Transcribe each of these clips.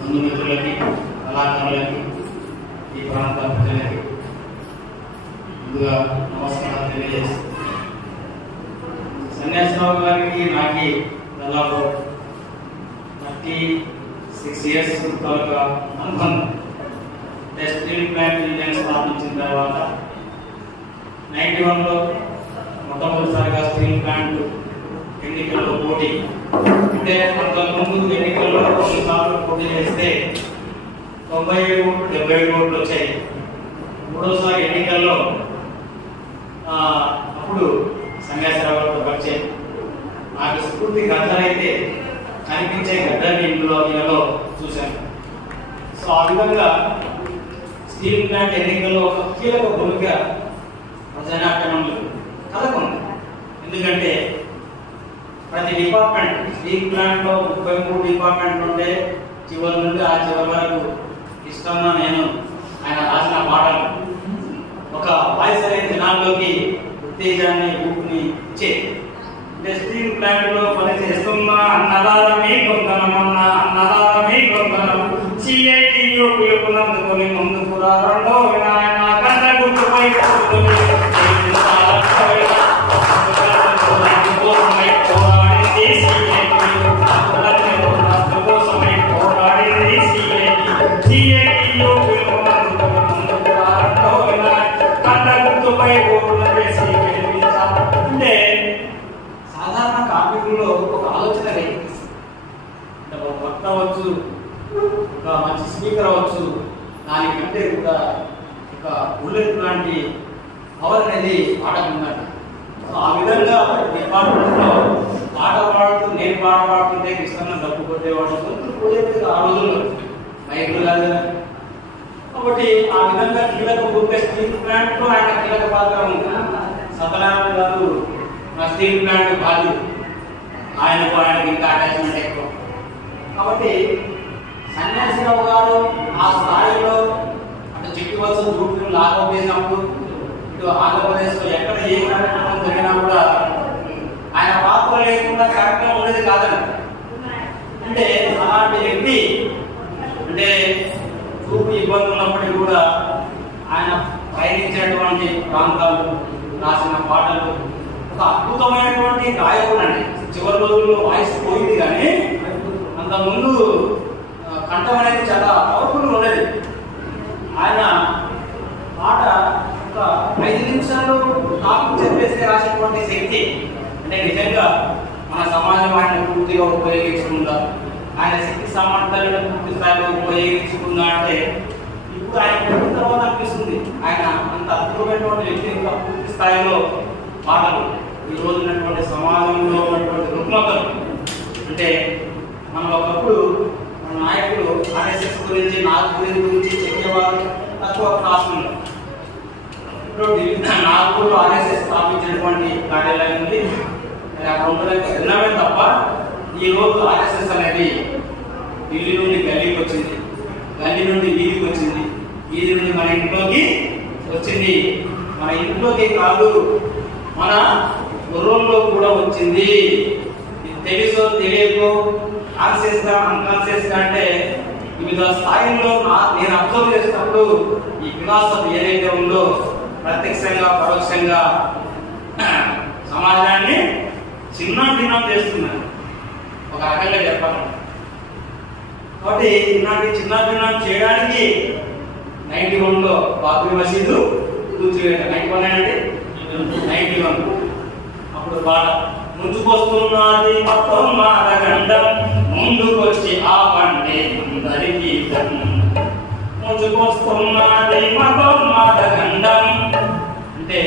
బంధుమిత్రులకి కళాకారులకి ఈ ప్రాంత ప్రజలకి ముందుగా నమస్కారాలు తెలియజేస్తాను. సన్యాసరావు గారికి నాకు దాదాపు 36 years తాలూకా అనుబంధం. స్టీల్ ప్లాంట్ యూనియన్ స్థాపించిన తర్వాత 91లో మొట్టమొదటిసారిగా స్టీల్ ప్లాంట్ ఎన్నికల్లో పోటీ, అంటే అంతకుముందు ఎన్నికల్లో 2 సార్లు పోటీ చేస్తే 97 ఓట్లు 77 ఓట్లు వచ్చాయి. మూడోసారి ఎన్నికల్లో అప్పుడు సన్యాసరావుతో పరిచయం. నాకు స్ఫూర్తి గద్దరైతే కనిపించే గద్దర్ని ఇళ్ళలో చూశాను. సో ఆ విధంగా స్టీల్ ప్లాంట్ ఎన్నికల్లో ఒక కీలక భూమిక ప్రజానాట్యంలో కలకుంది. ఎందుకంటే ప్రతి డిపార్ట్మెంట్, స్టీల్ ప్లాంట్ లో 33 డిపార్ట్మెంట్లు ఉంటే చివరి నుండి ఆ చివరి వరకు ఇష్టంగా నేను ఆయన రాసిన పాటలు ఒక వాయిస్ అనే జనాల్లోకి ఉత్తేజాన్ని ఊపిని ఇచ్చే. అంటే స్టీల్ ప్లాంట్ లో పనిచేస్తున్న అన్నదారమే కొందనమన్న అన్నదారమే కొందనం సిఐటియు పిలుపునందుకొని ముందుకు రెండో వినాయన కండ గుర్తుపై అంటే సాధారణ కార్మికుల్లో ఒక ఆలోచన రేకెత్తిస్తుంది. అంటే ఒక వక్త అవ్వచ్చు, ఒక మంచి స్పీకర్ అవ్వచ్చు, దానికంటే కూడా ఒక బుల్లెట్ లాంటి పవర్ అనేది పాటకు ఉన్నది. సో ఆ విధంగా డిపార్ట్మెంట్లో పాట పాడుతూ నేను పాట పాడుతుంటే ఇష్టంగా డబ్బు కొట్టేవాడు పోయేది ఆ రోజుల్లో మైకులు కాదు కదా. కాబట్టి ఆ విధంగా కీలక భూమిక స్టీల్ ప్లాంట్ లో ఆయన కీలక పాత్ర ఉంది. సత్యనారాయణ గారు మా స్టీల్ ప్లాంట్ బాధ్యుడు, ఆయనకి ఇంకా అటాచ్మెంట్ ఎక్కువ. కాబట్టి సన్యాసిరావు గారు ఆ స్థాయిలో అంటే చిట్టివలస గ్రూప్ లాగౌట్ చేసినప్పుడు ఇటు ఆంధ్రప్రదేశ్లో ఎక్కడ ఏ కార్యక్రమం జరిగినా కూడా ఆయన పాత్ర లేకుండా కార్యక్రమం ఉండేది కాదండి. అంటే అలాంటి వ్యక్తి, అంటే చూపు ఇబ్బంది ఉన్నప్పటికీ కూడా ఆయన ప్రయాణించినటువంటి ప్రాంతాలు, రాసిన పాటలు, ఒక అద్భుతమైనటువంటి గాయకుడు అండి. చివరి రోజుల్లో వాయిస్ పోయింది కానీ అంతకుముందు కంఠం అనేది చాలా పవర్ఫుల్గా ఉండేది. ఆయన పాట ఒక 5 నిమిషాల్లో టాపిక్ చెప్పేసి రాసినటువంటి శక్తి. అంటే నిజంగా మన సమాజం ఆయన పూర్తిగా ఉపయోగించుకుందా, ఆయన శక్తి సామర్థ్యాలను పూర్తి స్థాయిలో ఉపయోగించుకుందా అంటే ఇప్పుడు ఆయన పుట్టిన తర్వాత అనిపిస్తుంది ఆయన అంత అద్భుతమైనటువంటి వ్యక్తి ఇంకా పూర్తి స్థాయిలో పాటలు ఈ రోజు ఉన్నటువంటి సమాజంలో ఉన్నటువంటి రుగ్మతలు. అంటే మనం ఒకప్పుడు మన నాయకులు ఆర్ఎస్ఎస్ గురించి, నాగపూర్ గురించి చెప్పేవారు తక్కువ క్లాసులు. ఇప్పుడు నాగపూర్లో ఆర్ఎస్ఎస్ స్థాపించినటువంటి కార్యాలయం ఉంది, అక్కడ ఉండడానికి విన్నమే తప్ప ఈ రోజు ఆర్ఎస్ఎస్ అనేది ఢిల్లీ నుండి గల్లీకి వచ్చింది, గల్లీ నుండి వీధికి వచ్చింది, వీధి నుండి మన ఇంట్లోకి వచ్చింది. మన ఇంట్లోకి కాదు, మన గుర్రంలో కూడా వచ్చింది. తెలుసో తెలియకో, కాన్షియస్ గా అన్కాన్షియస్ గా, అంటే వివిధ స్థాయిల్లో నేను అబ్జర్వ్ చేసినప్పుడు ఈ ఫిలాసఫీ ఏదైతే ఉందో ప్రత్యక్షంగా పరోక్షంగా సమాజాన్ని చిన్న భిన్నం చేస్తున్నాను ఒక రకంగా చెప్పాలి. కాబట్టి ఇలాంటి చిన్న భిన్నం చేయడానికి 91లో బాబ్రీ మసీదు కూర్చోవేట. 91 అంటే 91 అప్పుడు పాట ముంచుకొస్తున్నది మొత్తం మారగండం, ముందుకొచ్చి ఆ పండే అందరికీ ముంచుకొస్తున్నది మొత్తం మారగండం. అంటే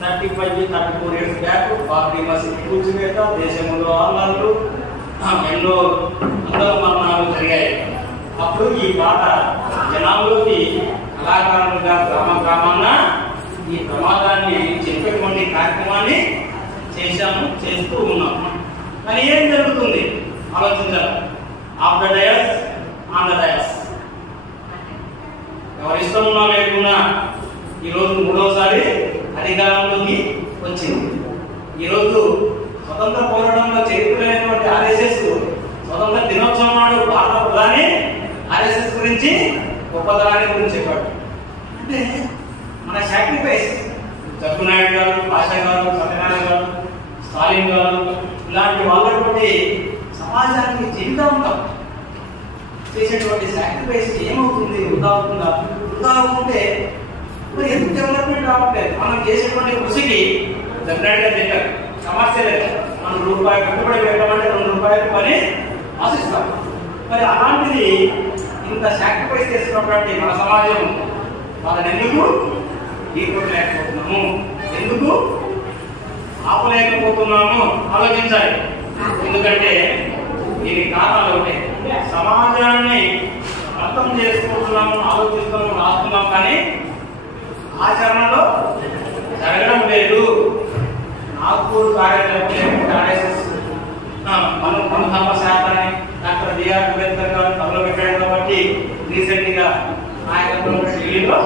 35-34 ఇయర్స్ బ్యాక్ బాబ్రీ మసీదు కూర్చోవేట, దేశంలో అల్లర్లు, ఎన్నో అందరూ మరణాలు జరిగాయి. అప్పుడు ఈ పాట జనాల్లోకి కళాకారులుగా గ్రామ గ్రామాన ఈ ప్రమాదాన్ని చెప్పేటువంటి కార్యక్రమాన్ని చేస్తూ ఉన్నాం. కానీ ఏం జరుగుతుంది ఆలోచించాలి. Of the dais, on the dais, ఎవరి ఇష్టం ఉన్నా లేకున్నా ఈరోజు 3వసారి అధికారంలోకి వచ్చింది. ఈరోజు స్వతంత్ర పోరాటంలో చరిత్రమైనటువంటి ఆర్ఎస్ఎస్ స్వతంత్ర దినోత్సవం నాడు భారత ప్రధాని ఆర్ఎస్ఎస్ గురించి గొప్పతనాన్ని గురించి చెప్పాడు. అంటే మన సాక్రిఫైస్ జగ్గునాయుడు గారు, పాషా గారు, సత్యనారాయణ గారు, స్టాలిన్ గారు ఇలాంటి వాళ్ళటువంటి సమాజానికి జీవితాంతం చేసేటువంటి సాక్రిఫైస్ ఏమవుతుంది? వృధా అవుతుందా? వృధా అవుతుంటే మరి ఎందుకు డెవలప్మెంట్ రావట్లేదు? మనం చేసేటువంటి కృషికి డెఫినెట్గా తింటారు. సమస్య లేదు. మనం రూపాయి పెట్టుబడి పెట్టమంటే 2 రూపాయలు పని ఆశిస్తాం. మరి అలాంటిది ఇంత సాక్రిఫైస్ చేస్తున్నటువంటి మన సమాజం వాళ్ళని ఎందుకు ఢీకొట్టలేకపోతున్నాము, ఎందుకు ఆపలేకపోతున్నాము ఆలోచించాలి. ఎందుకంటే దీనికి కారణాలు ఉంటాయి. సమాజాన్ని అర్థం చేసుకుంటున్నాము, ఆలోచిస్తున్నాము, రాస్తున్నాం, కానీ ఆచరణలో జరగడం లేదు. నాగపూర్ కార్యక్రమం మనోధర్మ శాస్త్రాన్ని డాక్టర్ బిఆర్ అంబేద్కర్ గారు తమలో పెట్టాడు కాబట్టి రీసెంట్ గా నాయకత్వంలో ఢిల్లీలో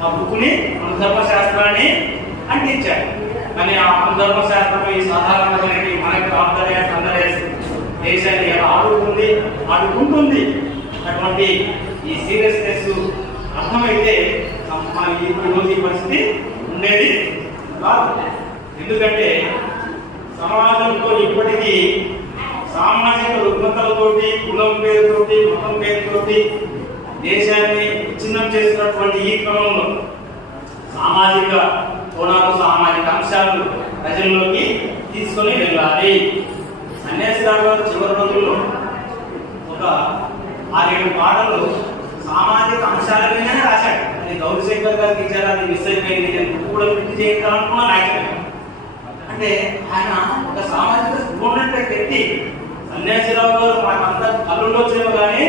ఆ బుక్ ని మనోధర్మ శాస్త్రాన్ని అంటించాడు. కానీ ఆ మనోధర్మ శాస్త్రం ఈ సాధారణ ప్రజలకి మనకి ఆంధ్రప్రదేశ్ దేశాన్ని ఎలా ఆడుకుంటుంది అటువంటి ఈ సీరియస్నెస్ అర్థమైతే మన ఈరోజు ఈ పరిస్థితి ఉండేది కాదు. ఎందుకంటే సమాజంలో ఇప్పటికీ సామాజిక రుగ్మతలతోటి, కులం పేరుతోటి, మతం పేరుతోటి దేశాన్ని విచ్ఛిన్నం చేస్తున్నటువంటి ఈ క్రమంలో సామాజిక కోణాలు, సామాజిక అంశాలు ప్రజల్లోకి తీసుకొని వెళ్ళాలి. సన్యాసిరావు గారు చివరి రోజుల్లో ఒక 6-7 పాటలు సామాజిక అంశాల మీదనే రాశాడు. అది గౌరీశంకర్ గారికి ఇచ్చారు, అది మిస్ అయిపోయింది. నేను కూడా గుర్తు చేయాలనుకున్నా నాయకుడు. అంటే ఆయన ఒక సామాజిక స్ఫూర్తి వ్యక్తి. సన్యాసిరావు గారు మాకంతా కళ్ళుల్లో వచ్చేమో కానీ,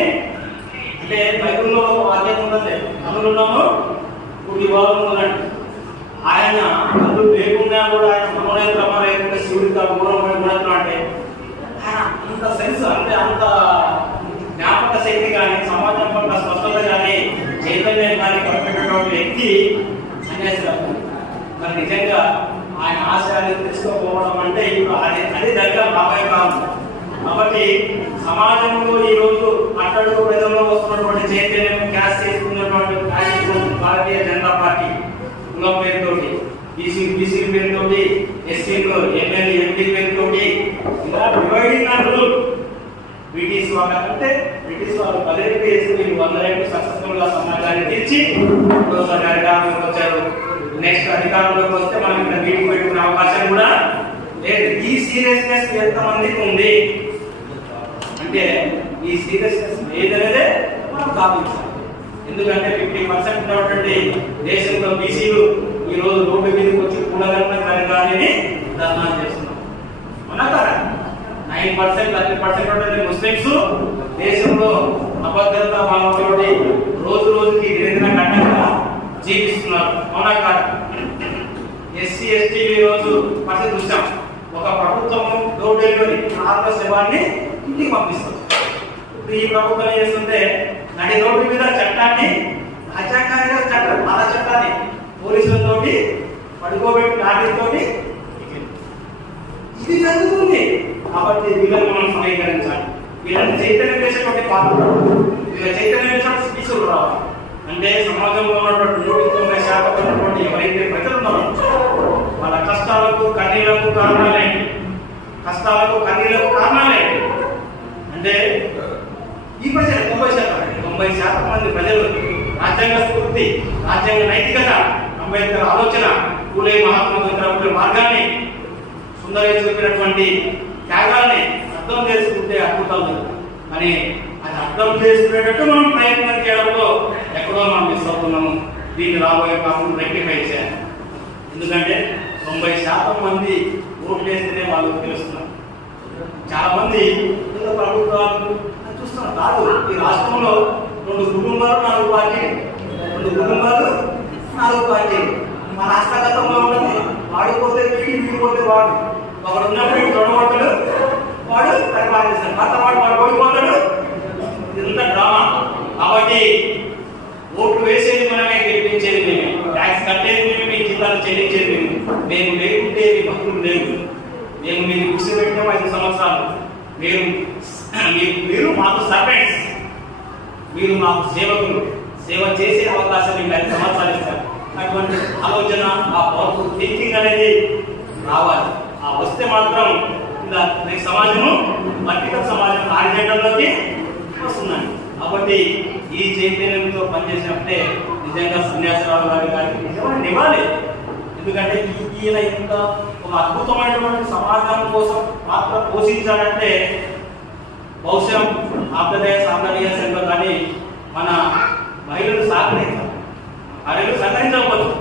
అంటే బైబుల్లో వాక్యం ఉండదు, కళ్ళున్నాము కుడి భాగం ఉందండి. ఆయన కళ్ళు లేకుండా కూడా ఆయన మనోనేత్రమ లేకుండా శివుడికి దూరం పడిపోవడం అంటే ఆయన అంత సెన్స్, అంటే అంత జ్ఞాపక శక్తి కానీ, సమాజం పట్ల స్పష్టత కానీ, చైతన్యం కానీ కనిపెట్టినటువంటి వ్యక్తి సన్యాసిరావు. మరి నిజంగా ఆయన ఆశయాన్ని తెలుసుకోకపోవడం అంటే ఇప్పుడు అది దగ్గర బాబాయ్ కాదు. కాబట్టి సమాజంలో ఈ రోజు అట్టడుగు ప్రజల్లో వస్తున్నటువంటి చైతన్యం క్యాష్ చేసుకున్నటువంటి భారతీయ జనతా పార్టీ కులం పేరుతోటి, బీసీ పేరుతోటి, ఎస్సీలో ఎమ్మెల్యే ఎంపీ పేరుతోటి ఇలా డివైడింగ్ అండ్ రూల్. బ్రిటిష్ వాళ్ళకంటే బ్రిటిష్ వాళ్ళు 10 ఏళ్ళు చేసి మీరు 100 ఏళ్ళు సక్సెస్ఫుల్ గా సమాజాన్ని తీర్చి ఒకసారి అధికారంలోకి వచ్చారు. నెక్స్ట్ అధికారంలోకి వస్తే మనం ఇక్కడ మీటింగ్ పెట్టుకునే అవకాశం కూడా లేదు. ఈ సీరియస్నెస్ ఎంతమందికి ఉంది అంటే ఈ సీరియస్నెస్ లేదనేదే మనం భావించాలి. ఎందుకంటే 50% ఉన్నటువంటి దేశంలో బీసీలు ఈ రోజు రోడ్డు మీదకి వచ్చి కూడగలన కరగాలని ధర్నా చేస్తున్నారు. అవునా కదా? 9% 30% ఉన్నటువంటి ముస్లింస్ దేశంలో అభద్రత భావంతోటి రోజు రోజుకి దినదిన కట్టంగా జీవిస్తున్నారు. అవునా కాదు? ఎస్సీ ఎస్టీ ఈ రోజు పరిస్థితి చూసాం. ఒక ప్రభుత్వము డోర్ డెలివరీ ఆత్మ శవాన్ని ఇంటికి పంపిస్తుంది. ఇప్పుడు ఈ ప్రభుత్వం చేస్తుంటే నడి రోడ్డు మీద చట్టాన్ని రాజ్యాంగ చట్టం మన చట్టాన్ని పోలీసులతోటి పడుకోబెట్టి నాటితోటి ఇది జరుగుతుంది. కాబట్టి వీళ్ళని మనం సమీకరించాలి. వీళ్ళని చైతన్యం చేసేటువంటి పాత్ర, వీళ్ళ చైతన్యం చేసేటువంటి స్పీచులు రావాలి. అంటే సమాజంలో ఉన్నటువంటి 90% ఉన్నటువంటి ఎవరైతే ప్రజలు ఉన్నారో వాళ్ళ కష్టాలకు కన్నీళ్లకు కారణాలేంటి, కష్టాలకు కన్నీళ్లకు కారణాలేంటి అంటే ఈ ప్రజలు 90% మంది ప్రజలు రాజ్యాంగ స్ఫూర్తి, రాజ్యాంగ నైతికత, అంబేద్కర్ ఆలోచన, పూలే మహాత్మా గాంధీ మార్గాన్ని, సుందరయ్య చెప్పినటువంటి త్యాగాల్ని అర్థం చేసుకుంటే అద్భుతాలు. కానీ అది అర్థం చేసుకునేటట్టు మనం ప్రయత్నం చేయడంలో ఎక్కడో మనం మిస్ అవుతున్నాము. దీన్ని రాబోయే కాలం రెక్టిఫై చేయాలి. ఎందుకంటే 90% మంది ఓట్లు వేస్తేనే వాళ్ళకి తెలుస్తున్నారు. చాలా మంది ప్రభుత్వాలు చూస్తున్నారు కాదు. ఈ రాష్ట్రంలో 2 కుటుంబాలు 4 పార్టీలు, 2 కుటుంబాలు 4 పార్టీలు. మన హస్తగతంలో ఉన్నది వాడిపోతే వీడి, వీడిపోతే వాడు. ఒకడు ఉన్నప్పుడు తొడగొట్టడు, వాడు పరిపాలిస్తాడు. వాడు ఓడిపోతాడు. ఇంత డ్రామా. కాబట్టి ఓట్లు వేసేది మనమే, గెలిపించేది మేమే, ట్యాక్స్ కట్టేది మేమే, మీ జీతాలు చెల్లించేది మేము లేకుంటే భక్తులు లేవు. మేము మీరు కూర్చోబెట్టాము 5 సంవత్సరాలు. మీరు మాకు సర్వెంట్స్, మీరు మాకు సేవకులు. సేవ చేసే అవకాశం మీకు 5 సంవత్సరాలు ఇస్తారు. అటువంటి ఆలోచన, ఆ పవర్ఫుల్ థింకింగ్ అనేది రావాలి. ఆ వస్తే మాత్రం ఇలా సమాజము వర్టికల్ సమాజం హారిజాంటల్లోకి వస్తుందండి. కాబట్టి ఈ చైతన్యంతో పనిచేసినప్పుడే నిజంగా సన్యాసిరావు గారికి నిజమైన ఇవ్వాలి. ఎందుకంటే ఈయన ఇంత ఒక అద్భుతమైనటువంటి సమాజం కోసం పాత్ర పోషించాలంటే బహుశా ఆంధ్రప్రదేశ్ ఆంధ్రప్రదేశ్ సెంటర్ కానీ మన మహిళలు సహకరించాలి, మహిళలు సహకరించవచ్చు.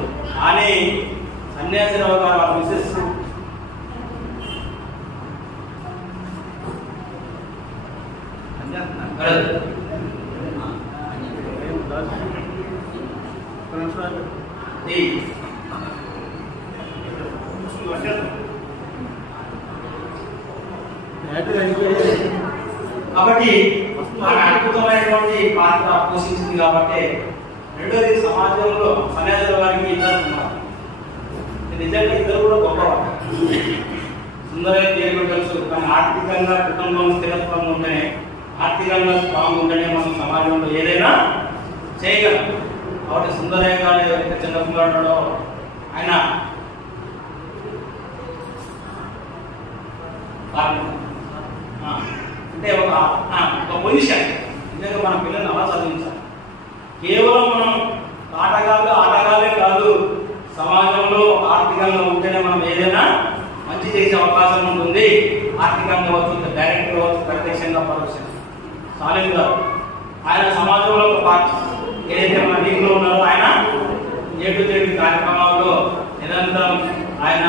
కానీ సన్యాసిరావు గారు ఆ మిసెస్ కాబట్టి అద్భుతమైనటువంటి పాత్ర పోషించింది. కాబట్టి రెండోది సమాజంలో సన్యాసుల వారికి ఇద్దరు ఉన్నారు. నిజంగా ఇద్దరు కూడా గొప్పవారు, సుందరమైన దేవుడు తెలుసు. కానీ ఆర్థికంగా కుటుంబం స్థిరత్వంగా ఉంటేనే, ఆర్థికంగా స్ట్రాంగ్ ఉంటేనే మనం సమాజంలో ఏదైనా చేయగలం. కాబట్టి సుందరయ్య గారు ఎవరైతే చిన్నపిల్లాడో ఆయన అంటే ఒక పొజిషన్. నిజంగా మన పిల్లల్ని అలా చదివించాలి. కేవలం మనం ఆటగాళ్ళే కాదు, సమాజంలో ఆర్థికంగా ఉంటేనే మనం ఏదైనా మంచి చేసే అవకాశం ఉంటుంది. ఆర్థికంగా వచ్చు, డైరెక్ట్గా వచ్చు, ప్రత్యక్షంగా పరోక్షంగా. సాలిం గారు ఆయన సమాజంలో ఒక పార్టీ ఏదైతే మన టీంలో ఉన్నారో ఆయన ఏడు కార్యక్రమాల్లో నిరంతరం ఆయన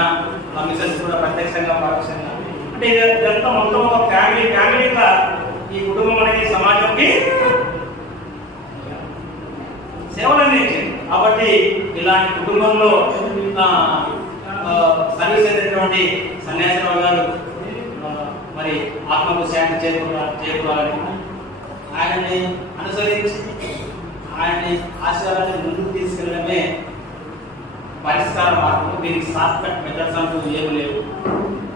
మిసెస్ కూడా ప్రత్యక్షంగా పరోక్షంగా. అంటే ఇదంతా మొత్తం ఒక ఫ్యామిలీగా ఈ కుటుంబం అనేది సమాజంకి సేవలు అందించింది. కాబట్టి ఇలాంటి కుటుంబంలో సర్వీస్ అయినటువంటి సన్యాసిరావు గారు మరి ఆత్మకు శాంతి చేరుకోవాలని ఆయనని అనుసరించి ఆయన్ని ఆశయాలని ముందుకు తీసుకెళ్ళడమే పరిష్కార మార్గం. దీనికి షార్ట్కట్ మెథడ్స్ అంటూ ఏమి లేవు.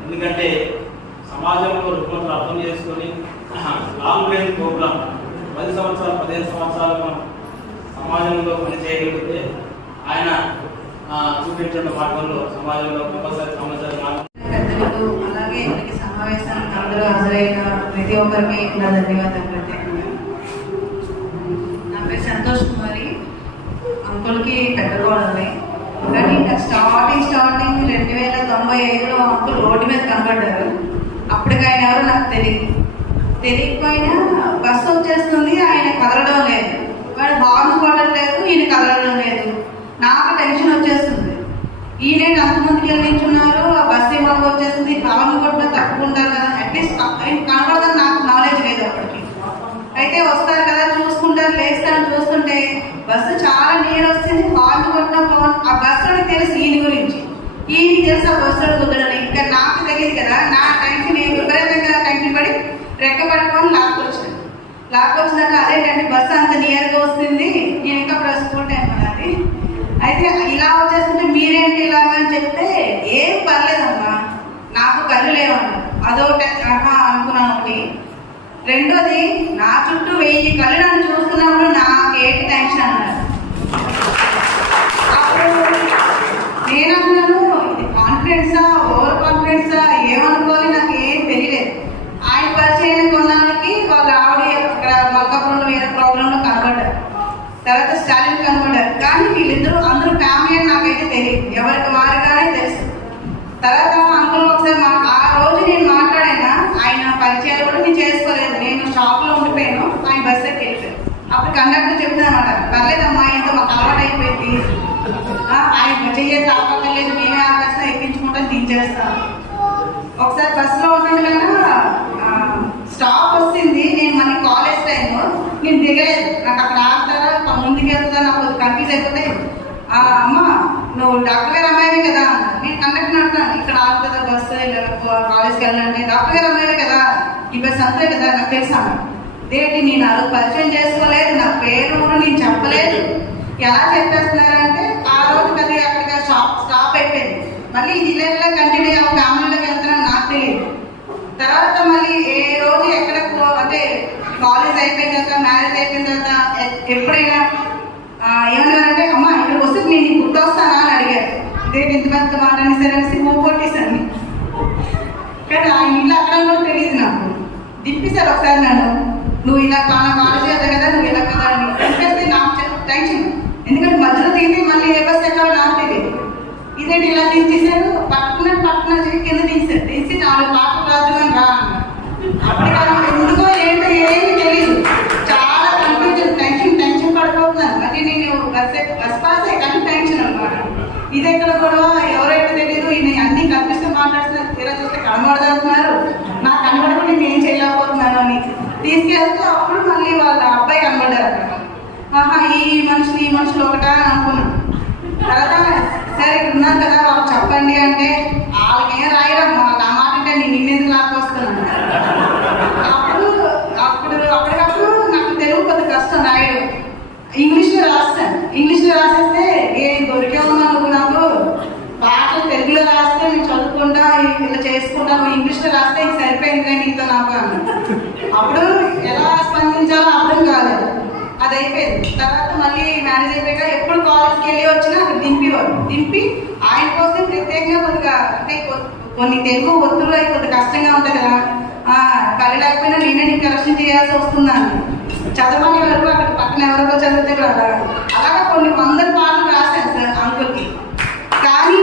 ఎందుకంటే సమాజంలో రుగ్మతలు అర్థం చేసుకొని లాంగ్ రేంజ్ ప్రోగ్రామ్ 10 సంవత్సరాలు 15 సంవత్సరాలు మనం సమాజంలో పనిచేయగలిగితే ఆయన చూపించిన మార్గంలో సమాజంలో కంపల్సరీ పెద్దలకు అలాగే ఇక్కడికి సమావేశానికి అందరూ హాజరైన ప్రతి ఒక్కరికి నా ధన్యవాదాలు ప్రత్యేకంగా. నా పేరు సంతోష్ కుమారి, అంకుల్కి పెద్ద కోడల్ని. కానీ నాకు స్టార్టింగ్ 2095లో అంకుల్ రోడ్డు మీద కనబడ్డారు. అప్పటికి ఆయన ఎవరో నాకు తెలియకపోయినా బస్సు వచ్చేస్తుంది, ఆయన కదలడం లేదు, వాడు హార్న్ కొట్టలేదు, ఈయన కదలడం లేదు. నాకు టెన్షన్ వచ్చేస్తుంది. ఈయన అంతమందికి వెళ్ళించున్నారు, ఆ బస్సు ఏమో వచ్చేస్తుంది, హార్న్ కొట్టినా తప్పుకుంటారు కదా, అట్లీస్ట్ ఆయన కనబడదని నాకు నాలెడ్జ్ లేదు అప్పటికి. అయితే వస్తారు కదా, చూసుకుంటారు, లేస్తారు, చూస్తుంటే బస్సు చాలా నియర్ వస్తుంది, హార్న్ కొట్టిన ఆ బస్సుకి తెలుసు ఈయన గురించి, ఈయనకి తెలుసు ఆ బస్సు కుదరని. ఇంకా నాకు తెలియదు కదా, నా టెన్షన్ విపరీతంగా టెన్షన్ పడి రెక్క పట్టుకొని లాక్కొచ్చినాక అదేంటంటే బస్సు అంత నియర్గా వస్తుంది, నేను ఇంకా స్కూల్ టైం అది. అయితే ఇలా వచ్చేస్తుంటే మీరేంటి ఇలాగా అని చెప్తే ఏం పర్లేదమ్మా, నాకు కళ్ళు లేవన్నా. అదొకటి అనుకున్నాను. ఒకటి. రెండోది, నా చుట్టూ 1000 కళ్ళు నన్ను చూస్తున్నప్పుడు నాకేంటి టెన్షన్ అన్నారు. అప్పుడు నేను అన్నాను, ఇది కాన్ఫిడెన్సా ఓవర్ కాన్ఫిడెన్సా ఏమనుకోవాలి నాకు ఏం తెలియలేదు. ఆయన పరిచయం కొన్నాళ్ళకి వాళ్ళ ఆవిడ ఇక్కడ మల్కాపురంలో వేరే ప్రోగ్రాంలో కనబడ్డారు, తర్వాత స్టాలిన్ కనబడ్డారు. కానీ వీళ్ళిద్దరూ అందరూ ఫ్యామిలీ అని నాకైతే తెలియదు, ఎవరికి వారిగానే తెలుసు. తర్వాత అంకుల్ ఒకసారి ఆ రోజు నేను మాట్లాడాను, ఆయన పరిచయాలు కూడా నేను చేసుకోలేదు, నేను షాప్లో ఉండిపోయాను, ఆయన బస్ ఎక్కి వెళ్ళిపోయాను. అప్పుడు కండక్టర్ చెప్తానమాట, పర్లేదమ్మా ఇంత మాకు అలవాటు అయిపోయింది, ఆయన చెయ్యే తాపక్కర్లేదు, మేమే ఆకాశం ఎక్కించుకుంటాం, దించేస్తాను. ఒకసారి బస్సులో ఉంటుండగా స్టాప్ వచ్చింది, నేను మళ్ళీ కాలేజ్ టైంలో నేను దిగలేదు, నాకు అక్కడ ఆగుతారా ముందుకు వెళ్తుందా నాకు కన్ఫ్యూజ్ అయిపోతే, అమ్మ నువ్వు డాక్టర్ గారు అమ్మాయి కదా, నేను కండక్టర్ అడుగుతాను, ఇక్కడ ఆగుతుందా బస్సు కాలేజ్కి వెళ్ళాలంటే, డాక్టర్ గారు అమ్మాయి కదా, ఈ బస్సు అంతే కదా నాకు తెలుసా. దేంటి నేను అది పరిచయం చేసుకోలేదు, నా పేరు నేను చెప్పలేదు, ఎలా చెప్పేస్తున్నారంటే ఆ రోజు అది అక్కడికి స్టాప్ అయిపోయింది. మళ్ళీ ఇది ఇలా కంటిన్యూ ఫ్యామిలీలోకి వెళ్తున్నాను నాకు తెలియదు. తర్వాత మళ్ళీ ఏ రోజు ఎక్కడ అంటే కాలేజ్ అయిపోయిన తర్వాత మ్యారేజ్ అయిపోయిన తర్వాత ఎప్పుడైనా ఏమన్నారంటే, అమ్మ ఇక్కడికి వస్తే నేను నీకు గుర్తొస్తానా అని అడిగారు. ఇదేంటి ఇంత పెద్ద మాట అనేసి మూవ్ కొట్టేశాను. కానీ ఆ ఇల్లు అక్కడ కూడా తెలియదు నాకు. దింపేశారు ఒకసారి నన్ను, నువ్వు ఇలా కాలేజ్ కదా కదా నువ్వు ఇలా కదా అని దింపేస్తే నాకు టెన్షన్. ఎందుకంటే మధ్యలో దిగి మళ్ళీ ఏ బస్ ఎక్కడ నాకు తెలియదు. ఇది ఇదేంటి ఇలా తీసేసారు, పట్టుకున్న కింద తీసి 4 పాటలు రాద్దామని రా అన్నారు. అప్పటికన్నా ఎందుకో ఏంటో ఏమీ తెలియదు, చాలా కన్ఫ్యూజన్, టెన్షన్ పడిపోతున్నాను. అంటే నేను బస్ పాస్ అయ్యి కానీ టెన్షన్ అనమాట. ఇది ఎక్కడ గొడవ, ఎవరైతే తెలియదు, ఈయన అన్ని కనిపిస్తూ మాట్లాడుతున్నారు, తీరా చూస్తే కనబడదవుతున్నారు, నాకు కనబడకుండా నేను ఏం చేయలేకపోతున్నాను అని తీసుకెళ్తే అప్పుడు మళ్ళీ వాళ్ళ అబ్బాయి కనబడ్డారు అక్కడ. ఆహా, ఈ మనుషులు ఒకటా అని అనుకున్నాను. తర్వాత సరే ఉన్నారు కదా వాళ్ళు చెప్పండి అంటే వాళ్ళకేం రాయరమ్మా, నా మాట అంటే నేను నిన్నెందుకు లాక్కొస్తున్నాను. అప్పటికప్పుడు నాకు తెలుగు కొద్ది కష్టం రాయడం. ఇంగ్లీష్లో రాసేస్తే దొరికే ఉన్నా నువ్వు, నాకు పాటలు తెలుగులో రాస్తే నేను చదువుకుంటా ఇలా చేసుకుంటా, నువ్వు ఇంగ్లీష్లో రాస్తే ఇది సరిపోయింది కానీ నీతో నాకు అన్న. అప్పుడు ఎలా స్పందించాలో అర్థం కాలేదు. అది అయిపోయింది. తర్వాత మళ్ళీ మ్యారేజ్ అయిపోయాక ఎప్పుడు కాలేజ్కి వెళ్ళి వచ్చినా అక్కడ దింపి ఆయన కోసం ప్రత్యేకంగా కొద్దిగా అంటే కొన్ని తెలుగు ఒత్తులు అవి కొద్దిగా కష్టంగా ఉంటుంది కదా, కళ్ళు లేకపోయినా నేనే నీకు కరెక్షన్ చేయాల్సి వస్తుందని చదవని వరకు అక్కడ పక్కన ఎవరికో చదివితే అలాగా కొన్ని 100 పాటలు రాశాను సార్ అంకుల్కి. కానీ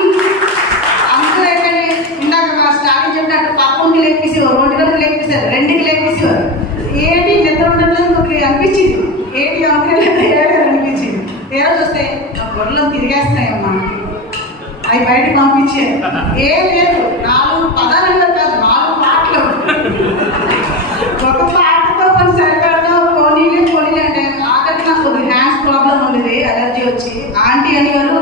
అంకుల్ ఏంటంటే ఇందాక స్టార్టింగ్ చెప్పినట్టు పక్కకి లేపేసేవారు, 1 గంటలు లేపేసారు, 2కి లేపేసేవారు. ఏంటి నిద్ర ఉండట్లేదు కొద్దిగా అనిపించింది, ఏంటి అంకుల్ అనిపించింది. ఏదో చూస్తే గొడవలు తిరిగేస్తాయమ్మా, అవి బయటకు పంపించారు. ఏం లేదు, 4 పదాలు కాదు, 4 పాటలు. ఒక పాటతో కొంచెం సరిపడదాం, పోనీలే అంటే ఆఖరికి నాకు కొద్దిగా హ్యాండ్స్ ప్రాబ్లం ఉండేది, అలర్జీ వచ్చి. ఆంటీ అనేవారు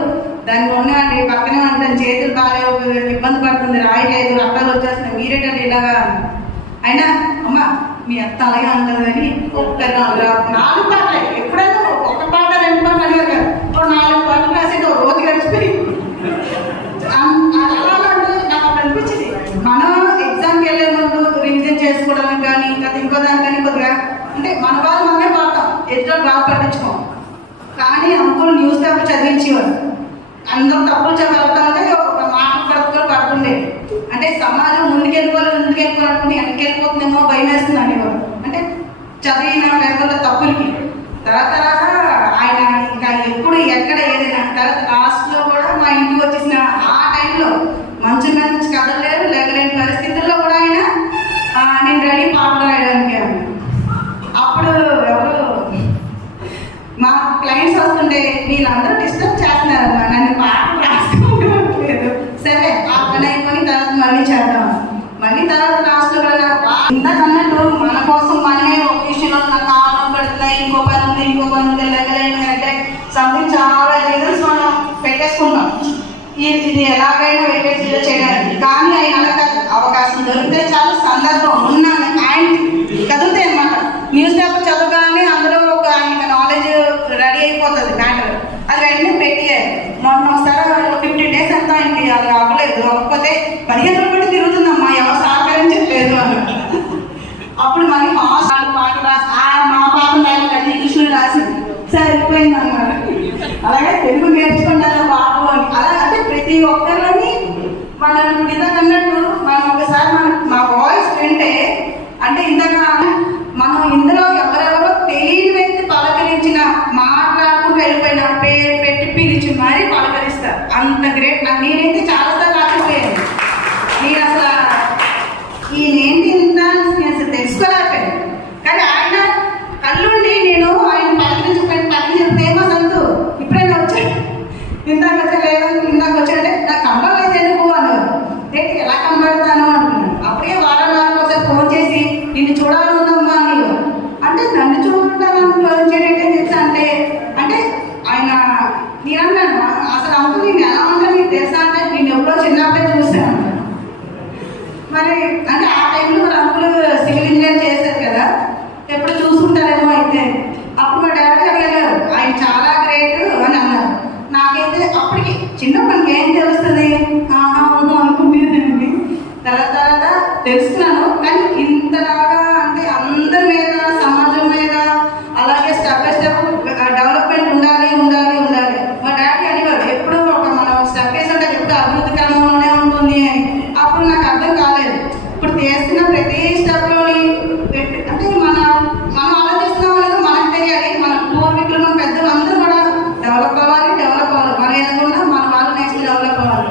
దాన్ని ఉన్నాయండి పక్కనే ఉంటుంది, చేతులు బాగాలేవు, ఇబ్బంది పడుతుంది, రాయలేదు, రక్తాలు వచ్చేస్తున్నాయి, మీరేటంటే ఇలాగా. అయినా అమ్మ మీ అత్త అలాగే అంటారు కానీ 4 పాటలు ఎప్పుడైనా 1 పాట 2 పాటలు అనేవారు కదా, 4 పాటలు రాసేది ఒక రోజు గడిచిపోయి. నాకు అప్పుడు అనిపించింది, మనం ఎగ్జామ్కి వెళ్ళే ముందు రివిజన్ చేసుకోవడానికి కానీ ఇంకా ఇంకో దానికని కొద్దిగా అంటే మన వాళ్ళు మనమే పాడతాం, ఎదురు బాగా పట్టించుకోం. కానీ అంకుల్ న్యూస్ పేపర్ చదివించేవారు, అందరూ తప్పులు చదవతా ఉంటే ఒక మాట పడుతుండే. అంటే సమాజం ముందుకెళ్ళిపోవాలనుకుంటే వెనకెళ్ళిపోతుందేమో భయం వేస్తుంది అనేవారు, అంటే చదివిన పేపర్ల తప్పులకి. తర్వాత ఆయన ఇంకా ఎప్పుడు ఎక్కడ ఏదైనా తర్వాత లాస్ట్లో కూడా మా ఇంటికి వచ్చేసిన ఆ టైంలో మంచు నుంచి కదలలేరు, లేకలేని పరిస్థితుల్లో కూడా ఆయన నేను రెడీ పాటలు రాయడానికి. అప్పుడు ఎవరు మా క్లయింట్స్ వస్తుంటే వీళ్ళందరూ డిస్టర్బ్ చేస్తున్నారమ్మా, నన్ను పాటలు రాసుకోవట్లేదు. సరే ఆ పని అయిపోయి తర్వాత మళ్ళీ చేద్దాం. మళ్ళీ తర్వాత లాస్ట్లో కూడా ఇంతకన్నట్టు మన కోసం మనమే ఒక విషయంలో నాకు కారణం పెడుతున్నాయి, ఇంకో పని ఉంది లెక్కలేని అంటే సంథింగ్ చాలా రీజన్స్ మనం పెట్టేసుకుంటాం, ఇది ఎలాగైనా వెయిటేజ్ చేయడానికి. కానీ ఆయన అలా అవకాశం దొరికితే చాలు, సందర్భం ఉన్నాను ఆయన కదులుతాయి అనమాట. న్యూస్ పేపర్ చదవగానే అందులో ఒక ఆయనకి నాలెడ్జ్ రెడీ అయిపోతుంది మ్యాటర్, అది వెంటనే పెట్టేయాలి. మొన్న ఒకసారి 15 days అంతా ఆయనకి అది అవ్వలేదు, అవ్వకపోతే 15 రోజులు బట్టి తిరుగుతుందమ్మా, ఎవరు సహకరించట్లేదు అని. అప్పుడు మళ్ళీ మా పాట రాసి మా పాట అన్ని ఇంగ్లీష్లో రాసి సరిపోయింది అన్నమాట. అలాగే తెలుగు నేర్చుకుంటారు బాబు అని. అలా అంటే ప్రతి ఒక్కరిని మనం ఇందాక అన్నట్టు మనం ఒకసారి మా వాయిస్ వింటే అంటే ఇందాక మనం ఇందులో ఎవరెవరో తెలియని వ్యక్తి పలకరించిన మాట్లాడుకుంటూ వెళ్ళిపోయిన పేరు పెట్టి పిలిచి మరీ పలకరిస్తారు, అంత గ్రేట్. నేనైతే చాలాసార్లు ఆగిపోయాను, నేను అసలు ఈయనేంటి ఇంత నేను అసలు తెలుసుకోలేకపోయాను. కానీ ఆయన కళ్ళుండి నేను ఆయన పలకరించిన ఫేమస్ అంటూ ఇప్పుడైనా వచ్చాడు, ఇందాక వచ్చాడంటే నాకు కనబడలేదు ఎందుకు అన్నారు. ఏంటి ఎలా కనబడతాను అంటున్నాను. అప్పుడే వారాలు ఒకసారి ఫోన్ చేసి నిన్ను చూడాలి ఉందమ్మా అని అంటే నన్ను చూడాలని ఫోన్ చేయడం తెలుసా అంటే ఆయన నేను అన్నాను అసలు అంకుల్ నేను ఎలా ఉంటాను నీకు తెలుసా అంటే నేను ఎప్పుడో చిన్నప్పుడే చూసాను. మరి అంటే ఆ టైంలో మరి అంకుల్ సివిల్ ఇంజనీర్ చేశారు కదా, ఎప్పుడు చూసుకుంటారేమో అయితే. అప్పుడు మా డాడీ అడిగారు ఆయన చాలా గ్రేట్ అని అన్నారు. నాకైతే అప్పటికి చిన్నప్పుడు మనకి ఏం తెలుస్తుంది అనుకుంటుందండి. తర్వాత తెలుసుకున్నాను. కానీ ఇంతలాగా అంటే అందరి మీద సమాజం మీద అలాగే స్టెప్ బై స్టెప్ డెవలప్మెంట్ ఉండాలి. మా డాడీ అనేవారు ఎప్పుడు ఒక మనం స్టెప్ వేస్తుంటే ఎప్పుడు అభివృద్ధి క్రమంలోనే ఉంటుంది అని. అప్పుడు నాకు అర్థం కాలేదు. ఇప్పుడు చేస్తున్న ప్రతి స్టెప్లోని అంటే మనం ఆలోచిస్తున్నాం లేదు మనకు తెలియాలి. మన పూర్వీకులు మన పెద్దలు అందరూ కూడా డెవలప్ అవ్వాలి. మనం ఎదుగున్నా మన వాళ్ళు నెక్స్ట్ డెవలప్ అవ్వాలి.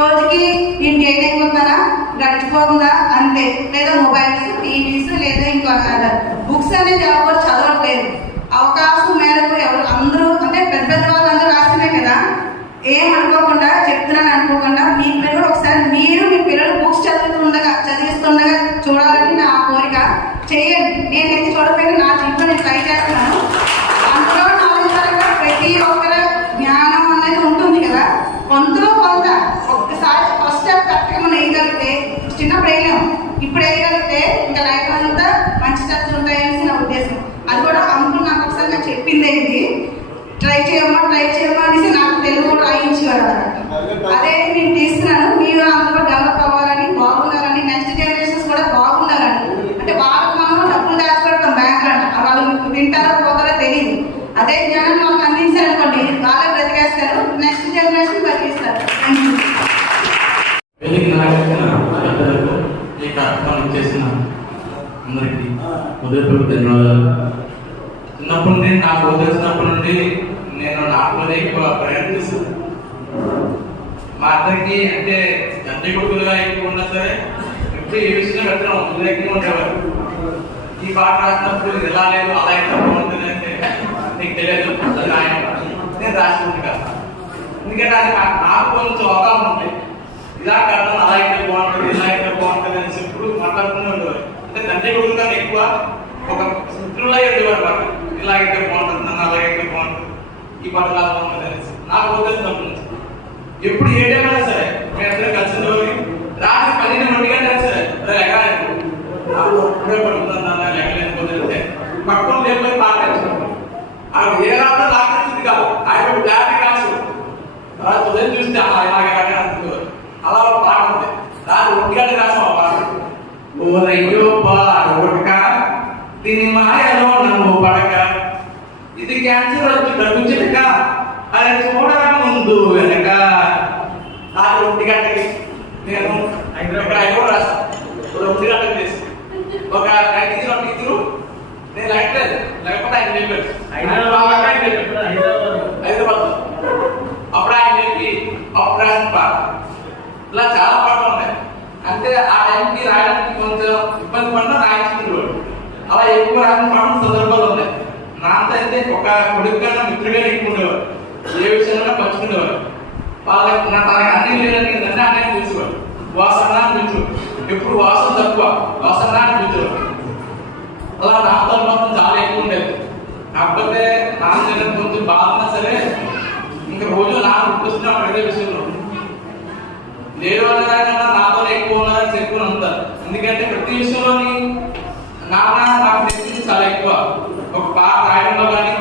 రోజుకి నేను గెయిన్ అయిపోతానా, గడిచిపోతుందా అంతే. లేదా మొబైల్స్, టీవీస్, లేదా ఇంకో బుక్స్ అనేది ఎవరు చదవట్లేదు. అవకాశం మేరకు ఎవరు అందరూ అంటే పెద్ద పెద్ద వాళ్ళు అందరూ రాసినే కదా, ఏమనుకోకుండా చెప్తున్నాను అనుకోకుండా మీ పిల్లలు ఒకసారి మీరు మీ పిల్లలు బుక్స్ చదివిస్తుండగా చూడాలని నా కోరిక. చేయండి. నేనైతే చూడకపోయినా నా ఇంట్లో నేను ట్రై చేస్తున్నాను. అందులో నాలుగు ప్రతి ఒక్కరి జ్ఞానం అనేది ఉంటుంది కదా, కొంతలో కొంత ఒక్కసారి ఫస్ట్ స్టెప్ కరెక్ట్గా మనం వేయగలిగితే, చిన్నప్పుడు వేయలేము, ఇప్పుడు వేయగలిగితే ఇంకా లైఫ్ అంతా మంచి స్టెప్స్ ఉంటాయనేసి నా ఉద్దేశం. అది కూడా అంకుల్ నాకు ఒకసారి నాకు చెప్పిందే, ఇది ట్రై చేయమ్మా అనేసి నాకు తెలుగు రాయించేవారు అన్నమాట. అదే నేను తీసుకున్నాను. మీరు అందరూ డెవలప్ అవ్వాలని, బాగుండాలని, నెక్స్ట్ జనరేషన్స్ కూడా బాగుండాలని. అంటే వాళ్ళకి మనం డబ్బులు దాచిపెడతాం బ్యాంక్ అంట, వాళ్ళు తింటారో పోతారో తెలియదు. అదే జ్ఞానం వాళ్ళకి అందించారనుకోండి, వాళ్ళే బ్రతికేస్తారు, నెక్స్ట్ జనరేషన్ బతికిస్తారు. ఈ కార్యక్రమం చేసిన అందరికీ హృదయపూర్వక ధన్యవాదాలు. చిన్నప్పటి నుండి నాకు తెలిసినప్పటి నుండి నేను నాకునే ఎక్కువ ప్రయత్నిస్తాను. మా అందరికి అంటే తండ్రి కొడుకులుగా ఎక్కువ ఉన్నా సరే ఎప్పుడు ఏ విషయంలో పెట్టడం ఉద్రేకంగా ఉండేవారు. ఈ పాట రాసినప్పుడు ఎలా లేదు అలా ఎంత బాగుంటుంది అంటే నీకు తెలియదు, అది ఆయన నేను రాసినట్టు కాదు. ఎందుకంటే అది నాకు కొంచెం అవగాహన ఉంటాయి. ఇలా కాదు అలా అయితే బాగుంటుంది, ఇలా అయితే బాగుంటుంది అని ఎప్పుడు మాట్లాడుతూనే ఉండేవారు. అంటే తండ్రి కొడుకుగా ఎక్కువ ఒక మిత్రులా ఉండేవారు మాట. ఇలా అయితే బాగుంటుంది, నన్ను అలాగైతే బాగుంటుంది, ఈ పాట ఇలా బాగుంటుంది అనేసి నాకు ఉద్దేశం. ఎప్పుడు ఏ టైం అయినా సరే మేము అందరం కలిసి రాత్రి 12 గంటలు సరే ఎగరాలి పడుతుందంటే పక్కన లేకపోతే పాట ఆవిడ ఏ రాత్రి లాక్కొచ్చింది కాదు, ఆయన బ్యాటరీ కాదు ఉదయం చూస్తే అలా ఒక పాట ఉంది. రాత్రి 1 గంట రాసాం ఆ పాట. ఓరయ్యో పాడక దీని మాయలో నన్ను పడక, ఇది క్యాన్సర్ వచ్చి డబ్బు చిలక, అది చూడక ముందు వెనక. రాత్రి 1 గంటకి నేను ఇక్కడ 5 రాస్తాను. 1 గంటకి చేసి ఒక టీచరు నేను లైట్లేదు, లేకపోతే ఆయన చెప్పాడు హైదరాబాద్. అప్పుడు ఆయన చెప్పి అప్పుడు రాసిన పాట. ఇలా చాలా పాటలు ఉన్నాయి. అంటే ఆ టైంకి రాయడానికి కొంచెం ఇబ్బంది పడినా రాయించుకునేవాడు. అలా ఎక్కువ రాసిన పాటలు సందర్భాలు ఉన్నాయి. నాతో అయితే ఒక కొడుకుగా మిత్రుడిగా ఎక్కువ ఉండేవాడు. ఏ విషయంలో పంచుకునేవాడు. వాళ్ళకి తనకి అన్ని లేదని ఏంటంటే అన్నీ చూసేవాడు. వాసన పిలుచు, ఎప్పుడు వాసన తక్కువ, వాసన పిలుచేవాడు. అలా నాతో మాత్రం చాలా ఎక్కువ ఉండేది. కాకపోతే నాన్న దగ్గర కొంచెం బాగున్నా సరే ఇంకా రోజు నాన్న గుర్తొస్తున్నా అడిగే విషయంలో లేదు అన్నా నాతోనే ఎక్కువ ఉన్నదని చెప్పుకుని ఉంటారు. ఎందుకంటే ప్రతి విషయంలోని నాన్న నాకు నేర్పించి చాలా ఎక్కువ. ఒక పాట రాయడంలో కానీ,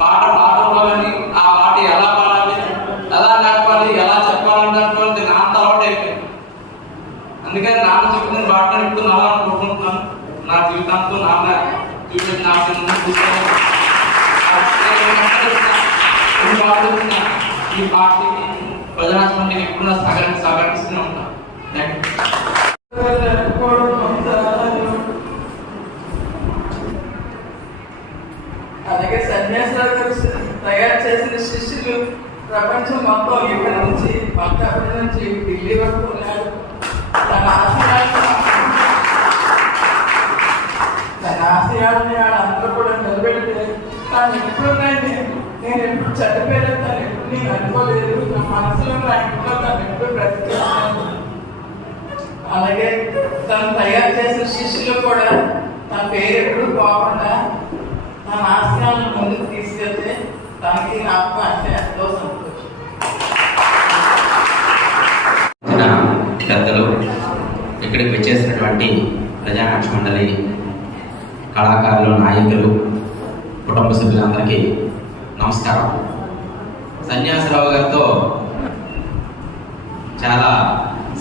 పాట పాడడంలో కానీ, ఆ పాట ఎలా పాడాలి, ఎలా నడపాలి, ఎలా చెప్పాలన్నటువంటి నాన్న అలవాటు అయిపోయింది. అందుకని నాన్న చెప్పిన పాటను ఇప్పుడు నాన్న కోరుకుంటున్నాను. నా జీవితాంతో నాన్న చూపించిన ఈ పార్టీకి ప్రజాస్వామ్యానికి ఎప్పుడు నా సహకరిస్తూనే ఉంటాను. అలాగే సన్యాసరావు గారు తయారు చేసిన శిష్యులు ప్రపంచం మొత్తం ఇక్కడ నుంచి మల్కాపూర్ నుంచి ఢిల్లీ వరకు ఉన్నారు. తన ఆశయాలని అందరూ కూడా నిలబెడితే తాను ఎప్పుడున్నాయండి, నేను ఎప్పుడు చదివేలేదు, తను ఎప్పుడు నేను అనుకోలేదు, నా మనసులో నా ఇంట్లో తను ఎప్పుడు బ్రతికేస్తాను. అలాగే తను తయారు చేసిన శిష్యులు కూడా తన పేరు ఎప్పుడు పోకుండా తన ఆశయాలను ముందుకు తీసుకెళ్తే తనకి నాకు అంటే ఎంతో సంతోషం. పెద్దలు, ఇక్కడికి వచ్చేసినటువంటి ప్రజానాట్య మండలి కళాకారులు, నాయకులు, కుటుంబ సభ్యులందరికీ నమస్కారం. సన్యాసరావు గారితో చాలా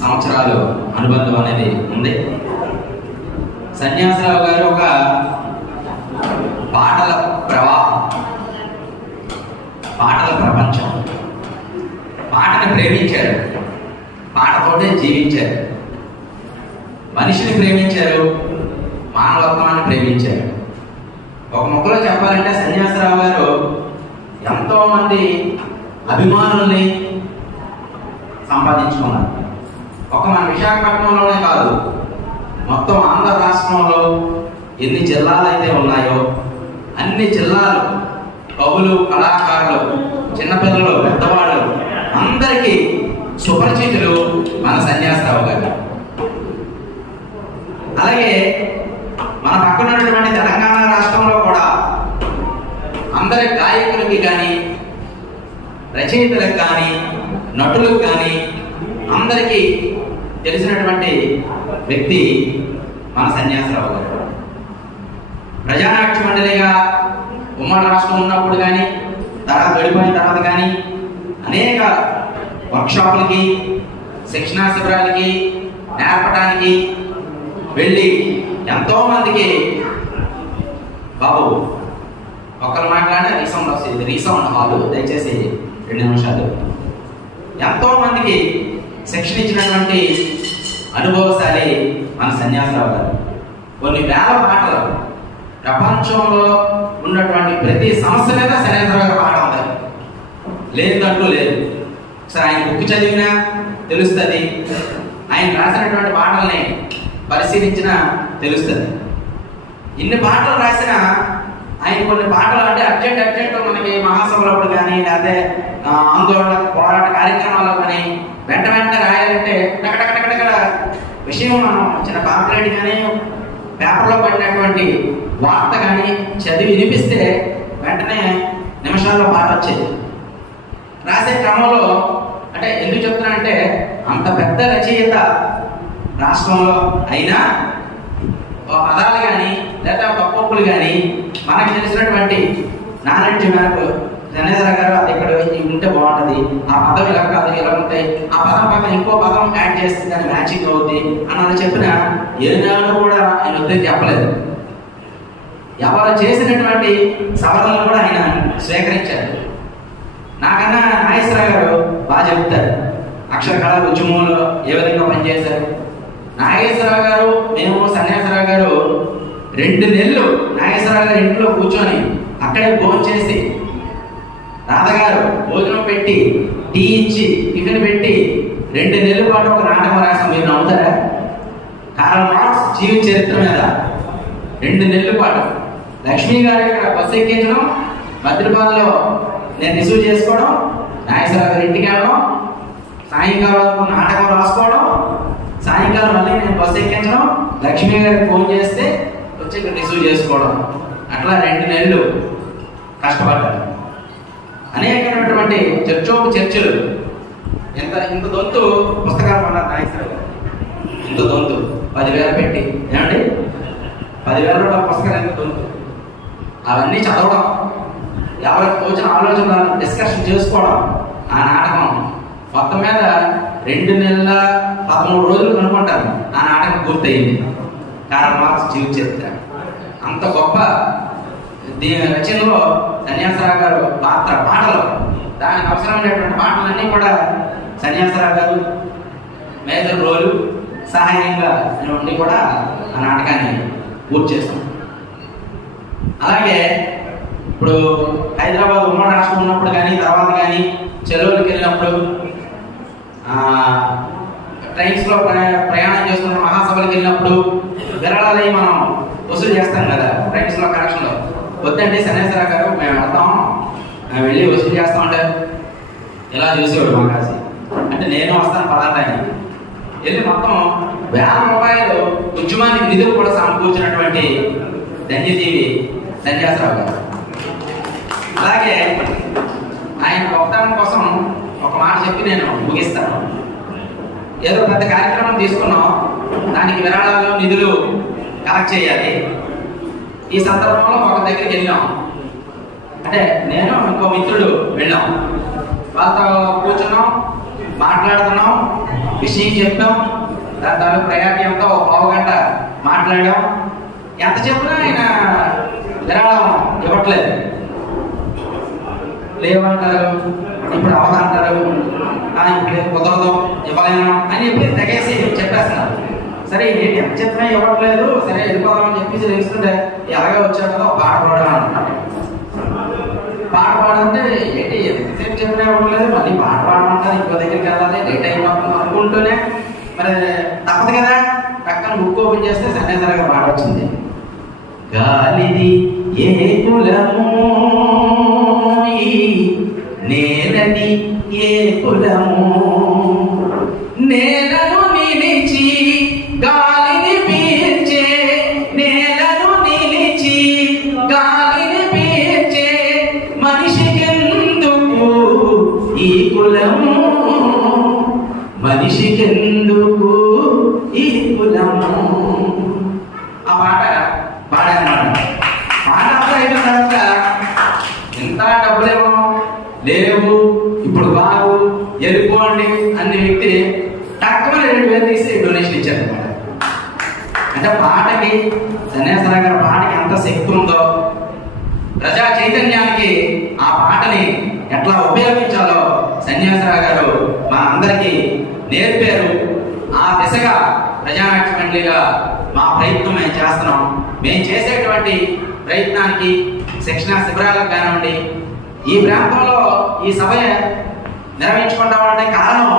సంవత్సరాలు అనుబంధం అనేది ఉంది. సన్యాసరావు గారు ఒక పాటల ప్రవాహం, పాటల ప్రపంచం. పాటను ప్రేమించారు, పాటతోనే జీవించారు, మనిషిని ప్రేమించారు, మానవత్వాన్ని ప్రేమించారు. ఒక ముక్కలో చెప్పాలంటే సన్యాసరావు గారు ఎంతో మంది అభిమానుల్ని సంపాదించుకున్నారు. ఒక మన విశాఖపట్నంలోనే కాదు, మొత్తం ఆంధ్ర రాష్ట్రంలో ఎన్ని జిల్లాలు అయితే ఉన్నాయో అన్ని జిల్లాలు కవులు, కళాకారులు, చిన్నపిల్లలు, పెద్దవాళ్ళు అందరికీ సుపరిచితులు మన సన్యాసరావు గారు. అలాగే మన పక్కన ఉన్నటువంటి తెలంగాణ రాష్ట్రంలో కూడా అందరి గాయకులకి కానీ, రచయితలకు కానీ, నటులకు కానీ అందరికీ తెలిసినటువంటి వ్యక్తి మన సన్యాసరావు గారు. ప్రజానాట్య మండలిగా ఉమ్మడి రాష్ట్రం ఉన్నప్పుడు కానీ, తర్వాత వెళ్ళిపోయిన తర్వాత కానీ అనేక వర్క్షాపులకి, శిక్షణా శిబిరాలకి నేర్పడానికి వెళ్ళి ఎంతో మందికి, బాబు ఒక్కరు మాట్లాడిన రీసౌండ్ వస్తుంది, రీసౌండ్ హాలు దయచేసి 2 నిమిషాలు, ఎంతో మందికి శిక్షణ ఇచ్చినటువంటి అనుభవశాలి మన సన్యాసరావు గారు. కొన్ని వేల పాటలు, ప్రపంచంలో ఉన్నటువంటి ప్రతి సమస్య మీద సన్యాసరావు గారు పాట ఉంది, లేదంటూ లేదు. సరే, ఆయన బుక్ చదివినా తెలుస్తుంది, ఆయన రాసినటువంటి పాటల్ని పరిశీలించినా తెలుస్తుంది. ఇన్ని పాటలు రాసినా ఆయన కొన్ని పాటలు అంటే అర్జెంట్ మనకి మహాసభలప్పుడు కానీ, లేకపోతే ఆందోళన పోరాట కార్యక్రమాల్లో కానీ వెంటనే రాయాలంటే టకటకటకటక విషయం మనం చిన్న పాంప్లెట్ కానీ, పేపర్లో పడినటువంటి వార్త కానీ చదివి వినిపిస్తే వెంటనే నిమిషాల్లో పాట వచ్చేది. రాసే క్రమంలో అంటే ఎందుకు చెప్తున్నానంటే, అంత పెద్ద రచయిత రాష్ట్రంలో అయినా పదాలు కానీ లేదా తప్పొప్పులు కానీ మనకు తెలిసినటువంటి నాలెడ్జ్ మేరకు సన్యాసరావు గారు అది ఇక్కడ ఉంటే బాగుంటుంది, ఆ పదం ఇలా కాదు ఇలా ఉంటాయి, ఆ పదం పక్కన ఇంకో పదం యాడ్ చేస్తే దాన్ని మ్యాచింగ్ అవుతుంది అన్నది చెప్పిన ఏనాడు కూడా ఆయన వద్దని చెప్పలేదు. ఎవరు చేసినటువంటి సవరణలు కూడా ఆయన స్వీకరించారు. నాకన్నా నాగేశ్వరరావు గారు బాగా చెప్తారు అక్షర కళ ఉద్యమంలో ఏ విధంగా పనిచేశారు. నాగేశ్వరరావు గారు, మేము సన్యాసరావు గారు 2 నెలలు నాగేశ్వరరావు గారు ఇంట్లో కూర్చొని అక్కడే భోజనం చేసి, రాధగారు భోజనం పెట్టి, టీ ఇచ్చి, టిఫిన్ పెట్టి 2 నెలల పాటు ఒక నాటకం రాసాం. మీరు నమ్ముతారా? కార్ల్ మార్క్స్ జీవిత చరిత్ర మీద 2 నెలల పాటు లక్ష్మీ గారు ఇక్కడ బస్సు ఎక్కించడం, భద్రపాలలో నేను రిసీవ్ చేసుకోవడం, నాగేశ్వరరావు గారి ఇంటికి వెళ్ళడం, సాయంకాలం నాటకం రాసుకోవడం, సాయంకాలం మళ్ళీ నేను బస్సు ఎక్కించడం, లక్ష్మీ గారికి ఫోన్ చేస్తే వచ్చి ఇక్కడ రిసీవ్ చేసుకోవడం, అట్లా 2 నెలలు కష్టపడ్డారు. అనేకమైనటువంటి చర్చలు, ఇంత దొంతు పుస్తకాలు కొన్నారు నాగేశ్వరరావు గారు. ఇంత దొంతు 10,000 పెట్టి, ఏమండి 10,000 రూపాయల పుస్తకాలు ఎంత దొంతు. అవన్నీ చదవడం, ఎవరికి వచ్చిన ఆలోచన డిస్కషన్ చేసుకోవడం, ఆ నాటకం మొత్తం మీద 2 నెలల 13 రోజులు కనుక్కుంటారు ఆ నాటకం పూర్తయింది. కార్ల్ మార్క్స్ జీవిత చరిత్ర అంత గొప్ప దీని రచనలో సన్యాసరావు గారు పాత్ర, పాటలు, దానికి అవసరమైనటువంటి పాటలన్నీ కూడా సన్యాసరావు గారు మేజర్ రోలు సహాయంగా ఉండి కూడా ఆ నాటకాన్ని పూర్తి చేస్తాం. అలాగే ఇప్పుడు హైదరాబాద్ ఉమ్మడి రాష్ట్రం ఉన్నప్పుడు కానీ, తర్వాత కానీ చెరువులకు వెళ్ళినప్పుడు, ట్రైన్స్లో ప్రయాణం చేస్తున్న మహాసభలకు వెళ్ళినప్పుడు విరాళాలు మనం వసూలు చేస్తాం కదా ట్రైన్స్లో, కనెక్షన్లో. వద్దంటే సన్యాసరావు గారు మేము వెళ్తాం, వెళ్ళి వసూలు చేస్తామంటే ఇలా చూసేవాడు మా కాసి. అంటే నేను వస్తాను పదార్థాన్ని వెళ్ళి మొత్తం 1000 రూపాయలు ఉద్యమానికి నిధులు కూడా సమకూర్చినటువంటి ధన్యజీవి సన్యాసరావు గారు. అలాగే ఆయన గొప్పతనం కోసం ఒక మాట చెప్పి నేను ముగిస్తాను. ఏదో పెద్ద కార్యక్రమం తీసుకున్నాం, దానికి విరాళాలు, నిధులు కలెక్ట్ చేయాలి. ఈ సందర్భంలో ఒక దగ్గరికి వెళ్ళాం, అంటే నేను ఇంకో మిత్రుడు వెళ్ళాం. వాళ్ళతో కూర్చున్నాం, మాట్లాడుతున్నాం, విషయం చెప్పాం. దాని ప్రయాణం ఎంతో 1/2 గంట మాట్లాడాం. ఎంత చెప్పినా ఆయన విరాళం ఇవ్వట్లేదు. లేవంటారు, ఇప్పుడు అవదంటారు, ఇప్పుడు కుదరదు, ఇవ్వలేను అని చెప్పి తెగేసి చెప్పేస్తున్నారు. సరే ఏంటి ఎంత చెప్పినా ఇవ్వట్లేదు, సరే వెళ్ళిపోదామని చెప్పేసి తెలుస్తుంటే ఎలాగే వచ్చావు కదా పాట పాడడం అంటున్నాడు. పాట పాడంటే ఏంటి ఎంతసేపు చెప్పినా ఇవ్వట్లేదు, మళ్ళీ పాట పాడమంటారు, ఇంకో దగ్గరికి వెళ్ళాలి, లేట్ అయిపోతుంది అనుకుంటూనే మరి తప్పదు కదా, పక్కన బుక్ ఓపెన్ చేస్తే సన్యాసరాగా పాట వచ్చింది. గాలిది ఏ కులము, నేలది ఏ కులము, నేలను నిలిచి గాలిని పీల్చే, నేలను నిలిచి గాలిని పీల్చే మనిషికెందుకు ఈ కులము, మనిషికెందుకు ఈ కులము. ఆ పాట పాడానమాట. పాట అంతా అయిన తర్వాత ఎంత డబ్బులేమో లేవు, ఇప్పుడు బాగు వెళ్ళిపోండి అనే వ్యక్తి తక్కువ 2,000 తీసి డొనేషన్ ఇచ్చారనమాట. అంటే పాటకి, సన్యాసరావు గారి పాటకి ఎంత శక్తి ఉందో, ప్రజా చైతన్యానికి ఆ పాటని ఎట్లా ఉపయోగించాలో సన్యాసరావు గారు మా అందరికీ నేర్పారు. ఆ దిశగా ప్రజానాట్య మండలిగా మా ప్రయత్నం మేము చేస్తున్నాం. మేము చేసేటువంటి ప్రయత్నానికి శిక్షణా శిబిరాలకు కానివ్వండి, ఈ ప్రాంతంలో ఈ సభ నిర్వహించుకుంటామంటే కారణం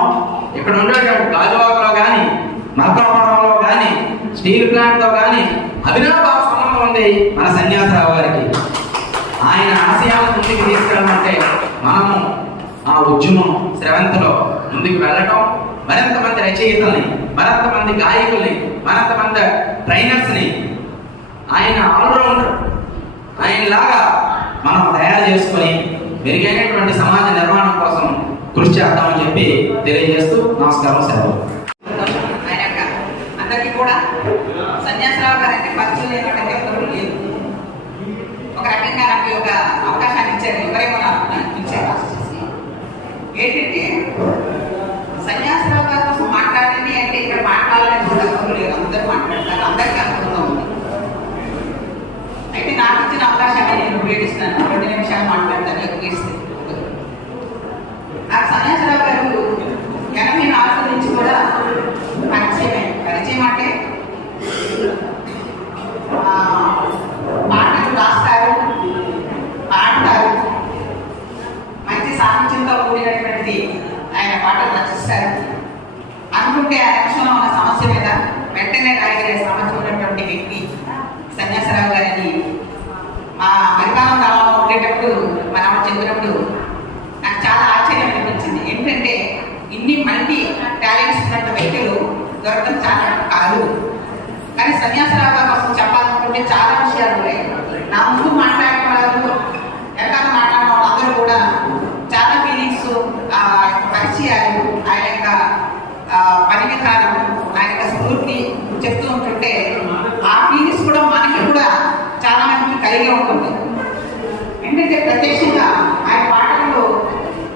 ఇక్కడ ఉండేటువంటి గాజువాకలో కానీ, మల్కాపురంలో కానీ, స్టీల్ ప్లాంట్తో కానీ అవినాభావ సంబంధం ఉంది మన సన్యాసరావు గారికి. ఆయన ఆశయాలను ముందుకు తీసుకెళ్ళమంటే మనము ఆ ఉద్యమం స్రవంతిలో ముందుకు వెళ్ళటం, మరింత మంది రచయితల్ని, మరింత మంది గాయకుల్ని, మరింత మంది ట్రైనర్స్ని, ఆయన ఆల్రౌండర్, ఆయనలాగా మనం తయారు చేసుకొని మెరుగైనటువంటి సమాజ నిర్మాణం కోసం కృషి చేద్దామని చెప్పి తెలియజేస్తూ నమస్కారం, సెలవు. అందరికీ కూడా సన్యాసరావు గారు అంటే పరిచయం లేనటువంటి ఎవరు లేదు. ఒక రకంగా నాకు ఒక అవకాశాన్ని ఇచ్చారు, ఎవరేమో నాకు ఇచ్చారు. ఏంటంటే సన్యాసరావు గారి కోసం మాట్లాడండి అంటే ఇక్కడ మాట్లాడాలని కూడా ఎవరు లేరు, అందరూ మాట్లాడతారు, అందరికీ అనుభవం ఉంది. అయితే నాకు ఇచ్చిన అవకాశాన్ని నేను ఉపయోగిస్తున్నాను. 2 నిమిషాలు మాట్లాడతాను, ఎక్కువ ఇస్తే. నాకు సన్యాసరావు గారు 84 నుంచి కూడా పరిచయం అంటే పాటలు రాస్తారు, పాడతారు, మంచి సాహిత్యంతో కూడినటువంటిది ఆయన పాటలు రచిస్తారు. అనుకుంటే ఆ నిమిషంలో ఉన్న సమస్య మీద వెంటనే రాయగలిగే సామర్థ్యం ఉన్నటువంటి వ్యక్తి సన్యాసరావు గారిని మా పరిపాలన కాలంలో ఉండేటప్పుడు మనం చెప్పినప్పుడు నాకు చాలా ఆశ్చర్యం అనిపించింది. ఏంటంటే ఇన్ని మల్టీ టాలెంట్స్ ఉన్నటువంటి వ్యక్తులు దొరకడం చాలా కాదు. కానీ సన్యాసరావు గారి కోసం చెప్పాలనుకుంటే చాలా విషయాలు ఉన్నాయి. నా ముందు మాట్లాడిన వాళ్ళు, వెనకాల మాట్లాడిన వాళ్ళందరూ కూడా చాలా ఫీలింగ్స్, పరిచయాలు, ఆయన యొక్క పని విధానం, ఆయన యొక్క స్ఫూర్తి చెప్తూ ఉంటుంటే ఆ ఫీలింగ్స్ కూడా మనకి కూడా చాలా మందికి కలిగి ఉంటుంది. ఏంటంటే ప్రత్యక్షంగా ఆయన పాటలు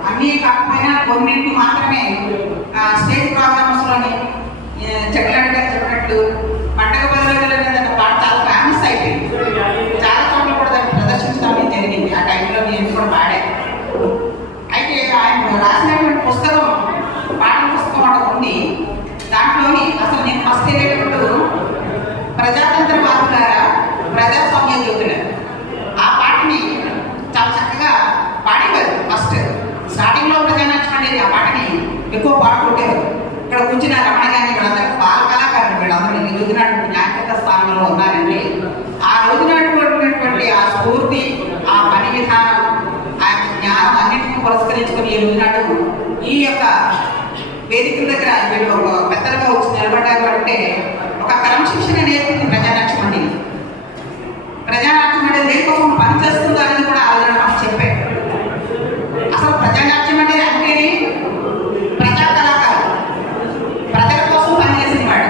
అన్నీ కాకపోయినా కొన్నింటి మాత్రమే స్టేజ్ ప్రోగ్రామ్స్లోని చెట్లడి గారు చెప్పినట్లు పండగ బదులు పాట చాలా ఫేమస్ అయిపోయింది. చాలా చోట్ల కూడా దాన్ని ప్రదర్శించడం జరిగింది. ఆ టైంలో నేను కూడా పాడాను. అయితే ఆయన రాసినటువంటి పుస్తకం, పాటల పుస్తకం ఒకటి ఉంది. దాంట్లోని అసలు నేను ఫస్ట్ వెళ్ళేటప్పుడు ప్రజాతంత్రవాదులారా ప్రజాస్వామ్య యోధులారా ఆ పాటని చాలా చక్కగా పాడేవారు. ఫస్ట్ స్టార్టింగ్లో ప్రజానాట్యం అనేది ఆ పాటని ఎక్కువ పాడుకుంటేవారు. ఇక్కడ కూర్చున్న రమణ గారిని వీళ్ళందరూ బాల కళాకారులు, వీళ్ళందరూ ఈ రోజునాటి జ్ఞానకేంద్ర స్థానంలో ఉన్నారండి. ఆ రోజునాటువంటి ఆ స్ఫూర్తి, ఆ పని విధానం, ఆ జ్ఞానం అన్నింటినీ పురస్కరించుకుని ఈ రోజునాడు ఈ యొక్క వేదికల దగ్గర వీళ్ళు ఒక పెద్దలుగా వచ్చి నిలబడ్డారు అంటే ఒక క్రమశిక్షణ నేర్పింది ప్రజానాట్యం అండి. ప్రజానాట్యం అనేది దేనికోసం పనిచేస్తుందో అనేది కూడా ఆలోచన మాకు చెప్పాడు. అసలు ప్రజానాట్యం అనేది అంటేనే ప్రజా కళాకారులు, ప్రజల కోసం పనిచేసిన వాడు,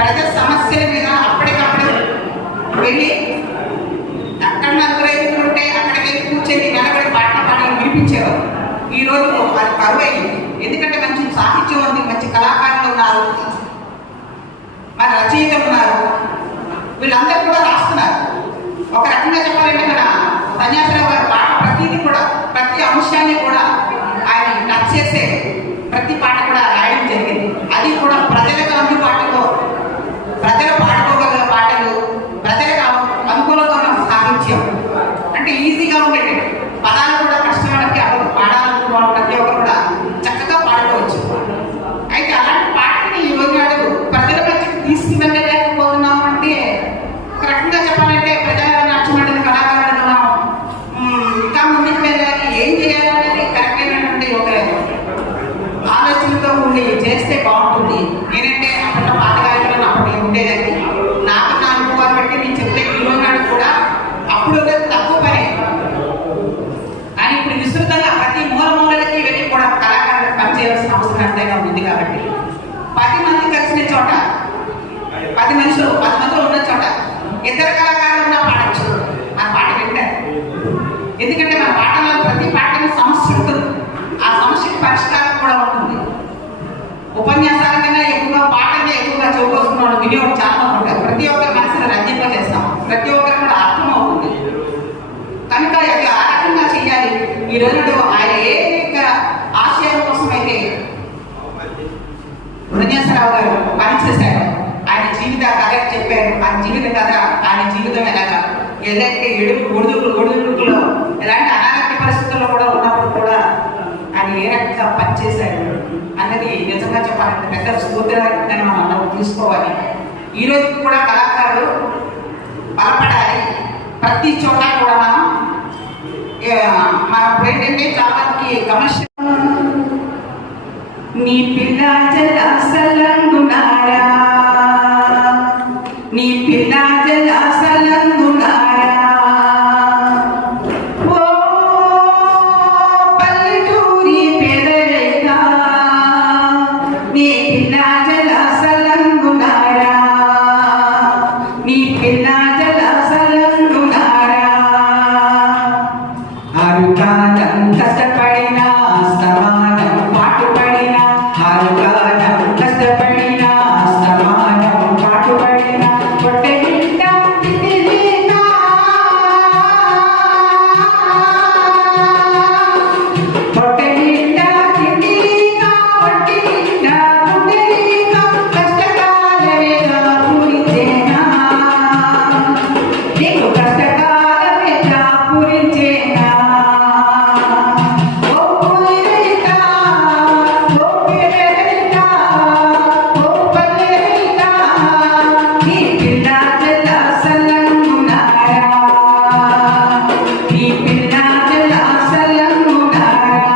ప్రజల సమస్యల మీద అప్పటికప్పుడు వెళ్ళి అక్కడ 4 ఉంటే అక్కడికి వెళ్ళి కూర్చొని నిలబడి పాటలు వినిపించేవారు. ఈరోజు అది కరువైంది. ఎందుకంటే మంచి సాహిత్యం ఉంది, మంచి కళాకారులు ఉన్నారు, మన రచయితలు ఉన్నారు, వీళ్ళందరూ కూడా రాస్తున్నారు. ఒక రకంగా చెప్పాలంటే మన సన్యాసరావు గారి పాట ప్రతిదీ కూడా, ప్రతి అంశాన్ని కూడా ఆయన టచ్ చేసే ప్రతి పాట కూడా రాయడం జరిగింది. అది కూడా ప్రజలకు అందుబాటులో, ప్రజలు పాడుకోగల పాటలు, ప్రజలకు అనుకూలంగా ఉన్న సాహిత్యం, అంటే ఈజీగా ఉండేది. పదాలు కూడా కష్టపడకి అవ్వదు, పాడాలనుకున్న ప్రతి ఒక్కరు కూడా చక్కగా పాడుకోవచ్చు. అయితే అలాంటి పాటని ఈ రోజు బాగుంటుంది. నేనంటే అప్పట్లో పాత కార్యక్రమం అప్పటి ఉండేదండి. నాకు నా అనుభవాలు బట్టి నేను చెప్తే ఈరోజు నాడు కూడా అప్పుడు తక్కువ పని, కానీ ఇప్పుడు విస్తృతంగా ప్రతి మూలకి వెళ్ళి కూడా కళాకారులకు పనిచేయాల్సిన అవసరం ఎంతైనా ఉంది. కాబట్టి 10 మంది కలిసిన చోట 10 మందిలో ఉన్న చోట ఇతర కళాకారులు ఉన్న పాడచ్చు, మన పాట వింటారు. ఎందుకంటే మన పాటలో ప్రతి పాటలో సమస్య ఉంటుంది, ఆ సమస్యకి పరిష్కారం కూడా ఉంటుంది. ఉపన్యాసాల కన్నా ఎక్కువగా పాటలనే ఎక్కువగా చౌకోసుకున్నాడు వినియోగం చాలా ఉంటారు. ప్రతి ఒక్కరి మనసును రంజింపజేస్తాం, ప్రతి ఒక్కరు కూడా అర్థం అవుతుంది. కనుక ఆ రకంగా చెయ్యాలి. ఈ రోజు ఆయన ఏ ఆశయం కోసం అయితే విన్యాసరావు గారు పనిచేశారు, ఆయన జీవిత కథ చెప్పారు. ఆ జీవిత కథ, ఆయన జీవితం ఎలాగా ఏదైతే ఒడిదుడుకులో ఎలాంటి అనారోగ్య పరిస్థితుల్లో కూడా ఉన్నప్పుడు కూడా ఆయన ఏ రకంగా పనిచేశారు అన్నది నిజంగా చెప్పాలంటే పెద్ద స్ఫూర్తిదాయకంగా మనం అందరం తీసుకోవాలి. ఈ రోజు కూడా కళాకారులు బలపడాలి. ప్రతి చోట కూడా మనం ఏంటంటే చాలా కమర్షియల్ నీ పిల్ల జలాసలంగునారా, నీ పిల్ల జలాసలంగునారా, ఓ పల్లెటూరి పేదరైత నీ పిల్ల జలాసలంగునారా, నీ పిల్ల జలాసలంగునారా. అరుకాలం కష్టపడినా సమానం పాటుపడినా, అరుకాలం కష్టపడినా సమానం పాటుపడినా పొట్ట నిండా తిండి లేక, పొట్ట నిండా తిండి లేక, ఒంటి నిండా గుండె లేక కష్టకాలమేగా పూరించేనా, నీకు కష్టకాలమేగా పూరించేనా. ఓ పూరిత, ఓ పేదరిత, ఓ పల్లెరిత, నీ పిల్ల జలాసలంగునారా, నీ పిల్ల జలాసలంగునారా.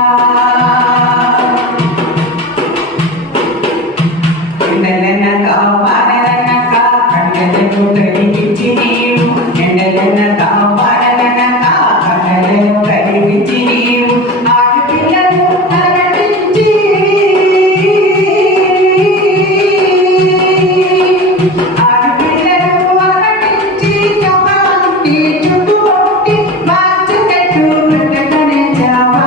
ఎండలనక వానలనక కళ్ళను కరిగించి నీవు, ఎండలనక వానలనక కళ్ళను కరిగించి నీవు, ఆడపిల్లను అలగటించి ఆడపిల్లను అలగటించి చపాంటి చుట్టుముట్టి మార్చినట్టు బ్రతకనిచ్చావా,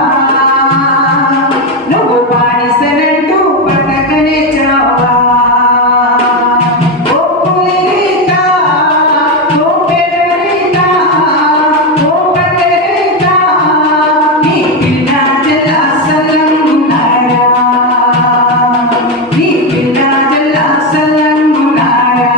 నువ్వు బానిసనంటూ బ్రతకనిచ్చావా. ఓ పులిత, ఓ పేదరిత, ఓ పల్లెరిత, నీ పిల్ల జలాసలంగునారా, నీ పిల్ల జలాసలంగునారా.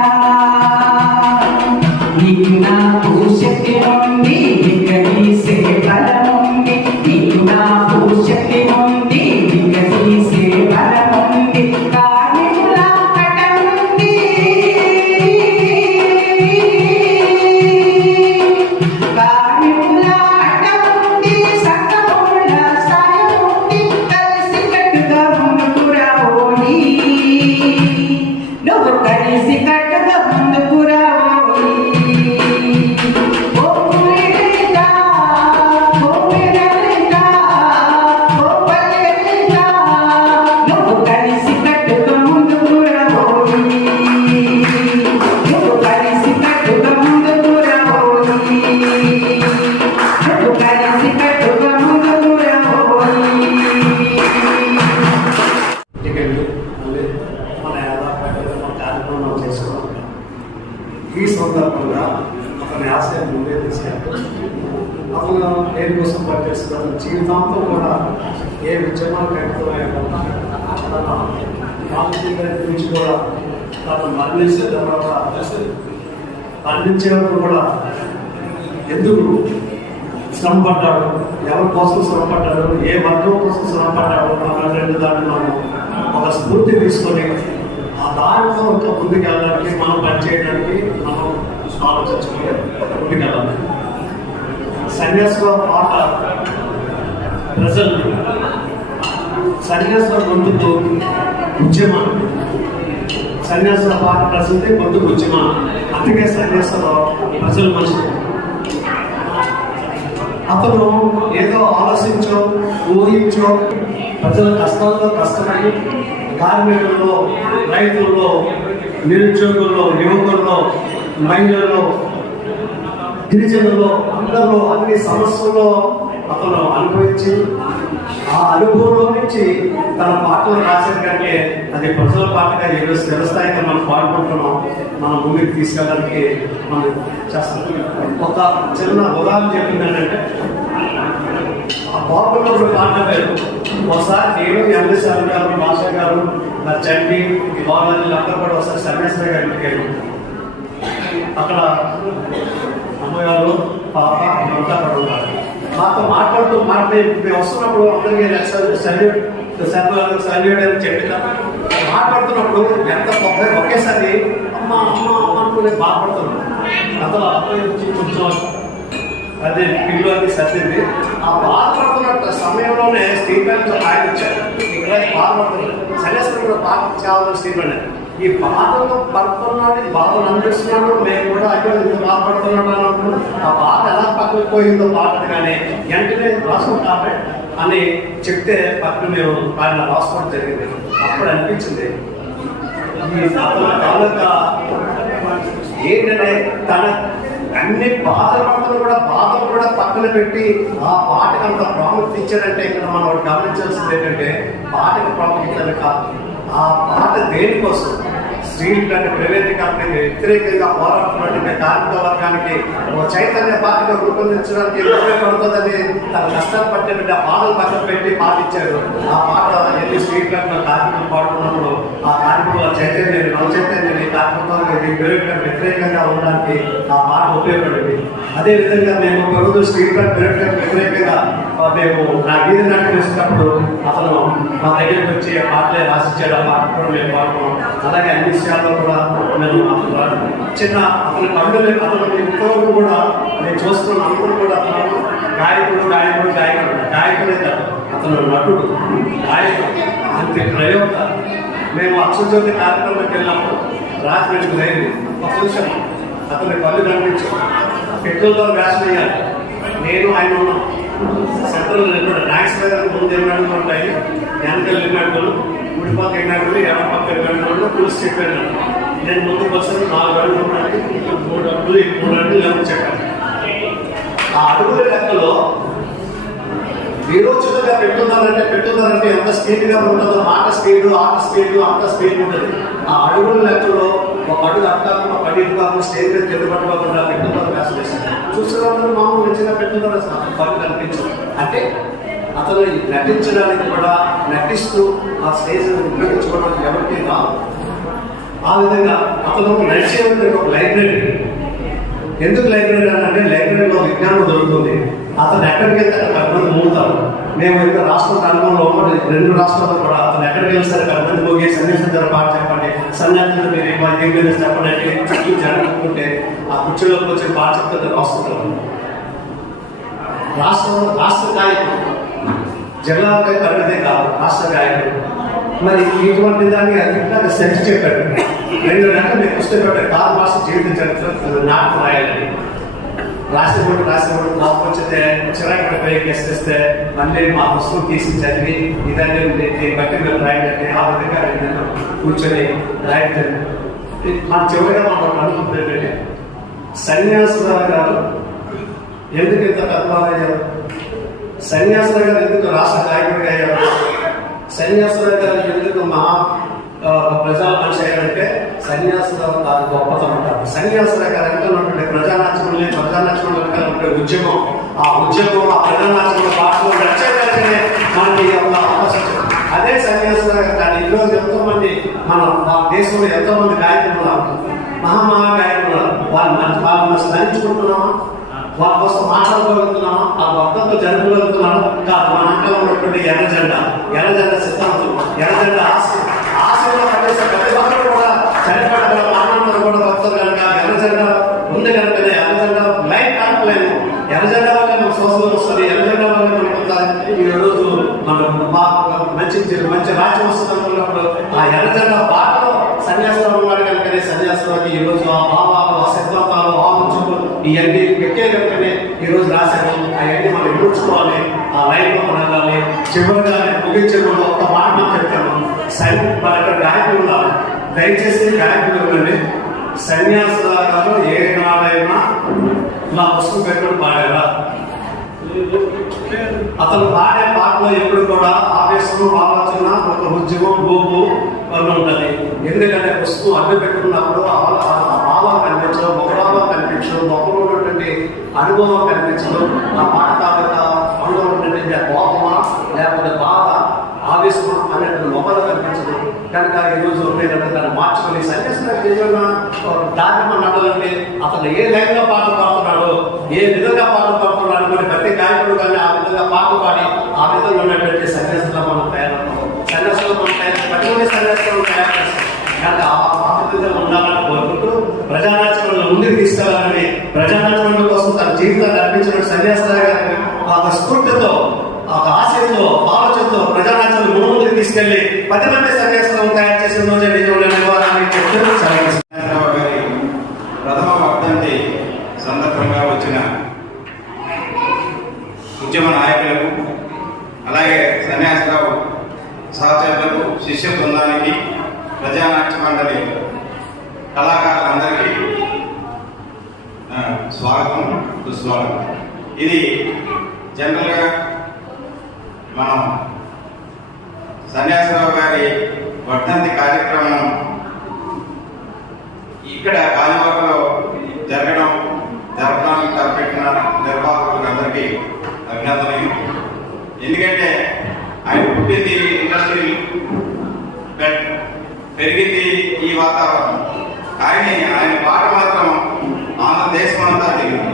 నీకు నాకు శక్తి ఉంది, నిగదీసే బలముంది, నీకు నాకు శక్తి ఉంది, నిగదీసే బలముంది, కార్మికుల కటముంది, కార్మికుల అడ్డముంది, సంఘముల సాయముంది, కలిసి కట్టుగా ముందుకు రావోయి, నువ్వు కలిసి కట్టుగా ముందుకు రావోయి. ఓ పులిత, ఓ పేదరిత, ఓ పల్లెరిత, నువ్వు కలిసి కట్టుగా ముందుకు రావోయి, నువ్వు కలిసి కట్టుగా ముందుకు రావోయి, నువ్వు కలిసి కట్టుగా ముందుకు రావోయి. ఇంటికెళ్ళి మళ్ళీ మన యథాప్రకారం కార్యక్రమం చేసుకోవాలి. ఈ సందర్భంగా అతని ఆశయం ముందే తీశారు. అతను దేనికోసం పనిచేస్తున్నారు, జీవితాంతం కూడా ఏ ఉద్యమాలు కట్టుకోలేక తన రామచంద్ర గారి గురించి కూడా తను మరణించిన తర్వాత మరణించే వరకు కూడా ఎందుకు శ్రమపడ్డాడు, ఎవరి కోసం శ్రమపడ్డాడు, ఏ వర్గం కోసం శ్రమపడ్డాడు అన్నటువంటి దాన్ని మనం ఒక స్ఫూర్తి తీసుకొని ఆ దారిలో ఇంకా ముందుకెళ్ళడానికి, మనం పనిచేయడానికి మనం ఆలోచించుకొని ముందుకెళ్ళాలి. సన్యాసుల పాట ప్రజలు సన్యాసుల గొంతుకు ఉద్యమం, సన్యాసుల పాట ప్రసిద్ధి గొంతుకు ఉద్యమం. అందుకే సన్యాసుల ప్రజలు మంచిది. అతను ఏదో ఆలోచించో ఊహించో ప్రజల కష్టాల్లో కష్టపడి కార్మికుల్లో, రైతుల్లో, నిరుద్యోగుల్లో, యువకుల్లో, మహిళల్లో, గిరిజనుల్లో అందరిలో అన్ని సమస్యల్లో అతను అనుభవించి ఆ అనుభవంలో నుంచి తన పాటలు రాసిన కంటే అది ప్రజల పాటగా ఏదో స్థిరస్థాయిగా మనం పాడుకుంటున్నాం. మనం ముందుకు తీసుకెళ్ళడానికి మనం చేస్తాం. ఒక చిన్న ఉదాహరణ చెప్పింది ఏంటంటే, ఆ పాపులర్ పాట పేరు ఒకసారి నేను ఎంఎస్ఆర్ గారు, భాష గారు, నా చండి, బాలాజీ అందరూ కూడా ఒకసారి సన్యాసి గారి ఇంటికి వెళ్ళాం. అక్కడ అమ్మగారు, పాప అంతా అక్కడ ఉన్నారు. మాతో మాట్లాడుతూ మేము వస్తున్నప్పుడు అందరికీ సల్యూట్ అని చెప్పిన మాట్లాడుతున్నప్పుడు ఎంత ఒకేసారి అమ్మ అమ్మ అమ్మ అనుకునే బాధపడుతున్నాం. అసలు అబ్బాయి వచ్చి కొంచెం అదే పిల్లు అది సర్దింది. ఆ బాధపడుతున్న సమయంలోనే స్టీల్ ప్యాన్ ఆయన వచ్చారు. ఇక్కడ బాధపడుతున్నారు, సన్యాసం కూడా బాధ చాలా స్టీల్ ప్యాన్. ఈ బాధలో పడుతున్నాడు, బాధలు అనిపిస్తున్నాడు. మేము కూడా అయ్యో ఇంత బాధపడుతున్నాడు అన్నప్పుడు ఆ బాధ ఎలా పక్కకు పోయిందో బాధ కానీ వెంటనే రాసుకుంటామే అని చెప్తే పక్కన మేము ఆయన రాసుకోవడం జరిగింది. అప్పుడు అనిపించింది ఈ తాలూకా ఏంటంటే తన అన్ని బాధలు కూడా పక్కన పెట్టి ఆ పాటకు అంత ప్రాముఖ్యత ఇచ్చారంటే ఇక్కడ మనం గమనించాల్సింది ఏంటంటే పాటకు ప్రాముఖ్యత కాదు, ఆ పాట దేనికోసం స్టీల్ ప్లాంట్ ప్రైవేట్ కంపెనీకి వ్యతిరేకంగా పోరాడుతున్నటువంటి కార్మిక వర్గానికి ఒక చైతన్య పార్టీగా రూపొందించడానికి ఉపయోగపడుతుందని తన కష్టాలు పట్టినటువంటి ఆ పాటలు పక్కన పెట్టి పాటించారు. ఆ పాట ఎన్ని స్టీల్ ప్లాంట్ కార్మికులు పాడుతున్నప్పుడు ఆ కార్మికుల చైతన్యాన్ని, నవచైతన్యాన్ని, కార్మికులకు వ్యతిరేకంగా ఉండడానికి ఆ పాట ఉపయోగపడింది. అదేవిధంగా మేము ఒక రోజు స్టీల్ ప్లాంట్ వ్యతిరేకంగా మేము నా వీధి నాట్యం వేసినప్పుడు అతను మా దగ్గరికి వచ్చి ఆ పాటలే రాసిచ్చాడు. ఆ పాట కూడా మేము పాడుకున్నాం. అలాగే అన్ని విషయాల్లో కూడా నేను చిన్న అతని పనులు అతను ఇంతవరకు కూడా నేను చూస్తున్నాను. అందరూ కూడా అతను గాయకుడే కాదు, అతను నటుడు, గాయకుడు, అంతే ప్రయోగ. మేము అక్షజ్యోతి కార్యక్రమానికి వెళ్ళినప్పుడు రాత్రి 8 అయింది. ఒక నిమిషం అతని పనులు కనిపించు, పెట్రోల్తో వేషం వేయాలి. నేను ఆయన ఉన్నాం. సెంట్రల్ లిమిట్ ట్యాక్స్ దగ్గర ముందు ఎన్నడలు ఉంటాయి, వెనకలు ఎన్నడలు, ఉడిపక్క ఎన్నడలు, ఎడపక్క ఎన్నడలు, పులుసు చెప్పాను. నేను ముందు వస్తాను 4 అడుగులు ఉండాలి, 3 అడుగులు, 3 అడుగులు లేవు చెప్పాను. ఆ అడుగుల లెక్కలో విరోచితంగా పెట్టున్నారంటే ఎంత స్పీడ్గా ఉంటుందో, మాట స్పీడ్, ఆట స్పీడ్, అంత స్పీడ్ ఉంటుంది. ఆ అడుగుల లెక్కలో ఒక అడుగు అట్టాకు, ఒక అడుగు కాకుండా స్టేజ్ మీద తిరుగుబట్టుకోకుండా పెట్టున్నారు వేసం వేశారు. చూస్తున్న మామూలు నచ్చిన పెట్టున్నారు పని కనిపించదు. అంటే అతను నటించడానికి కూడా నటిస్తూ ఆ స్టేజ్ ఉపయోగించుకోవడానికి ఎవరికి రాదు. ఆ విధంగా అతను నడిచే ఒక లైబ్రరీ. ఎందుకు లైబ్రరీ అంటే లైబ్రరీలో విజ్ఞానం దొరుకుతుంది. అతను ఎక్కడికి వెళ్తే అక్కడ 10 మంది మూగుతారు. మేము ఇక్కడ రాష్ట్ర అనుభవంలో 2 రాష్ట్రాల్లో కూడా అతను ఎక్కడికి వెళ్తారు 10 మంది మోగి సన్యాసం ద్వారా పాట చెప్పండి, సన్యాసం మీరు చెప్పండి అంటే చుట్టూ జరుగుతుంటే ఆ కుర్చీలోకి వచ్చి పాట చెప్తే రాసుకుంటారు. రాష్ట్ర గాయకుడు జిల్లాపై పరిమితే కాదు, రాష్ట్ర గాయకుడు. మరి ఇటువంటి దాన్ని అది సెర్చ్ చెప్పాడు. 2 గంటలు మేము పుస్తకం పెట్టారు. కాదు భాష జీవిత చరిత్ర నాటకం రాయాలని రాసినప్పుడు నాకు వచ్చితే చిరాకు ప్రయోగిస్తే మళ్ళీ మా పుస్తకం తీసి చదివి ఇదన్నీ దీన్ని బట్టి మేము రాయడండి. ఆ విధంగా నేను కూర్చొని రాయడం. మా చివరిగా మనం అనుకుంటుంది ఏంటంటే సన్యాసురావు గారు ఎందుకు ఇంత పెద్దవాళ్ళయ్యారు, సన్యాసురావు గారు ఎందుకు రాష్ట్ర గాయకుడిగా అయ్యారు, సన్యాసురావు గారు ఎందుకు మహా ప్రజా మనిషి అయ్యారంటే సన్యాసురావు గారు గొప్పతనం అంటారు. సన్యాసురావు గారు వెంట ఉన్నటువంటి ప్రజానాట్యంలో ఉండే ఉద్యమం, ఆ ఉద్యమం ఆ ప్రజానాట్యంలో పాటలో రచయితనే మనకి అవకాశం. అదే సన్యాసురావు గారు. కానీ ఈరోజు ఎంతో మంది మన దేశంలో ఎంతో మంది గాయకులు ఉన్నారు, మహా గాయకులు ఉన్నారు. వాళ్ళని స్మరించుకుంటున్నామా, వాళ్ళ కోసం మాట్లాడగలుగుతున్నామా, ఆ భక్తులతో జరపగలుగుతున్నామా కాదు. మన అంకలో ఉన్నటువంటి ఎర్రజెండా సిద్ధాంతం, ఎర్రజెండా ఆశయంలో పనిచేసే ప్రతి ఒక్కరు కూడా చనిపోయిన మానవులు కూడా భక్తులు కనుక ఎర్రజెండా ఉంది కనుక ఎర్రజెండా లైఫ్ కాకపోలేము. ఎర్రజెండా వల్ల మనకు సోషల్ వస్తుంది, ఎర్రజెండా వల్ల మనకు ఈ రోజు మనం మంచి వస్తుంది అనుకున్నప్పుడు ఆ ఎర్రజెండా బాటలో సన్యాసరావు ఉన్నాడు కనుకనే సన్యాసరావుకి ఈరోజు ఆ భావాలు, ఆ సిద్ధాంతాలు, ఆలోచనలు ఇవన్నీ పెట్టే కనుకనే ఈరోజు రాశాను. అవన్నీ మనం ఎదుర్చుకోవాలి, ఆ లైన్లో మనం వెళ్ళాలి. చివరిగా ముగించే ముందు ఒక్క మాట చెప్తాను. మన గాయకులు ఉన్నారు, దయచేసి గాయకులు ఉండండి. సన్యాసరావు గారు ఏనాడైనా నా పుస్తకం పెట్టుకుని పాడారా? అతను పాడే పాటలో ఎప్పుడు కూడా ఆవేశం, ఆలోచన, ఒక ఉద్యమం, గోపు అని ఉంటుంది. ఎందుకంటే పుస్తకం అడ్డు పెట్టుకున్నప్పుడు ఆ భావం కనిపించదు, ముఖభావం కనిపించదు, ముఖంలో ఉన్నటువంటి అనుభవం కనిపించదు. ఆ పాట కాబట్టి అందులో ఉన్నటువంటి కోపమా లేకపోతే బాధ, ఆవేశమా అనేది మొబైల్ కనిపించదు. కనుక ఈరోజు నేను దాన్ని మార్చుకొని సన్యాసం ఏమైనా దారిమ నడాలంటే అతను ఏ లైన్లో పాటలు పాడుతున్నాడు, ఏ విధంగా పాటలు పాడుతున్నాడు అనుకుని ప్రతి గాయకుడు కానీ ఆ విధంగా పాటలు పాడి ఆ విధంగా ఉన్నటువంటి సన్యాసంలో మనం తయారవుతాం. సన్యాసంలో మనం ప్రతి ఒక్క సన్యాసంలో తయారు చేస్తాం. కనుక ఆ విధంగా ఉండాలని కోరుకుంటూ ప్రజారాజ్యంలో ముందుకు తీసుకెళ్లాలని, ప్రజారాజ్యం కోసం తన జీవితాన్ని అర్పించిన సన్యాసరావు గారి ఒక స్ఫూర్తితో, ఒక ఆశయంతో, ఆలోచనతో ప్రజారాజ్యం ముందుకు తీసుకెళ్లి 10 మంది సన్యాసాలను తయారు చేసిన రోజే నిజంలో నివారాన్ని గారి ప్రథమ వర్ధంతి సందర్భంగా వచ్చిన ఉద్యమ నాయకులకు, అలాగే సన్యాసరావు సహచరులకు, శిష్య బృందానికి, ప్రజానాట్య మండలి కళాకారులందరికీ స్వాగతం, సుస్వాగతం. ఇది జనరల్గా మనం సన్యాసరావు గారి వర్ధంతి కార్యక్రమం ఇక్కడ గాజువాకలో జరపడానికి తలపెట్టిన నిర్వాహకులందరికీ అభినందనలు. ఎందుకంటే ఆయన పుట్టింది ఇండస్ట్రియల్ బెల్ట్, పెరిగింది ఈ వాతావరణం, కానీ ఆయన పాట మాత్రం ఆంధ్రదేశం అంతా తెలియదు.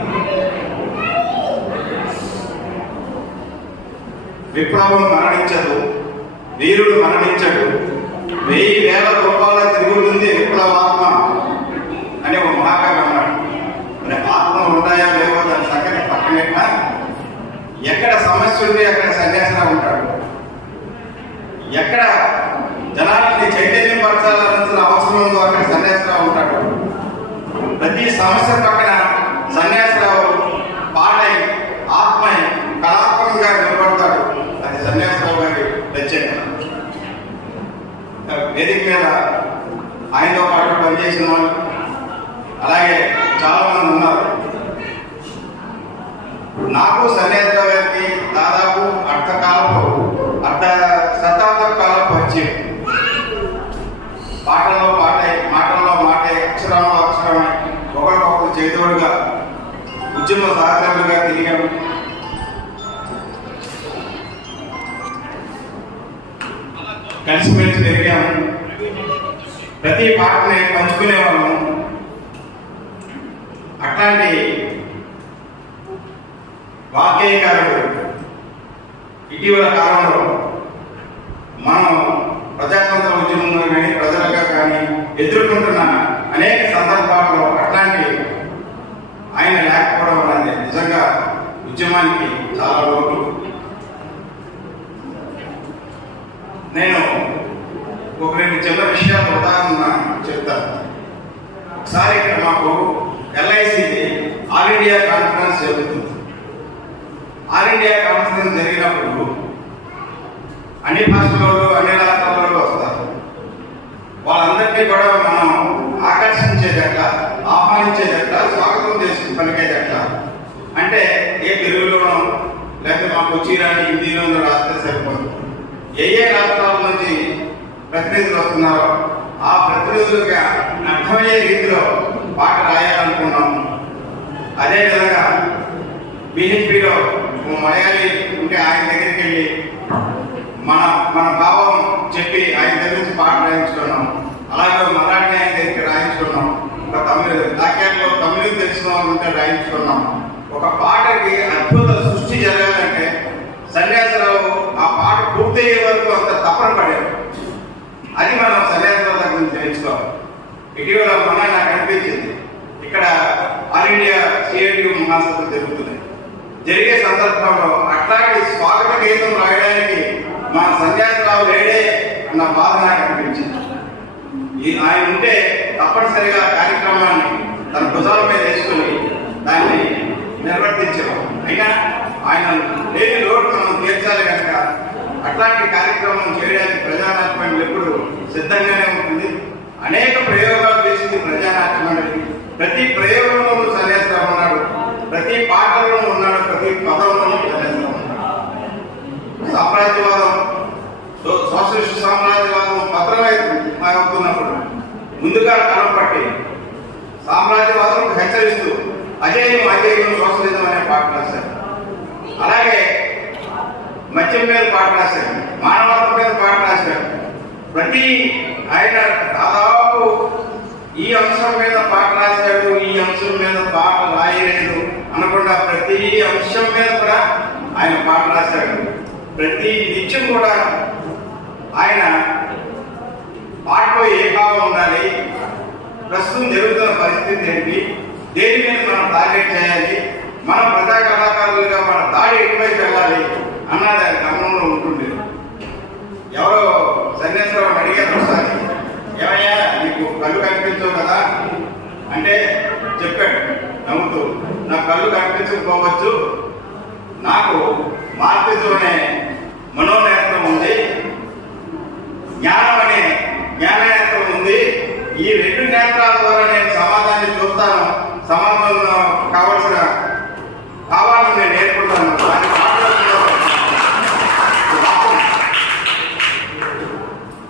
విప్లవం మరణించదు, వీరుడు మరణించడు, 1000 రూపాయల తిరుగుతుంది విప్లవాత్మ అని ఒక మహాకవి అన్నాడు. మరి ఆత్మ ఉంటాయా లేవో దాని సంగతి పక్కనెట్లా, ఎక్కడ సమస్య ఉంటే అక్కడ సన్యాసరావు ఉంటాడు. ఎక్కడ జనానికి చైతన్యం పరచాల్సిన అవసరం ఉందో అక్కడ సన్యాసరావు ఉంటాడు. ప్రతి సమస్య పక్కన సన్యాసరావు పాటై, ఆత్మై, కళాత్మకంగా నిలబడతాడు. అది సన్యాసరావు గారి ప్రత్యేకత. వేదిక మీద ఆయనతో పాటు పనిచేసిన వాళ్ళు అలాగే చాలా మంది ఉన్నారు. నాకు సన్యాసరావు గారికి దాదాపు అర్ధ శతాబ్ద కాలం పరిచయం. పాటల్లో పాటే, మాటల్లో మాటే, అక్షరంలో అక్షరమై ఒకరికొకరు చేదోడుగా ఉద్యమ సహచరులుగా తిరిగాము. కలిసిమెలిసి పెరిగాము. ప్రతి పాటని పంచుకునేవాళ్ళము. అట్లాంటి వాగ్గేయకారుడు ఇటీవల కాలంలో మనం ప్రజాతంత్ర ఉద్యమంలో కానీ ప్రజలుగా కానీ ఎదుర్కొంటున్న అనేక సందర్భాల్లో అట్లాంటి ఆయన లేకపోవడం అనేది నిజంగా ఉద్యమానికి చాలా లోటు. నేను ఒక 2 చిన్న విషయాలు ఉదాహరణ చెప్తాను. ఒకసారి ఇక్కడ మాకు LIC ఆల్ ఇండియా కాన్ఫరెన్స్ జరుగుతుంది. ఆల్ ఇండియా కాన్ఫరెన్స్ జరిగినప్పుడు అన్ని భాషలలో, అన్ని రాష్ట్రాలలో వస్తారు. వాళ్ళందరినీ కూడా మనం ఆకర్షించేదట్లా, ఆహ్వానించేదట్లా, స్వాగతం చేసి పలికేదట్లా అంటే ఏ తెలుగులోనో లేకపోతే మాకు వచ్చిరాని హిందీలోనో రాస్తే సరిపోదు. ఏ రాష్ట్రాల నుంచి ప్రతినిధులు వస్తున్నారో ఆ ప్రతినిధులుగా అర్థమయ్యే రీతిలో పాట రాయాలనుకున్నాము. అదేవిధంగా BHPలో మలయాళీ ఉంటే ఆయన దగ్గరికి వెళ్ళి మన భావం చెప్పి ఆయన దగ్గర నుంచి పాట రాయించుకున్నాం. అలాగే మరాఠీ ఆయన దగ్గరికి రాయించుకున్నాం. ఒక తమిళ తెలిసిన వాళ్ళు ఉంటే రాయించుకున్నాం. ఒక పాటకి అద్భుత సృష్టి జరగాలంటే సన్యాసరావు ఆ పాట పూర్తయ్యే వరకు అంత తపన పడారు. అది మనం సన్యాసరావు దగ్గర నుంచి తెలుసుకోవాలి. ఇటీవల నాకు అనిపించింది, ఇక్కడ ఆల్ ఇండియా CITU మహాసభ జరుగుతుంది. జరిగే సందర్భంలో అట్లాంటి స్వాగత గీతం రాయడానికి మన సన్యాసరావు లేడే అన్న బాధ నాకు అనిపించింది. ఆయన ఉంటే తప్పనిసరిగా కార్యక్రమాన్ని తన భుజాల మీద వేసుకుని దాన్ని నిర్వర్తించేవారు. అయినా ఆయన లేని లోటు మనం తీర్చాలి కనుక అట్లాంటి కార్యక్రమం చేయడానికి ప్రజానాట్య మండలి ఎప్పుడు సిద్ధంగానే ఉంటుంది. అనేక ప్రయోగాలు చేసింది ప్రజానాట్య మండలి. ప్రతి ప్రయోగంలోనూ సన్యాసిరావు ఉన్నాడు, ప్రతి పాటలోనూ ఉన్నాడు, ప్రతి పదంలోనూ సన్యాసిరావు ఉన్నాడు. సామ్రాజ్యవాదం, సోషలిస్ట్ సామ్రాజ్యవాదం పత్రమవుతున్నప్పుడు ముందుగా కలం పట్టి సామ్రాజ్యవాదం హెచ్చరిస్తూ అజేయం అజేయం సోషలిజం అనే పాట రాశారు. అలాగే మద్యం మీద పాట రాశారు, మానవత్వం మీద పాట రాశారు. ప్రతి ఆయన దాదాపు ఈ అంశం మీద పాట రాశాడు, ఈ అంశం మీద పాట రాయలేదు అనకుండా ప్రతి అంశం మీద కూడా ఆయన పాట రాశాడు. ప్రతి నిత్యం కూడా ఆయన పాటలో ఏ భావం ఉండాలి, ప్రస్తుతం జరుగుతున్న పరిస్థితి ఏంటి, దేని మీద మనం టార్గెట్ చేయాలి, మన ప్రజా కళాకారులుగా మన దాడి ఎటువైపు వెళ్ళాలి అన్నది ఆయన గమనంలో ఉంటుంది. ఎవరో సన్యాసరావు అడిగారు ఒకసారి, ఏమయ్యా నీకు కళ్ళు కనిపించవు కదా అంటే చెప్పాడు నవ్వుతూ, నా కళ్ళు కనిపించకపోవచ్చు, నాకు మార్క్సిజం అనే మనోనేత్రం ఉంది, జ్ఞానం అనే జ్ఞాననేత్రం ఉంది. ఈ రెండు నేత్రాల ద్వారా నేను సమాజాన్ని చూస్తాను, సమాజంలో కావాల్సిన భావాలను నేను నేర్పుతాను.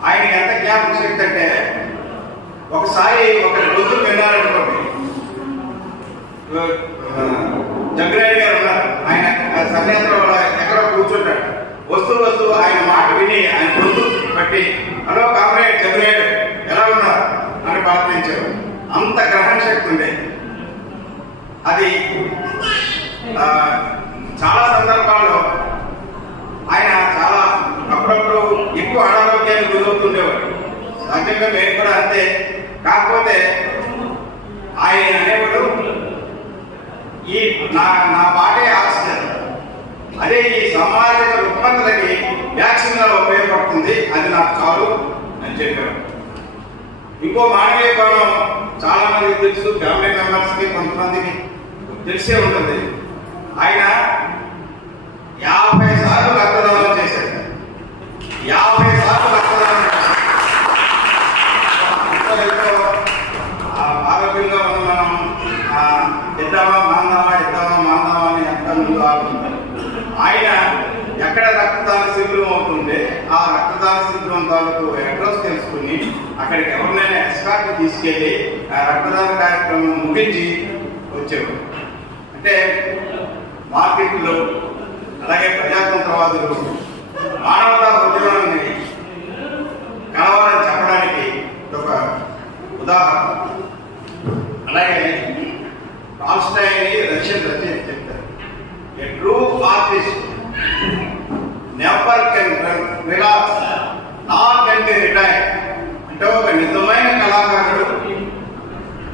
ఆయన ఎంత జ్ఞాపక శక్తి అంటే ఒకసారి ఒక రోజు విన్నారనుకోండి, జగ్గురాయుడు గారు ఉన్నారు, ఆయన సన్యాసరావు ఎక్కడో కూర్చుంటాడు, వస్తూ ఆయన మాట విని ఆయన గొంతు పట్టి హలో కామ్రేడ్ జగ్గురాయుడు ఎలా ఉన్నారు అని ప్రార్థించారు. అంత గ్రహణ శక్తి ఉండేది. అది చాలా సందర్భాల్లో ఆయన చాలా అప్పుడప్పుడు ఎక్కువ అనారోగ్యానికి గురవుతుండేవాడు. సహజంగా మేము కూడా అంతే. కాకపోతే ఆయన అనేవాడు, ఈ నా పాటే ఆక్సిజన్, అదే ఈ సామాజిక రుగ్మతలకి వ్యాక్సిన్ గా ఉపయోగపడుతుంది, అది నాకు చాలు అని చెప్పారు. ఇంకో మానవీయ కోణం చాలా మందికి తెలుసు, ఫ్యామిలీ మెంబర్స్ కి కొంతమందికి తెలిసే ఉంటుంది. ఆయన 50 సార్లు రక్తదానం చేశారు. 50 సార్లు రక్తదానం చేశారు. ఆరోగ్యంగా ఉన్న మనం ఇద్దామా మాందామా అని ఎంత ముందు ఆడుతుంటారు. ఆయన ఎక్కడ రక్తదాన శిబిరం అవుతుంటే ఆ రక్తదాన శిబిరం తాలూకు అడ్రస్ తెలుసుకుని అక్కడికి ఎవరినైనా ఎస్కార్ట్ తీసుకెళ్లి ఆ రక్తదాన కార్యక్రమం ముగించి వచ్చేవారు. అంటే మార్కెట్లో అలాగే ప్రజాతంత్రవాదులు మానవతా ఉద్యమాన్ని కలవాలని చెప్పడానికి ఒక ఉదాహరణ. అలాగే టాల్స్టాయ్ రష్యన్ రచయిత చెప్తారు, ఏ true artist never can relax not can be retire. అంటే ఒక నిజమైన కళాకారుడు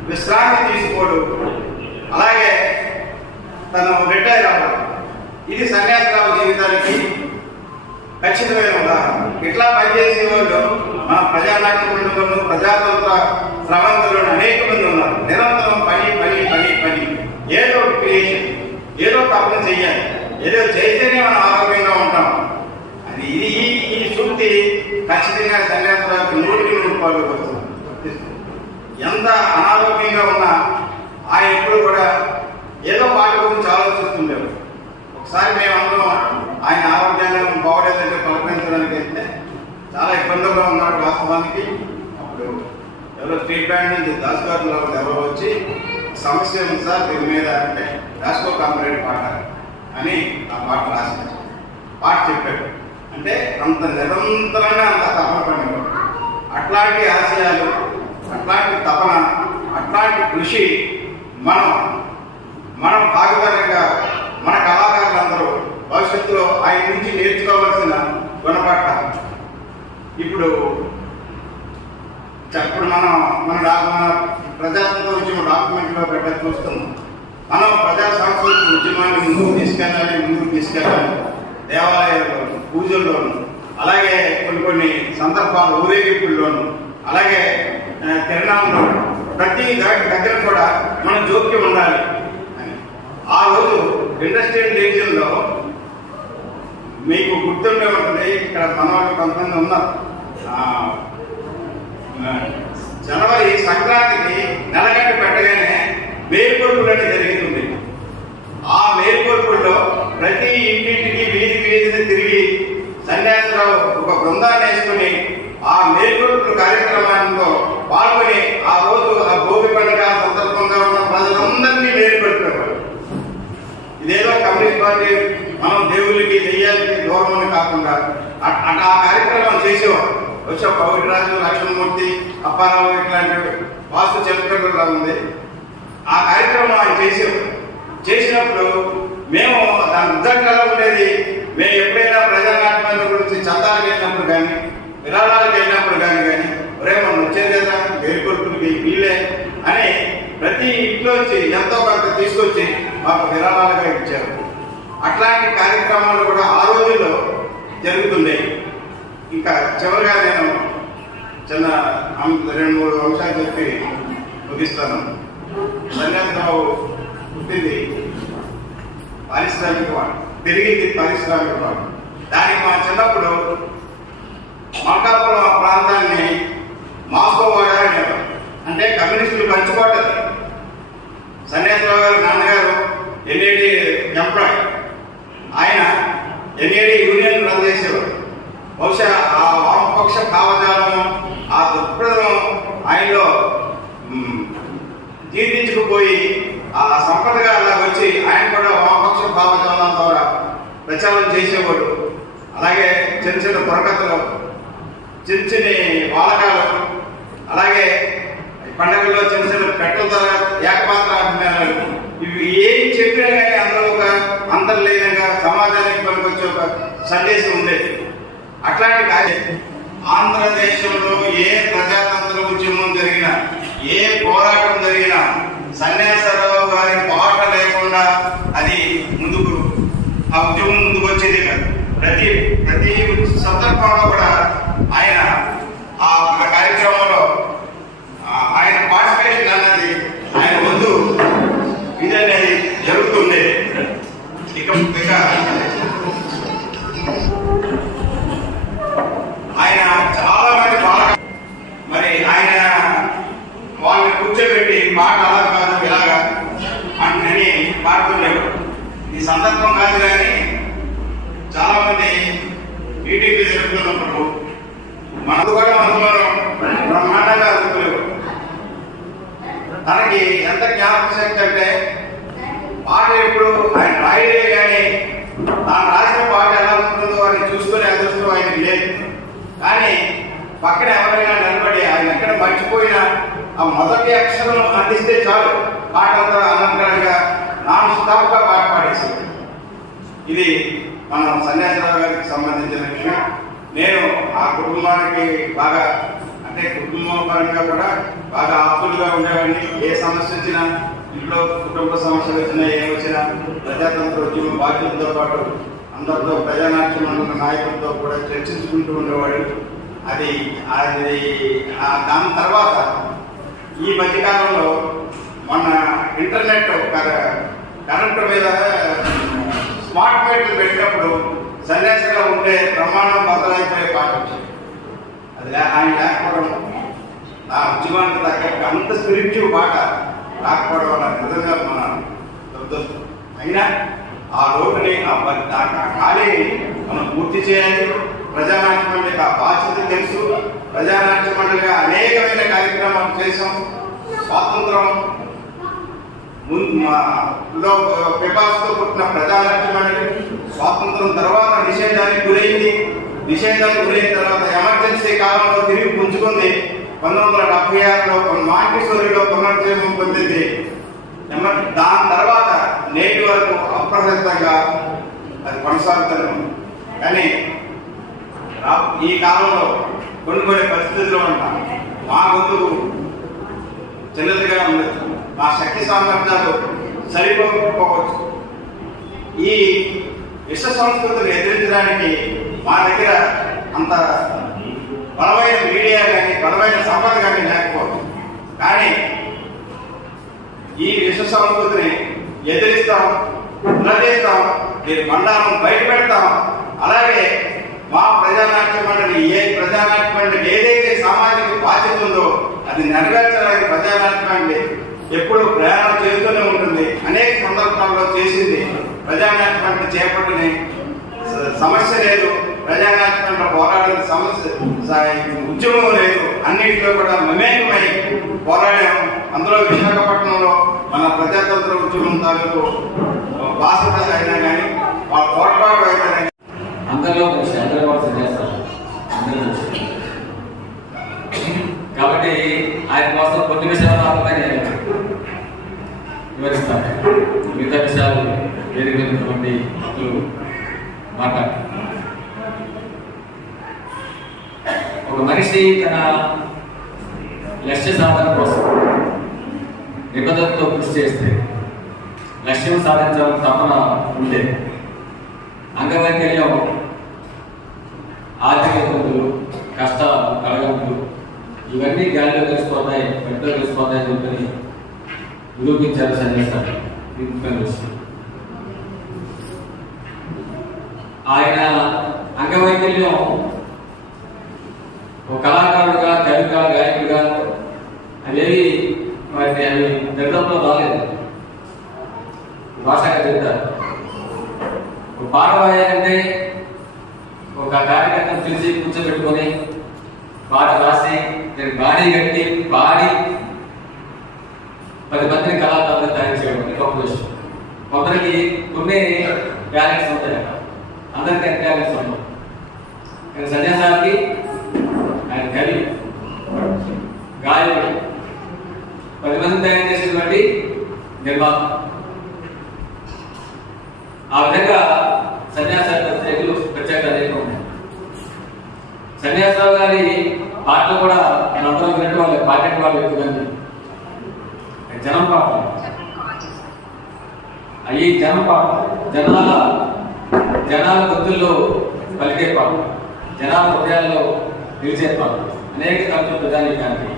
విశ్రాంతి తీసుకోడు, అలాగే తను రిటైర్ అవ్వడు. ఇది సన్యాసరావు జీవితానికి ఖచ్చితమైన ఉదాహరణ. ఇట్లా పనిచేసే వాళ్ళు మన ప్రజానాట్య మండలంలో ప్రజాతంత్ర స్రవంతులను అనేక మంది ఉన్నారు. నిరంతరం పని పని పని పని, ఏదో క్రియేషన్, ఏదో తప్పని చెయ్యాలి, ఏదో చేస్తేనే మనం ఆరోగ్యంగా ఉంటాం. అది ఈ సూక్తి ఖచ్చితంగా సన్యాసరావుకి 100% వస్తుంది. ఎంత అనారోగ్యంగా ఉన్నా ఆయన ఎప్పుడు కూడా ఏదో పాట గురించి ఆలోచిస్తుండేవారు. ఒకసారి మేమందరం ఆయన ఆరోగ్యాన్ని బాగోలేదంటే పలకరించడానికి వెళ్తే చాలా ఇబ్బందుల్లో ఉన్నాడు వాస్తవానికి. అప్పుడు ఎవరో స్ట్రీట్ బ్యాండ్ నుంచి దాస్ గారు ఎవరో వచ్చి సమస్య ఉంది సార్ దీని మీద అంటే రాసుకో కామ్రేడ్ పాట అని ఆ పాట రాసి పాట చెప్పాడు. అంటే అంత నిరంతరంగా అంత తపన పడినవాడు. అట్లాంటి ఆశయాలు, అట్లాంటి తపన, అట్లాంటి కృషి మనం భాగస్వామ్యంగా మన కళాకారులందరూ భవిష్యత్తులో ఆయన నుంచి నేర్చుకోవాల్సిన గుణపాఠాలు. ఇప్పుడు మన ప్రజాతంత్ర ఉద్యమం డాక్యుమెంట్లో పెట్ట చూస్తున్నాం. మనం ప్రజా సాంస్కృతిక ఉద్యమాన్ని ముందుకు తీసుకెళ్ళాలి. దేవాలయాల్లోనూ పూజల్లోనూ అలాగే కొన్ని సందర్భాలు ఊరేగింపుల్లోనూ, అలాగే తిరణాల్లో ప్రతి దగ్గర కూడా మన జోక్యం ఉండాలి అని. ఆ రోజు ఇండస్ట్రియల్ డివిజన్లో మీకు గుర్తుండే ఉంటుంది, ఇక్కడ మన వాళ్ళు కొంతమంది ఉన్నారు. జనవరి సంక్రాంతికి నెలగంట పెట్టగానే మేల్కొల్పులు అనేది జరుగుతుంది. ఆ మేల్కొల్పుల్లో ప్రతి ఇంటింటికి వీధిని తిరిగి సన్యాసరావు ఒక బృందాన్ని వేసుకుని ఆ మేల్కొల్పుల కార్యక్రమాల్లో పాల్గొని ఆ రోజు ఆ భోగి పండుగ సందర్భంగా ఉన్న ప్రజలందరినీ మేల్కొల్పేవారు. ఇదేదో కమ్యూనిస్ట్ పార్టీ మనం దేవుళ్ళకి దెయ్యాలకి దూరం కాకుండా ఆ కార్యక్రమం చేసేవారు. వచ్చే పౌరిరాజు, లక్ష్మణమూర్తి, అప్పారావు ఇట్లాంటి వాస్తు చరిత్రలా ఉంది. ఆ కార్యక్రమం ఆయన చేసినప్పుడు మేము దాని రిజల్ట్ ఎలా ఉండేది, మేము ఎప్పుడైనా ప్రజానాట్యాల గురించి చందాలకు వెళ్ళినప్పుడు కానీ విరాళాలకు వెళ్ళినప్పుడు కానీ ఒరే మనం వచ్చేది కదా వేరుకొల్పులకి వీళ్ళే అని ప్రతి ఇంట్లోంచి ఎంతో కొంత తీసుకొచ్చి మాకు విరాళాలుగా ఇచ్చారు. అట్లాంటి కార్యక్రమాలు కూడా ఆ రోజుల్లో జరుగుతున్నాయి. ఇంకా చివరిగా నేను చిన్న 2-3 అంశాలు చెప్పి ముగిస్తాను. సన్యాసరావు పుట్టింది పారిశ్రామికవాడు, పెరిగింది పారిశ్రామికవాడు. దానికి మా చిన్నప్పుడు మల్కాపురం ప్రాంతాన్ని మాస్కోవాడ అనేవారు, అంటే కమ్యూనిస్టులు పంచుకోవటం. సన్యాసరావు గారు నాన్నగారు ఎన్ఏడి ఎంప్లాయ్, ఆయన ఎన్ఏడి యూనియన్ రన్ చేసేవారు. బహుశా ఆ వామపక్ష భావజాలము, ఆ దృక్పథం ఆయనలో జీర్ణించుకుపోయి ఆ సంపదగా అలా వచ్చి ఆయన కూడా వామపక్ష భావజాలం ద్వారా ప్రచారం చేసేవాడు. అలాగే చిన్న చిన్న పొరకథలు, చిన్న వాలకాలు, అలాగే పండుగల్లో చిన్న చిన్న పెట్టల ద్వారా ఏకపాత్ర అభిమానాలు, ఇవి ఏం చెప్పినా కానీ అందులో ఒక అంతర్లీనంగా సమాజానికి పనికొచ్చే ఒక సందేశం ఉండేది. అట్లాంటి కార్యం ఆంధ్రదేశంలో ఏ ప్రజాతంత్ర ఉద్యమం జరిగినా, ఏ పోరాటం జరిగినా సన్యాసరావు గారి పాట లేకుండా అది ఆ ఉద్యమం ముందుకు వచ్చేది కాదు. ప్రతి సందర్భంలో కూడా ఆయన ఆ కార్యక్రమంలో ఆయన పార్టిసిపేషన్ అన్నది, ఆయన ముందు ఇది అనేది జరుగుతుండేది. ఇక ఆయన చాలా మంది మరి ఆయన వాళ్ళని కూర్చోబెట్టి పాట అలా కాదు ఇలాగా అని పాడుతుండేవాడు. ఈ సందర్భం కాదు కానీ చాలా మంది మీటింగ్లు జరుగుతున్నప్పుడు మనకు కూడా అనుమానం బ్రహ్మాండంగా అందుకునేవాడు. తనకి ఎంత జ్ఞాపక శక్తి అంటే పాట ఎప్పుడు ఆయన రాయలే కానీ తాను రాసిన పాట ఎలా ఉంటుందో అని చూసుకునే అదృష్టం ఆయనకి లేదు. కానీ పక్కన ఎవరైనా నిలబడి ఆయన ఎక్కడ మర్చిపోయినా ఆ మొదటి అక్షరం అందిస్తే చాలు పాట అంతా అలంకరంగా నాన్ స్టాప్ గా పాట పాడేసేది. ఇది మనం సన్యాసరావు గారికి సంబంధించిన విషయం. నేను ఆ కుటుంబానికి బాగా, అంటే కుటుంబం పరంగా కూడా బాగా ఆప్తులుగా ఉండేవాడిని. ఏ సమస్య వచ్చినా, ఇంట్లో కుటుంబ సమస్యలు వచ్చినా, ఏం వచ్చినా ప్రజాతంత్ర ఉద్యమం బాధ్యతతో పాటు అందరితో ప్రజానాట్య మండలి నాయకులతో కూడా చర్చించుకుంటూ ఉండేవాడు. దాని తర్వాత ఈ మధ్యకాలంలో మొన్న ఇంటర్నెట్ కరెంటు మీద స్మార్ట్ మీటర్లు పెట్టినప్పుడు సన్యాసిగా ఉండే ప్రమాణం బదలైపోయే పాట వచ్చింది. అది ఆయన లేకపోవడం, ఆ ఉద్యమానికి తగ్గట్టు అంత స్పిరిచువల్ పాట రాకపోవడం వల్ల నిజంగా మన దురదృష్టం. అయినా ఆ రోడ్డుని, ఆ ఖాళీని మనం పూర్తి చేయాలి. ప్రజానాట్య మండలికి ఆ బాధ్యత తెలుసు. ప్రజానాట్య మండలిగా అనేకమైన కార్యక్రమాలు చేసాం. స్వాతంత్రం పిపాసుతో పుట్టిన ప్రజానాట్య మండలి స్వాతంత్రం తర్వాత నిషేధానికి గురైంది. నిషేధానికి గురైన తర్వాత ఎమర్జెన్సీ కాలంలో తిరిగి పుంజుకుంది. 1976లో మాంటిసోరీలో పునర్జన్మం పొందింది. దాని తర్వాత నేటి వరకు అప్రసక్తంగా అది కొనసాగుతున్నాం. కానీ ఈ కాలంలో కొన్ని పరిస్థితుల్లో ఉంటాం. మా గొంతు చిన్నదిగా ఉండొచ్చు, మా శక్తి సామర్థ్యాలు సరిపోకపోవచ్చు. ఈ విశ్వ సంస్కృతిని ఎదిరించడానికి మా దగ్గర అంత బలమైన మీడియా కానీ బలమైన సంపద కానీ లేకపోవచ్చు. కానీ ఈ విశ్వ సంస్కృతిని ఎదిరిస్తాం, నిలదీస్తాం, దీని బండారం బయట పెడతాం. అలాగే మా ప్రజానాట్య మండలి ప్రజానాట్య మండలి ఏదైతే సామాజిక బాధ్యత ఉందో అది నెరవేర్చడానికి ప్రజానాట్య మండలి ఎప్పుడు ప్రయాణం చేస్తూనే ఉంటుంది. అనేక సందర్భాల్లో చేసింది. ప్రజానాట్య మండలి చేపట్టిన సమస్య లేదు, ప్రజానాట్య మండలి పోరాడిన సమస్య ఉద్యమం లేదు. అన్నింటిలో కూడా మమేకమై పోరాడాము. అందులో విశాఖపట్నంలో మన ప్రజాతంత్ర ఉద్యమం తాలూకు బాసట అయినా కానీ వాళ్ళ పోరాటాలు అయినా కానీ అందరిలో కలిసి అందరూ కూడా సన్యాసాలు అందరూ కలిసి. కాబట్టి ఆయన కోసం కొన్ని విషయాలు మాత్రమే నేను వివరిస్తాను. మిగతా విషయాలు వేరువేరుటువంటి భక్తులు మాట్లాడతారు. ఒక మనిషి తన లక్ష్య సాధన కోసం నిబద్ధతతో కృషి చేస్తే, లక్ష్యం సాధించాలని తపన ఉంటే, అంగవైకల్యం, ఆర్థిక ఇబ్బందులు, కష్టాలు, కలగంపులు ఇవన్నీ గాలిలో కలిసిపోతాయి, వెంటలో కలిసిపోతాయి అని చెప్పని నిరూపించారు సన్యాసాలు. ఆయన అంగవైకల్యం ఒక కళాకారుడుగా, కవిగా, గాయకుడిగా అవేవి వాటిని అవి నిర్ణయంలో రాలేదు. భాషగా చెప్తారు. ఒక పాట రాయాలంటే ఒక కార్యకర్తను పిలిచి కూర్చోబెట్టుకొని పాట రాసి నేను బాడీ కట్టి పాడి 10 మందిని కళాకారులు తయారు చేయడం గొప్ప విషయం. కొందరికి కొన్ని టాలెంట్స్ ఉంటాయి, అందరికీ టాలెంట్స్ ఉంటాయి. కానీ సన్యాసానికి ఆయన కవి, గాయకుడు, 10 మంది తయారు చేసేటువంటి నిర్మాత. ఆ విధంగా సన్యాసాల ప్రత్యేకత అనేక ఉన్నాయి. సన్యాసరావు గారి పాటలు కూడా మనందరం వినట్టు వాళ్ళు పాడేటి వాళ్ళు ఎక్కువగా జనం పాటలు. అవి జనం పాటలు, జనాల గొంతుల్లో పలికే పాటలు, జనాల హృదయాల్లో నిలిచే పాటలు. అనేక తరగతుల ప్రజానీకానికి,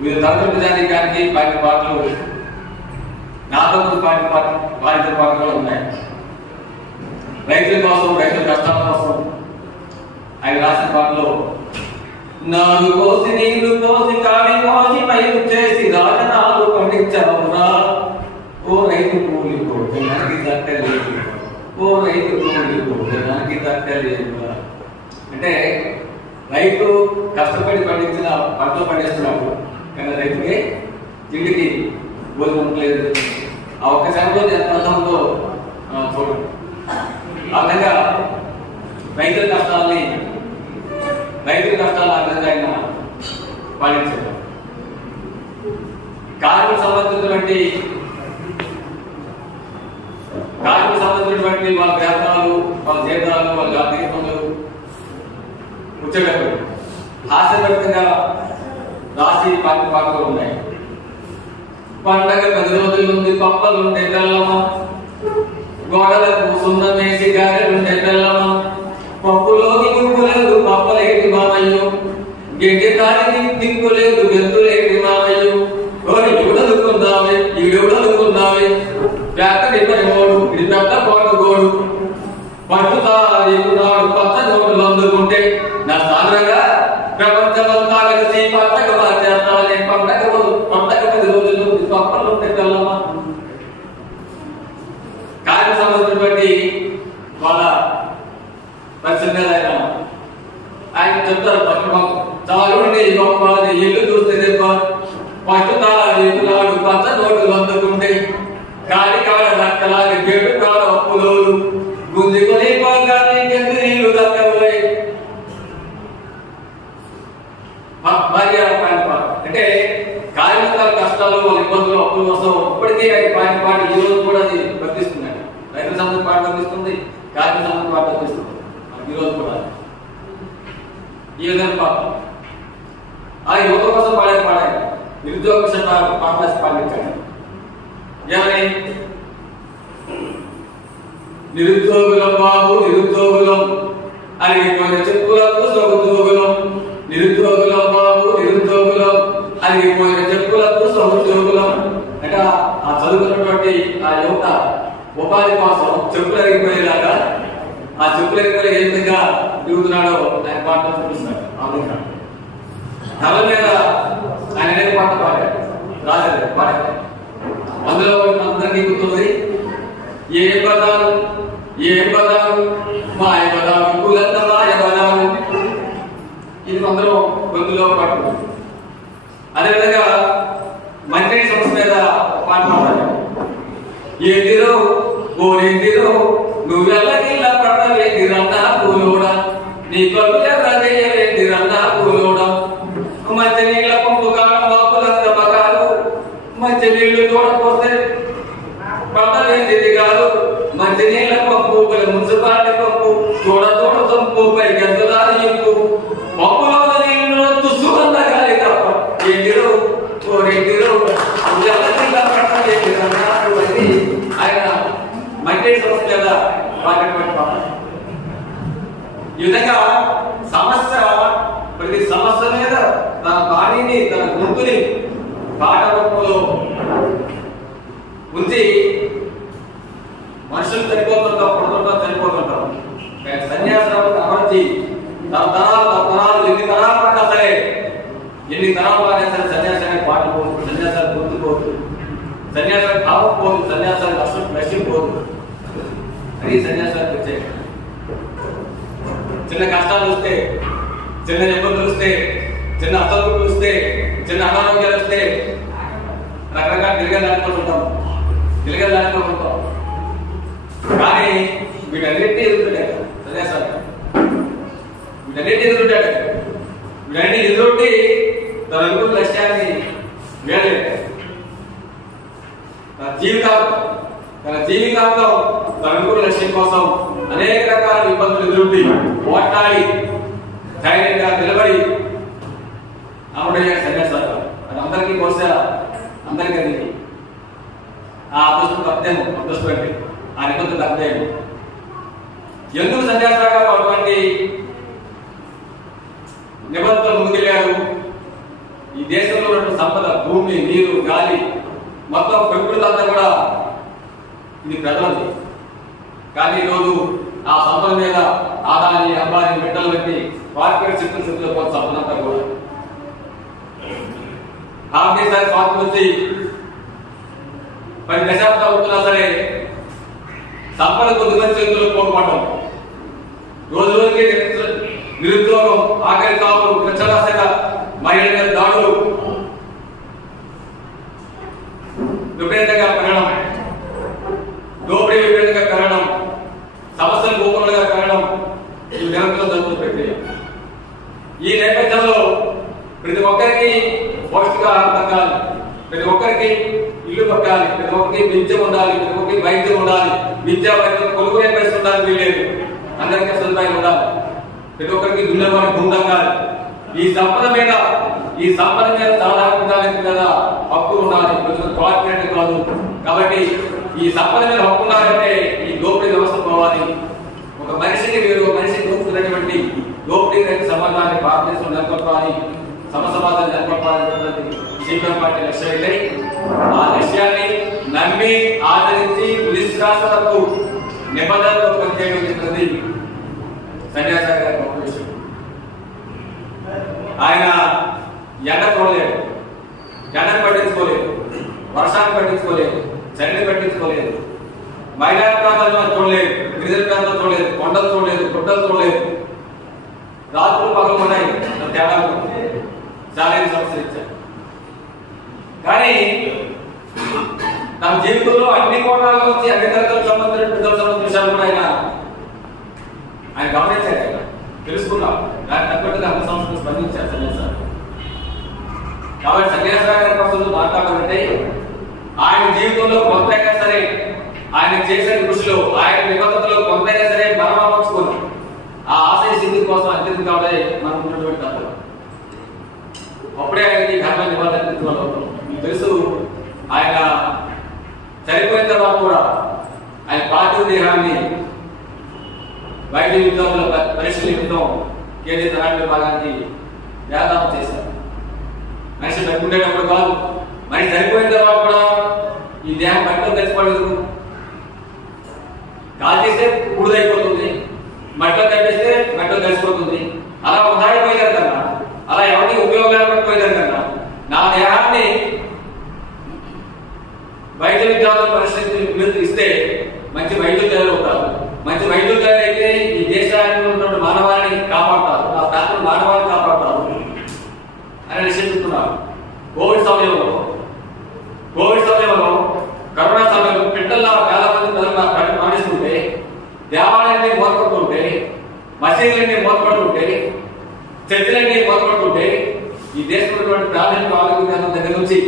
మీరు తరగతుల ప్రజానీకానికి పాడిన పాటలు, నాతో పాడిన పాటలు ఉన్నాయి. రైతుల కోసం, రైతుల కష్టాల కోసం ఆయన రాసిన పాటలో నాలు కోసి నీళ్లు కోసి కాడి కోసి పైరు చేసి రాజనాలు పండించవురా, ఓ రైతు కూలి కోసడానికి దక్కలేదు, ఓ రైతు కూలి కోసడానికి దక్కలేదు. అంటే రైతు కష్టపడి పండించిన పంటలు పండిస్తున్నాడు, కానీ రైతుకి తిండికి భోజనం లేదు. ఆ ఒక్క శాతంలో ఎంత అర్థంతో చూడండి. ఆ విధంగా రైతుల కష్టాలు ఆ విధంగా ఆయన పాటించారు. కార్మిక సంబంధించినటువంటి వాళ్ళ వేతనాలు, వాళ్ళ జీతాలు, వాళ్ళ ఆర్థిక పనులు వచ్చేటప్పుడు హాస్యభరితంగా రాసి పాటలు ఉన్నాయి. పండగ 10 రోజులుంది, పప్పలుంటే బెల్లమా, గోడలకు సున్నమేసి గారెలుంటే బెల్లమా, పప్పులోకి గుంపు లేదు, పప్పలేటి మామయ్యో, గెడ్డి తారికి దిక్కు లేదు, గెంతులేటి మామయ్యో, ఓరి ఈడనుకున్నావే వ్యాకడి పరిమోడు, ఇది పెద్ద పాటుగోడు, పట్టుతాడు కొత్త నోటులు అందుకుంటే నా సాగరంగా ప్రపంచమంతా కలిసి పండగ మార్చేస్తానే, పండగ 10 రోజులు పప్పలు ఉంటే బెల్లమా. కార్య సంబంధించినటువంటి వాళ్ళ పరిస్థితి ఆయన చెప్తారు. చాలుండి గొప్పది ఇల్లు చూస్తే పట్టుతాడు పచ్చ నోటులు అందుకుంటే, కాడి కాడ రక్కలాగి గేటు కాడ అప్పులోలు గుంజుకొని పోగానే కింది నీళ్లు దక్కబోయి అంటే కార్మికుల కష్టాలు, వాళ్ళ ఇబ్బందులు, అప్పుల కోసం ఇప్పటికీ ఆయన పాట ఈ రోజు కూడా అది వర్తిస్తున్నాడు. రైతుల సంబంధించిన పాట వర్తిస్తుంది, కార్మిక సంబంధించిన పాట వర్తిస్తుంది ఈ రోజు కూడా. ఈ విధంగా పాట ఆ యువత కోసం పాడాడు. నిరుద్యోగ విషయం పాట పాటించాడు. ఏమని? నిరుద్యోగులం బాబు నిరుద్యోగులం, అరిగిపోయిన చెప్పులకు సొగుద్యోగులం, నిరుద్యోగులం బాబు నిరుద్యోగులం, అరిగిపోయిన చెప్పులకు సొగుద్యోగులం. అంటే ఆ చదువుకున్నటువంటి ఆ యువత ఉపాధి కోసం చెప్పులు అరిగిపోయేలాగా, ఆ చెప్పులు అరిగిపోయే ఏ విధంగా దిగుతున్నాడో ఆయన పాటలు చూపిస్తున్నాడు. అవును, తల మీద ఆయన అనేది పాట పాడాడు, రాజాడు పాడాడు. అందులో అందరికీ గుర్తుంది, ఏ పదాలు మాయ పదాలు కులంత మాయ పదాలు. ఇది అందరూ గొంతులో పాటు. అదేవిధంగా మంత్రి సంస్థ మీద పాట పాడారు. ఏంటిరో ఓరేంటిరో నువ్వెల్లకిల్లా పడవేంటిరన్నా పూలోడా, నీ కళ్ళు ఎర్రదేయలేంటిరన్నా పూలోడా, మంచి నీళ్ళ పంపు కాడ మాపులంత మగాలు, మంచి నీళ్లు చూడకపోతే పడవేంటిది కాదు, మంచి నీళ్ళ పంపు మున్సిపాలిటీ పంపు చూడ తంపు పై గంతులాది ఇంపు పంపులో నీళ్ళు దుస్తున్న గాలి తప్ప ఏంటిరో ఓరేంటిరో నువ్వెల్లకిల్లా పడవేంటిరన్నా అని ఆయన మంచి సంస్థ మీద పాడినటువంటి పాట. ఈ విధంగా సమస్య, ప్రతి సమస్య మీద తన బాడీని తన గొంతుని పాట రూపంలో ఉంచి మనుషులు చనిపోతుంటాం, పుడుతుంటాం, చనిపోతుంటాం. సన్యాసాలను అమర్చి తరతరాలు ఎన్ని తరాలు పడ్డా సరే, ఎన్ని తరాలు పడినా సరే సన్యాసానికి పాట పోదు, సన్యాసానికి గుర్తుపోదు, సన్యాసానికి కావకపోదు, సన్యాసానికి అసలు నశింపోదు. అది సన్యాసానికి వచ్చే చిన్న కష్టాలు వస్తే, చిన్న ఇబ్బందులు వస్తే, చిన్న అసలు వస్తే, చిన్న అనారోగ్యాలు వస్తే రకరకాల తిరగలాడుకుంటాం. కానీ వీటన్నిటినీ ఎదుర్కొంటాడు సన్యాసాలు. వీటన్నిటినీ ఎదురొట్టి తన అనుకున్న లక్ష్యాన్ని వేడలేడు. తన జీవితాంతం తన అనుకున్న లక్ష్యం కోసం అనేక రకాల ఇబ్బందులు ఎదురుండి పోట్లాడి ధైర్యంగా నిలబడి అమరయ్యే సన్యాసాలు. అది అందరికీ బహుశా అందరికీ అది ఆ అదృష్టం అర్థం, అదృష్టం అంటే ఆ నిబంధన అర్థం. ఎందుకు సన్యాసాగా అటువంటి నిబంధనలు ముందుకెళ్ళారు? ఈ దేశంలో ఉన్న సంపద, భూమి, నీరు, గాలి, మొత్తం ప్రకృతి అంతా కూడా ఇది ప్రజలది. కానీ ఈరోజు ఆ సంపద మీద ఆదాని, అంబానీ, బిడ్డలు పెట్టి కార్పొరేట్ చిత్రశక్తుల కోసం సంపదంతా కూడా భారతదేశానికి స్వాతంత్రం వచ్చి 10 దశాబ్దాలు అవుతున్నా సరే సంపద కొద్దిమంది చేతుల్లో పోగొట్టడం, రోజు రోజుకి నిరుద్యోగం, ఆకలి కాపులు, ప్రచారాశత, మహిళల దాడులు విపరీతంగా పెరగడం, దోపిడీ విపరీతంగా పెరగడం, సమస్యలు భూములుగా పెరగడం ఈ నిరంతరం జరుగుతున్న ప్రక్రియ. ఈ నేపథ్యంలో ప్రతి ఒక్కరికి పౌష్టికాహారం దక్కాలి, ప్రతి ఒక్కరికి ఇల్లు దక్కాలి, ప్రతి ఒక్కరికి విద్య ఉండాలి, ప్రతి ఒక్కరికి వైద్యం ఉండాలి, విద్యా వైద్యం కొనుగోలు పరిస్థితి ఉండాలి, వీలేదు అందరికీ సదుపాయాలు ఉండాలి, ప్రతి ఒక్కరికి దున్నమైన గుండంగాలి. ఈ సంపద మీద సాధారణ కదా హక్కు ఉండాలి, కోఆర్డినేట్ కాదు. కాబట్టి ఈ సంపద మీద హక్కు ఉండాలంటే ఈ దోపిడీ వ్యవస్థ పోవాలి. ఒక మనిషిని దోపుతున్నటువంటి దోపిడీ రైతు సమాజాన్ని భారతదేశంలో నెలకొల్పాలి, సమసమాజాన్ని నెలకొల్పాలనేటువంటి సిపిఎం పార్టీ లక్ష్యం అయితే ఆ లక్ష్యాన్ని నమ్మి ఆదరించి విశ్వాసాలకు నిబంధనలు పనిచేయడం సన్యాసారి గారి గొప్ప విషయం. ఆయన ఎండ చూడలేదు, ఎండను పట్టించుకోలేదు, వర్షాన్ని పట్టించుకోలేదు, చలిని పట్టించుకోలేదు, మైదాన ప్రాంతాల్లో చూడలేదు, గిరిజన ప్రాంతాలు చూడలేదు, కొండలు చూడలేదు, గుడ్డలు చూడలేదు. రాత్రులు పగలు ఉన్నాయి, తేడా చాలా సమస్యలు ఇచ్చారు. కానీ తన జీవితంలో అన్ని కోణాల నుంచి అన్ని తరగతులకు సంబంధించిన పిల్లలకు సంబంధించిన విషయాలు కూడా ఆయన గమనించారు, తెలుసుకున్నాం. దానికి తగ్గట్టుగా అన్ని సంస్థలు స్పందించారు సన్యాసాలు. కాబట్టి సన్యాసాల గారి కోసం మాట్లాడాలంటే ఆయన జీవితంలో కొంతైనా సరే, ఆయన చేసే కృషిలో, ఆయన నిబద్ధతలో కొంతైనా సరే మరమర్చుకోను ఆ ఆశయ సిద్ధి కోసం అత్యంత కావడే మనం ఉన్నటువంటి తత్వం. అప్పుడే ఆయనకి ఘన నిబంధన అవుతాం. మీకు తెలుసు, ఆయన చనిపోయిన తర్వాత కూడా ఆయన పార్థివ దేహాన్ని వైద్య విద్యార్థుల పరీక్షల నిమిత్తం కేంద్రీయ తలాటి విభాగానికి వ్యాపారం చేశారు. మనిషి బతుకుండేటప్పుడు కాదు, మనిషి చనిపోయిన తర్వాత కూడా ఈ దేహం బట్టలు తెచ్చిపడదు. కాల్ చేస్తే బూడిదైపోతుంది, మట్టలు కట్టేస్తే మట్టలు కలిసిపోతుంది. అలా ఉదాయిపోయారు కన్నా, అలా ఎవరికి ఉపయోగాలు పడిపోయారు కన్నా నా దేహాన్ని వైద్య విద్యార్థుల పరిస్థితి ఇస్తే మంచి వైద్యులు తయారవుతారు. మంచి వైద్యులు తయారైతే ఈ దేశానికి ఉన్నటువంటి మానవాళిని కాపాడతారు, ఆ ప్రాంతం మానవాళిని కాపాడతారు అని నిశ్చయిస్తున్నారు. కోవిడ్ సమయంలో కరోనా సమయంలో పిట్టల్లో చాలా మంది మరణిస్తుంటే, దేవాలయాన్ని మూతపడుతుంటే, మసీదులన్నీ మూతపడుతుంటే, చర్చలన్నీ మూతపడుతుంటే, ఈ దేశంలో ప్రాథమిక ఆరోగ్య కేంద్రం దగ్గర నుంచి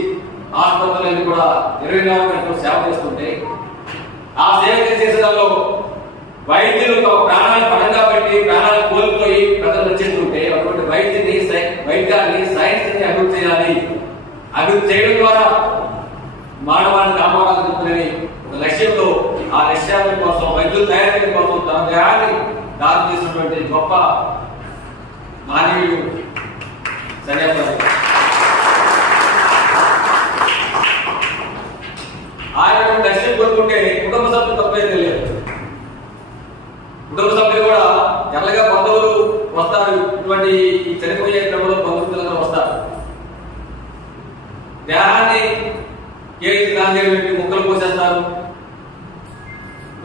ఆసుపత్రులన్నీ కూడా 24 గంటలు సేవ చేస్తుంటే, ఆ సేవ చేసేదాల్లో వైద్యులు తమ ప్రాణాలు పడంగా పెట్టి ప్రాణాలు కోల్పోయి ప్రజలు రక్షిస్తుంటే, అటువంటి వైద్యాన్ని సైన్స్ ని అభివృద్ధి చేయాలి. అభివృద్ధి చేయడం ద్వారా మానవాన్ని కాపాడాలని ఒక లక్ష్యంతో, ఆ లక్ష్యాల కోసం వైద్యులు తయారీ కోసం తన దేహాన్ని దారి చేసినటువంటి గొప్ప మానవీయుడు సన్యాసి. ఆయన లక్ష్యం కోరుకుంటే కుటుంబ సభ్యులు తప్పేది తెలియదు. కుటుంబ సభ్యులు కూడా ఎల్లగా బంధువులు వస్తారు. ఇటువంటి చనిపోయే క్రమంలో బంధువులు వస్తారు. దేహాన్ని కేజీ గాంధీ పెట్టి ముక్కలు పోసేస్తారు.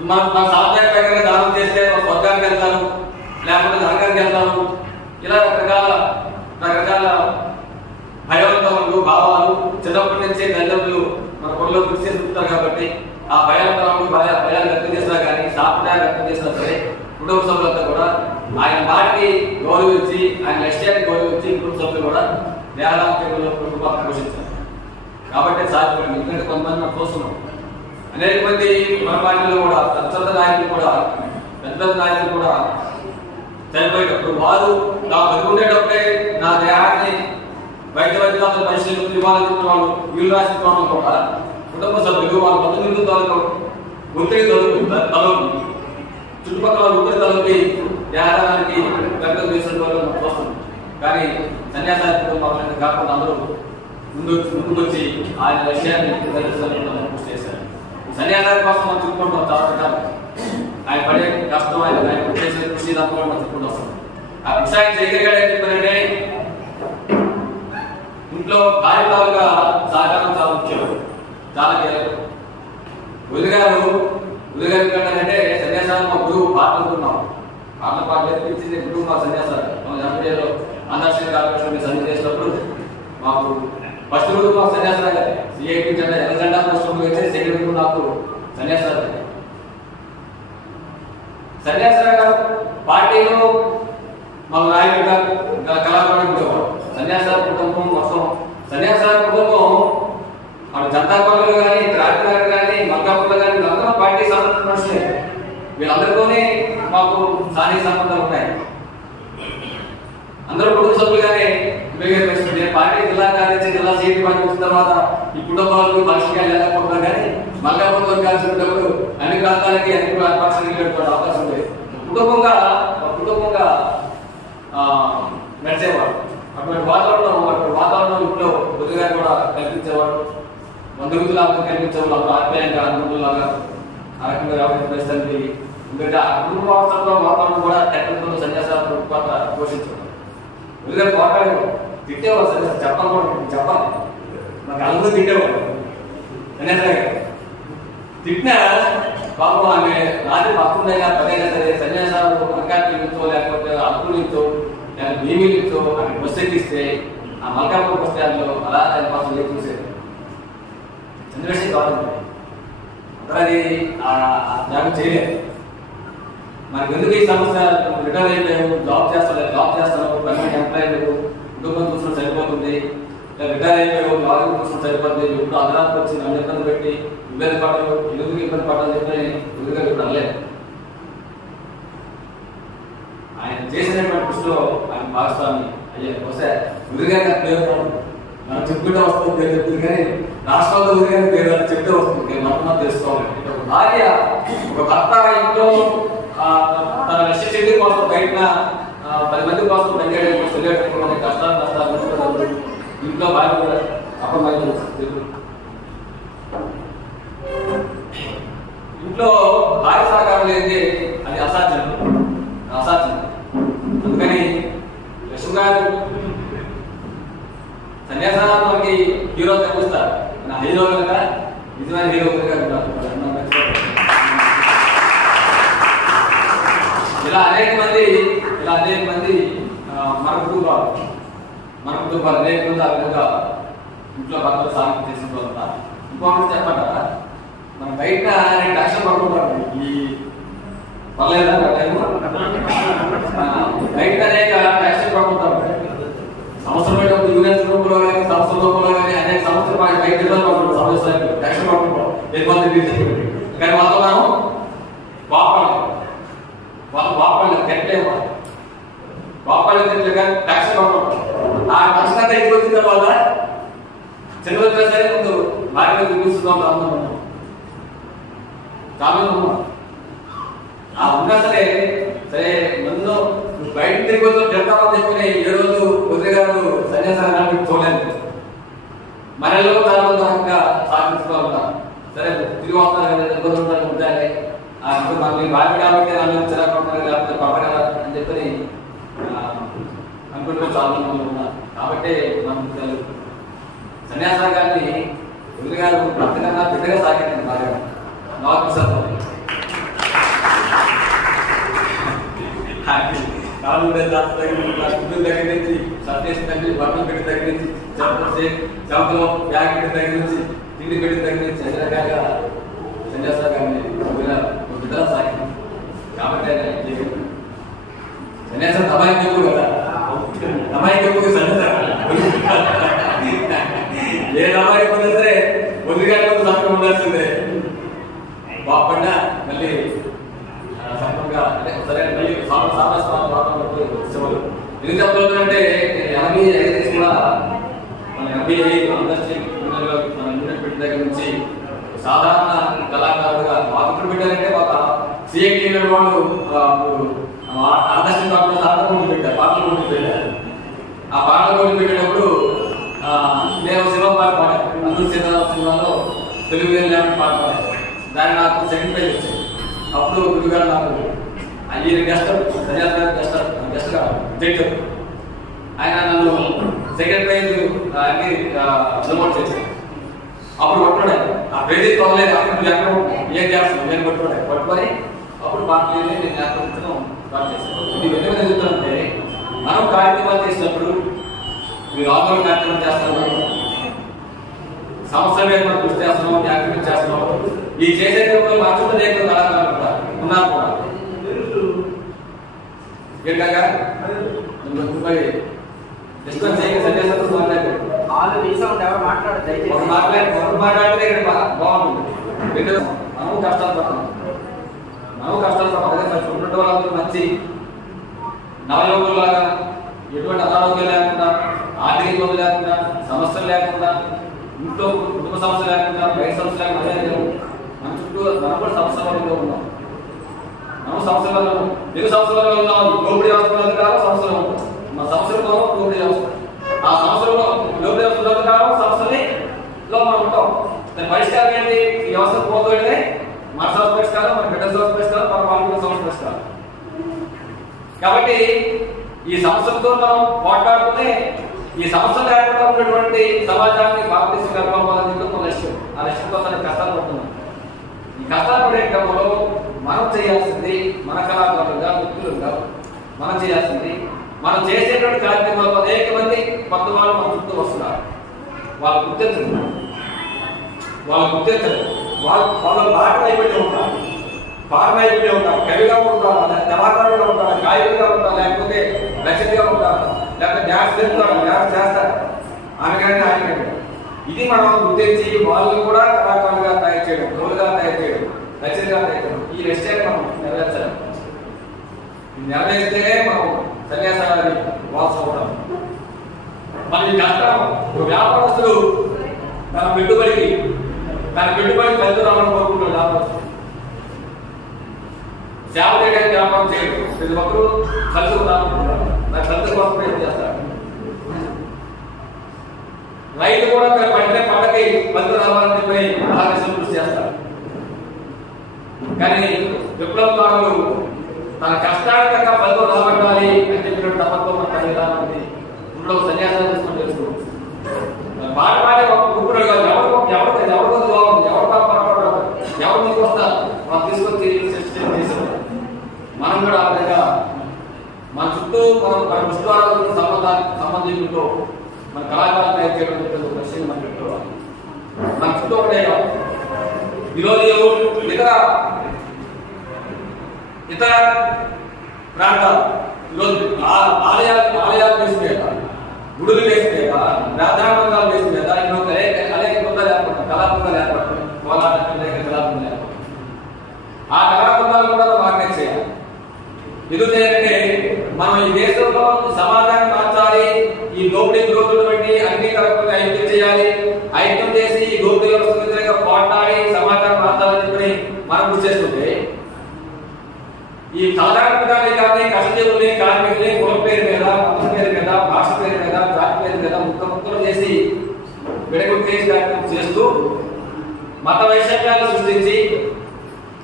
మన సాంప్రదాయ ప్రకారంగా దానం చేస్తే స్వర్గానికి వెళ్తారు, లేకపోతే నరకానికి వెళ్తారు. ఇలా రకరకాల భయోత్పలు భావాలు చిన్నప్పటి నుంచే తల్లిదండ్రులు మన కొల్లో కృషి చేస్తుంటారు. కాబట్టి ఆ భయాంతరాలు భయాలు వ్యక్తం చేసినా కానీ, సాంప్రదాయాలు వ్యక్తం చేసినా సరే, కుటుంబ సభ్యులంతా కూడా ఆయన మాటిని గౌరవించి, ఆయన లక్ష్యాన్ని గౌరవించి కుటుంబ సభ్యులు కూడా దేహాలను కుటుంబాన్ని పోషించారు. కాబట్టి సాధ్యపడింది. ఎందుకంటే కొంతమంది మనం చూస్తున్నాం, అనేక మంది మన పార్టీలో కూడా పెద్ద నాయకులు కూడా చనిపోయేటప్పుడు వారు నా బతుకుండేటప్పుడే నా దేహాన్ని వైద్యులను పరిశీలన ఇవ్వాలని వాళ్ళు వీళ్ళు రాసిన వాళ్ళు కూడా కుటుంబ సభ్యులు వాళ్ళ 19 తాలూకు ఒత్తిడి తలకి చుట్టుపక్కల ఒత్తిడి తలకి దేహానికి వ్యక్తం చేసిన వాళ్ళు మనం చూస్తున్నాం. కానీ సన్యాసానికి కాకుండా అందరూ ముందుకొచ్చి ఆయన లక్ష్యాన్ని పూర్తి చేశారు. సన్యాసాల కోసం మనం చెప్పుకుంటాం చాలా రకాలు. ఆయన పడే కష్టం, ఆయన చేసే కృషి దాంట్లో మనం చెప్పుకుంటూ వస్తాం. ఆ కృషి ఆయన చేయగలిగాడు. ఏం చెప్పారంటే, ఇంట్లో కార్యక్రమాలుగా సహకారం చాలా ముఖ్యం, చాలా కీలకం. ఉదయగారు కంటే సన్యాసాలు మా గురువు పాటలు అనుకున్నాం. పాటలు నేర్పించింది గురువు మా సన్యాసాలు. మన జనవరిలో అంతర్రాష్ట్రీయ కార్యక్రమం సన్యాసం చేసినప్పుడు మాకు ఫస్ట్ రోజు మాకు సన్యాసాలు సిఐటి జెండా ఎర్రజెండా ఫస్ట్ అయితే సెకండ్ రోజు నాకు సన్యాసాలు. సన్యాసాలు పార్టీలో మాకు నాయకుడిగా కళాకారుడు ఉండేవాడు. సన్యాసాల కుటుంబం మొత్తం సన్యాసాల కుటుంబం అటు జనతా పార్టీలో కానీ, క్రాంతినగర్ కానీ, మల్కాపూర్లో కానీ వీళ్ళందరూ పార్టీ సంబంధించిన మనుషులే. వీళ్ళందరితోనే మాకు స్థానిక సంబంధాలు ఉన్నాయి. అందరూ కుటుంబ సభ్యులుగానే ఉపయోగపరిస్తుంది. పార్టీ జిల్లా కార్యదర్శి, జిల్లా సీఎం పార్టీ వచ్చిన తర్వాత ఈ కుటుంబాలకు పక్షిగా వెళ్ళకపోతున్నాం. కానీ మల్కాపూర్లో కలిసినప్పుడు అన్ని ప్రాంతాలకి అన్ని పక్షాలు వెళ్ళేటువంటి అవకాశం ఉంది. కుటుంబంగా నడిచేవాడు. అటువంటి వాతావరణం ఇంట్లో బుద్ధిగా కూడా కల్పించేవాడు. బంధువులాగా కల్పించేవాళ్ళు ఆత్మీయంగా అనుకుంటులాగా ఆ రకంగా వ్యవహరించడానికి. ఎందుకంటే ఆ కుటుంబ వాతావరణం కూడా టెక్నికల్ సన్యాసాలు పాత్ర పోషించేవాడు. బుద్ధిగా పోరాడేవాడు, తిట్టేవాడు. సన్యాసం చెప్పాలి నాకు అందరూ తిట్టేవాడు. సన్యాసే తిట్టినా పాపం ఆమె రాత్రి పక్కనైనా పదైనా సరే సన్యాసాలు అంకాట్లు ఇచ్చో, లేకపోతే అప్పులు ఇచ్చో, లేకపోతే భీమీలు ఇచ్చో అక్కడ బస్సు ఎక్కిస్తే ఆ మల్కాపూర్ బస్ స్టాండ్లో అలా ఆయన కోసం చూసేది. చంద్రశేఖర్ కావాలి అది త్యాగం చేయలేదు. మనకి ఎందుకు ఈ సమస్య? రిటైర్ అయిపోయావు, జాబ్ చేస్తాను, పర్మనెంట్ ఎంప్లాయీ, కుటుంబం చూసిన సరిపోతుంది, రిటైర్ అయిపోయావు, లారీ చూసిన సరిపోతుంది, ఇప్పుడు అదనానికి వచ్చి నన్ను ఇబ్బంది పెట్టి ఇబ్బంది పడరు, ఎందుకు ఇబ్బంది పడాలని చెప్పి ఎందుకంటే ఇప్పుడు అనలేదు. ఆయన చేసినటువంటి కృషిలో ఆయన భాగస్వామి అయ్యే బహుశా ఉదిగానే పేరు మనం చెప్పుకుంటే వస్తుంది పేరు చెప్తుంది, కానీ రాష్ట్రంలో ఉదిగానే పేరు చెప్తే వస్తుంది. మనం తెలుసుకోవాలి. ఒక భార్య, ఒక భర్త ఇంట్లో తన రెస్ట్రిక్షన్ కోసం బయట 10 మంది కోసం వెళ్ళేటప్పుడు కష్టాలు ఇంట్లో బాగా కూడా అప్పుడు ఇంట్లో భార్య సహకారం లేదే అది అసాధ్యం. అందుకని లక్ష్మి గారు సన్యాసానికి హీరో కనిపిస్తారు. నా హీరో కనుక నిజమైన హీరో ఇలా అనేక మంది మన కుటుంబాలు అనేక మంది ఆ విధంగా ఇంట్లో భర్తలు సాధన చేసిన తర్వాత ఇంకొకటి చెప్పంటారా, మనం బయట 2 లక్షలు పడుకుంటాం. ఈ పర్లేదా బయట అనేక లక్షలు పడుకుంటాం. సంవత్సరం బయట యూనియన్స్ రూపంలో కానీ సంవత్సరం రూపంలో కానీ అనేక సంవత్సరం బయట పడుకుంటాం. సంవత్సరాలు లక్షలు పడుకుంటాం. కానీ వాళ్ళతో మనం వాళ్ళు కట్టలేము. వాపాలు కానీ లక్షలు పడుకుంటాం. ఆ లక్షణంతా ఇంటికి వచ్చిన తర్వాత చిన్న సరే ముందు భార్య చూపిస్తున్నాం. చాలా ఉన్నా సరే ముందు బయట తిరిగి చెప్తామని చెప్పుకుని ఏ రోజు వదిలి గారు సన్యాసాన్ని చూడలేదు. మనలో చాలా మంది సాధించుకోవాలన్నా సరే తిరిగి వస్తారు ఉంటాయి. మనకి భార్య కాబట్టి చిరాకుంటారు లేకపోతే పక్కన అని చెప్పని అనుకుంటూ చాలా మంది ఉన్నారు. కాబట్టి మనం సన్యాస గారిని వదిలి గారు భర్తకన్నా బిడ్డగా సాగింది బాగా దగ్గర నుంచి సత్యేసి దగ్గర బట్టలు పెట్టి దగ్గర నుంచి చెంపలో బ్యాగ్ పెట్టి దగ్గర నుంచి తిండి పెట్టి దగ్గర నుంచి అన్ని రకాలుగా సన్యాస గారిని బిడ్డలా సాగింది. కాబట్టి సన్యాసం అమాయకు ఎక్కువ కదా, అమాయకు ఎక్కువ సన్యాస ఏ అమాయకు ఉన్నా సరే వదిలి గారి కొంత సమయం ఉండాల్సిందే. బాపడ్డ మళ్ళీ సంపూర్ణంగా సరే మళ్ళీ ఎందుకు చెప్తుందంటే 85 కూడా మన 85 మన యూనిట్ పెట్టిన దగ్గర నుంచి సాధారణ కళాకారులుగా మాకు పెట్టారంటే ఒక సిఐటి వాళ్ళు ఆదర్శం కాకుండా ఆటలు పెట్టారు, పాటలు పోటీ పెట్టారు. ఆ పాటలు పోటీ పెట్టేటప్పుడు నేను సినిమా పాట పాడాను. అందరూ సినిమాలో తెలుగు లేని పాట పాడాను. దాన్ని నాకు సెకండ్ ప్రైజ్ వచ్చింది. అప్పుడు గురుగారు నాకు ఆయన గెస్ట్ గెస్ట్ జడ్జి ఆయన నన్ను సెకండ్ ప్రైజ్ ప్రమోట్ చేశాను. అప్పుడు పట్టుకోడాను ఆ ప్రైజ్ పర్లేదు. అప్పుడు ఎక్కడ ఏం చేస్తాను నేను పట్టుకొని అప్పుడు పాటలు నేను జ్ఞాపకం స్టార్ట్ చేశాను. ఇది ఎందుకు చెప్తానంటే మనం కార్యక్రమాలు చేసినప్పుడు మీరు ఆందోళన కార్యక్రమం చేస్తున్నారు, సంవత్సరం మీద మనం కృషి చేస్తున్నాం, యాక్టివిటీ చేస్తున్నాం. ఈ చేసే మార్చుకుంటే లేక కళాకారులు ఉన్నారు కూడా ఏంటగా డిస్కస్ చేయక సన్యాసం మాట్లాడితే బాగుంటుంది. మనము కష్టాలు పడుతున్నాం, ఉన్నటువంటి వాళ్ళందరూ మంచి నవయోగులాగా ఎటువంటి అనారోగ్యం లేకుండా, ఆర్థిక ఇబ్బందులు లేకుండా, సమస్యలు లేకుండా, ఇంట్లో కుటుంబ సమస్య లేకుండా, బయట సమస్య లేకుండా మన చుట్టూ మనం కూడా సంవత్సరాలలో ఉన్నాం. మనం సంవత్సరాలలో ఎన్ని సంవత్సరాలలో ఉన్నాం. లోపలి వ్యవస్థ కాలం సంవత్సరం ఉంటాం. మన సంవత్సరంలో లోపలి వ్యవస్థ ఆ సంవత్సరంలో లోపలి వ్యవస్థ కాలం సంవత్సరంలో మనం ఉంటాం. దాని పరిష్కారం ఏంటి? ఈ వ్యవస్థ పోతే మన సంవత్సర పరిష్కారం, మన బిడ్డ సంవత్సర పరిష్కారం, మన వాళ్ళ సంవత్సర పరిష్కారం. కాబట్టి ఈ సంవత్సరంతో మనం పోట్లాడుతూనే ఈ సంవత్సరం లేకుండా ఉన్నటువంటి సమాజాన్ని భారతదేశం గర్భాలను మన లక్ష్యం. ఆ లక్ష్యం కోసం కష్టాలు పడుతున్నాం. ఈ కష్టాలు పడే క్రమంలో మనం చేయాల్సింది, మన కళాకారులుగా వ్యక్తులుగా మనం చేయాల్సింది, మనం చేసేటువంటి కార్యక్రమాలు అనేక మంది కొత్త వాళ్ళు మన చుట్టూ వస్తున్నారు. వాళ్ళు గుర్తించరు, వాళ్ళ బాట అయిపోయి ఉంటారు, పాట అయిపోయి ఉంటారు, కవిగా ఉంటారు, కళాకారులుగా ఉంటారు, గాయకులుగా ఉంటారు, లేకపోతే రచనగా ఉంటారు, లేకపోతే డ్యాన్స్ చేస్తారు. ఆమె కానీ ఆయన కానీ ఇది మనం గుర్తించి వాళ్ళని కూడా కళాకారులుగా తయారు చేయడం, రోలుగా తయారు చేయడం, రచనగా తయారు చేయడం. ఈ లక్ష్యాన్ని మనం నెరవేర్చాలి. నెరవేర్స్తేనే మనం సన్యాసాన్ని వాల్స్ అవుతాం. మన కష్టం వ్యాపారస్తులు తన పెట్టుబడి ఫలితం రావాలని కోరుకుంటున్నాడు. వ్యాపారస్తులు సేవ చేయడానికి వ్యాపారం చేయడం, ప్రతి ఒక్కరూ కలిసి ఉండాలనుకుంటున్నారు, నాకు కలిసి కోసం ప్రయత్నం చేస్తారు. రైతు కూడా పండిన పంటకి ఫలితం రావాలని చెప్పి అలాగే కృషి చేస్తారు. కానీ విప్లవకారులు తన కష్టానికి తగ్గ ఫలితం రాబట్టాలి అని చెప్పినట్టు తప్పతో మన విధానం ఇంట్లో సన్యాసాలు తీసుకొని తెలుసుకోవచ్చు. పాట పాడే ఒక గురుడు ఎవరు బాగుంది, ఎవరు పాపడతారు, ఎవరు మీకు వస్తారు, మనం తీసుకొచ్చి చేసాం. మనం కూడా ఆ విధంగా మన చుట్టూ మన విశ్వాసాలకు సంబంధించుకుంటూ మన కళాకారులు తయారు చేయడం ఒక విషయం మనం పెట్టుకోవాలి. మన చుట్టూ ఒకటే ఈరోజు ఇతర ప్రాంతాలు ఈరోజు ఆలయాలు వేసిపోయాక, గుడులు వేసిపోయాక, ప్రార్థనాబంధాలు వేసిపోయాక ఇంకొక అనేక బృందాలు ఏర్పడతాయి, కళాబృందాలు ఏర్పడతాయి, కోలాటం కళాబృందాలు ఏర్పడతాయి. ఆ కళాబృందాలు కూడా ఆర్గనైజ్ చేయాలి. ఎందుకంటే మనం ఈ దేశంలో సమాజాన్ని మార్చాలి, ఈ దోపిడీ గ్రోతులు బట్టి అన్ని కలపకుండా ఐక్యం చేయాలి, ఐక్యం చేసి ఈ దోపిడీ వ్యవస్థగా పోరాడాలి, సమాజాన్ని మార్చాలని చెప్పి మనం కృషి చేస్తుంటే ఈ సాధారణంగానే కానీ కష్టజీవుల్ని, కార్మికుల్ని కులం పేరు మీద, మతం పేరు మీద, భాష పేరు మీద, జాతి పేరు మీద ముక్కలు చేసి విడగొట్టేసి కార్యక్రమం చేస్తూ మత వైషమ్యాలు సృష్టించి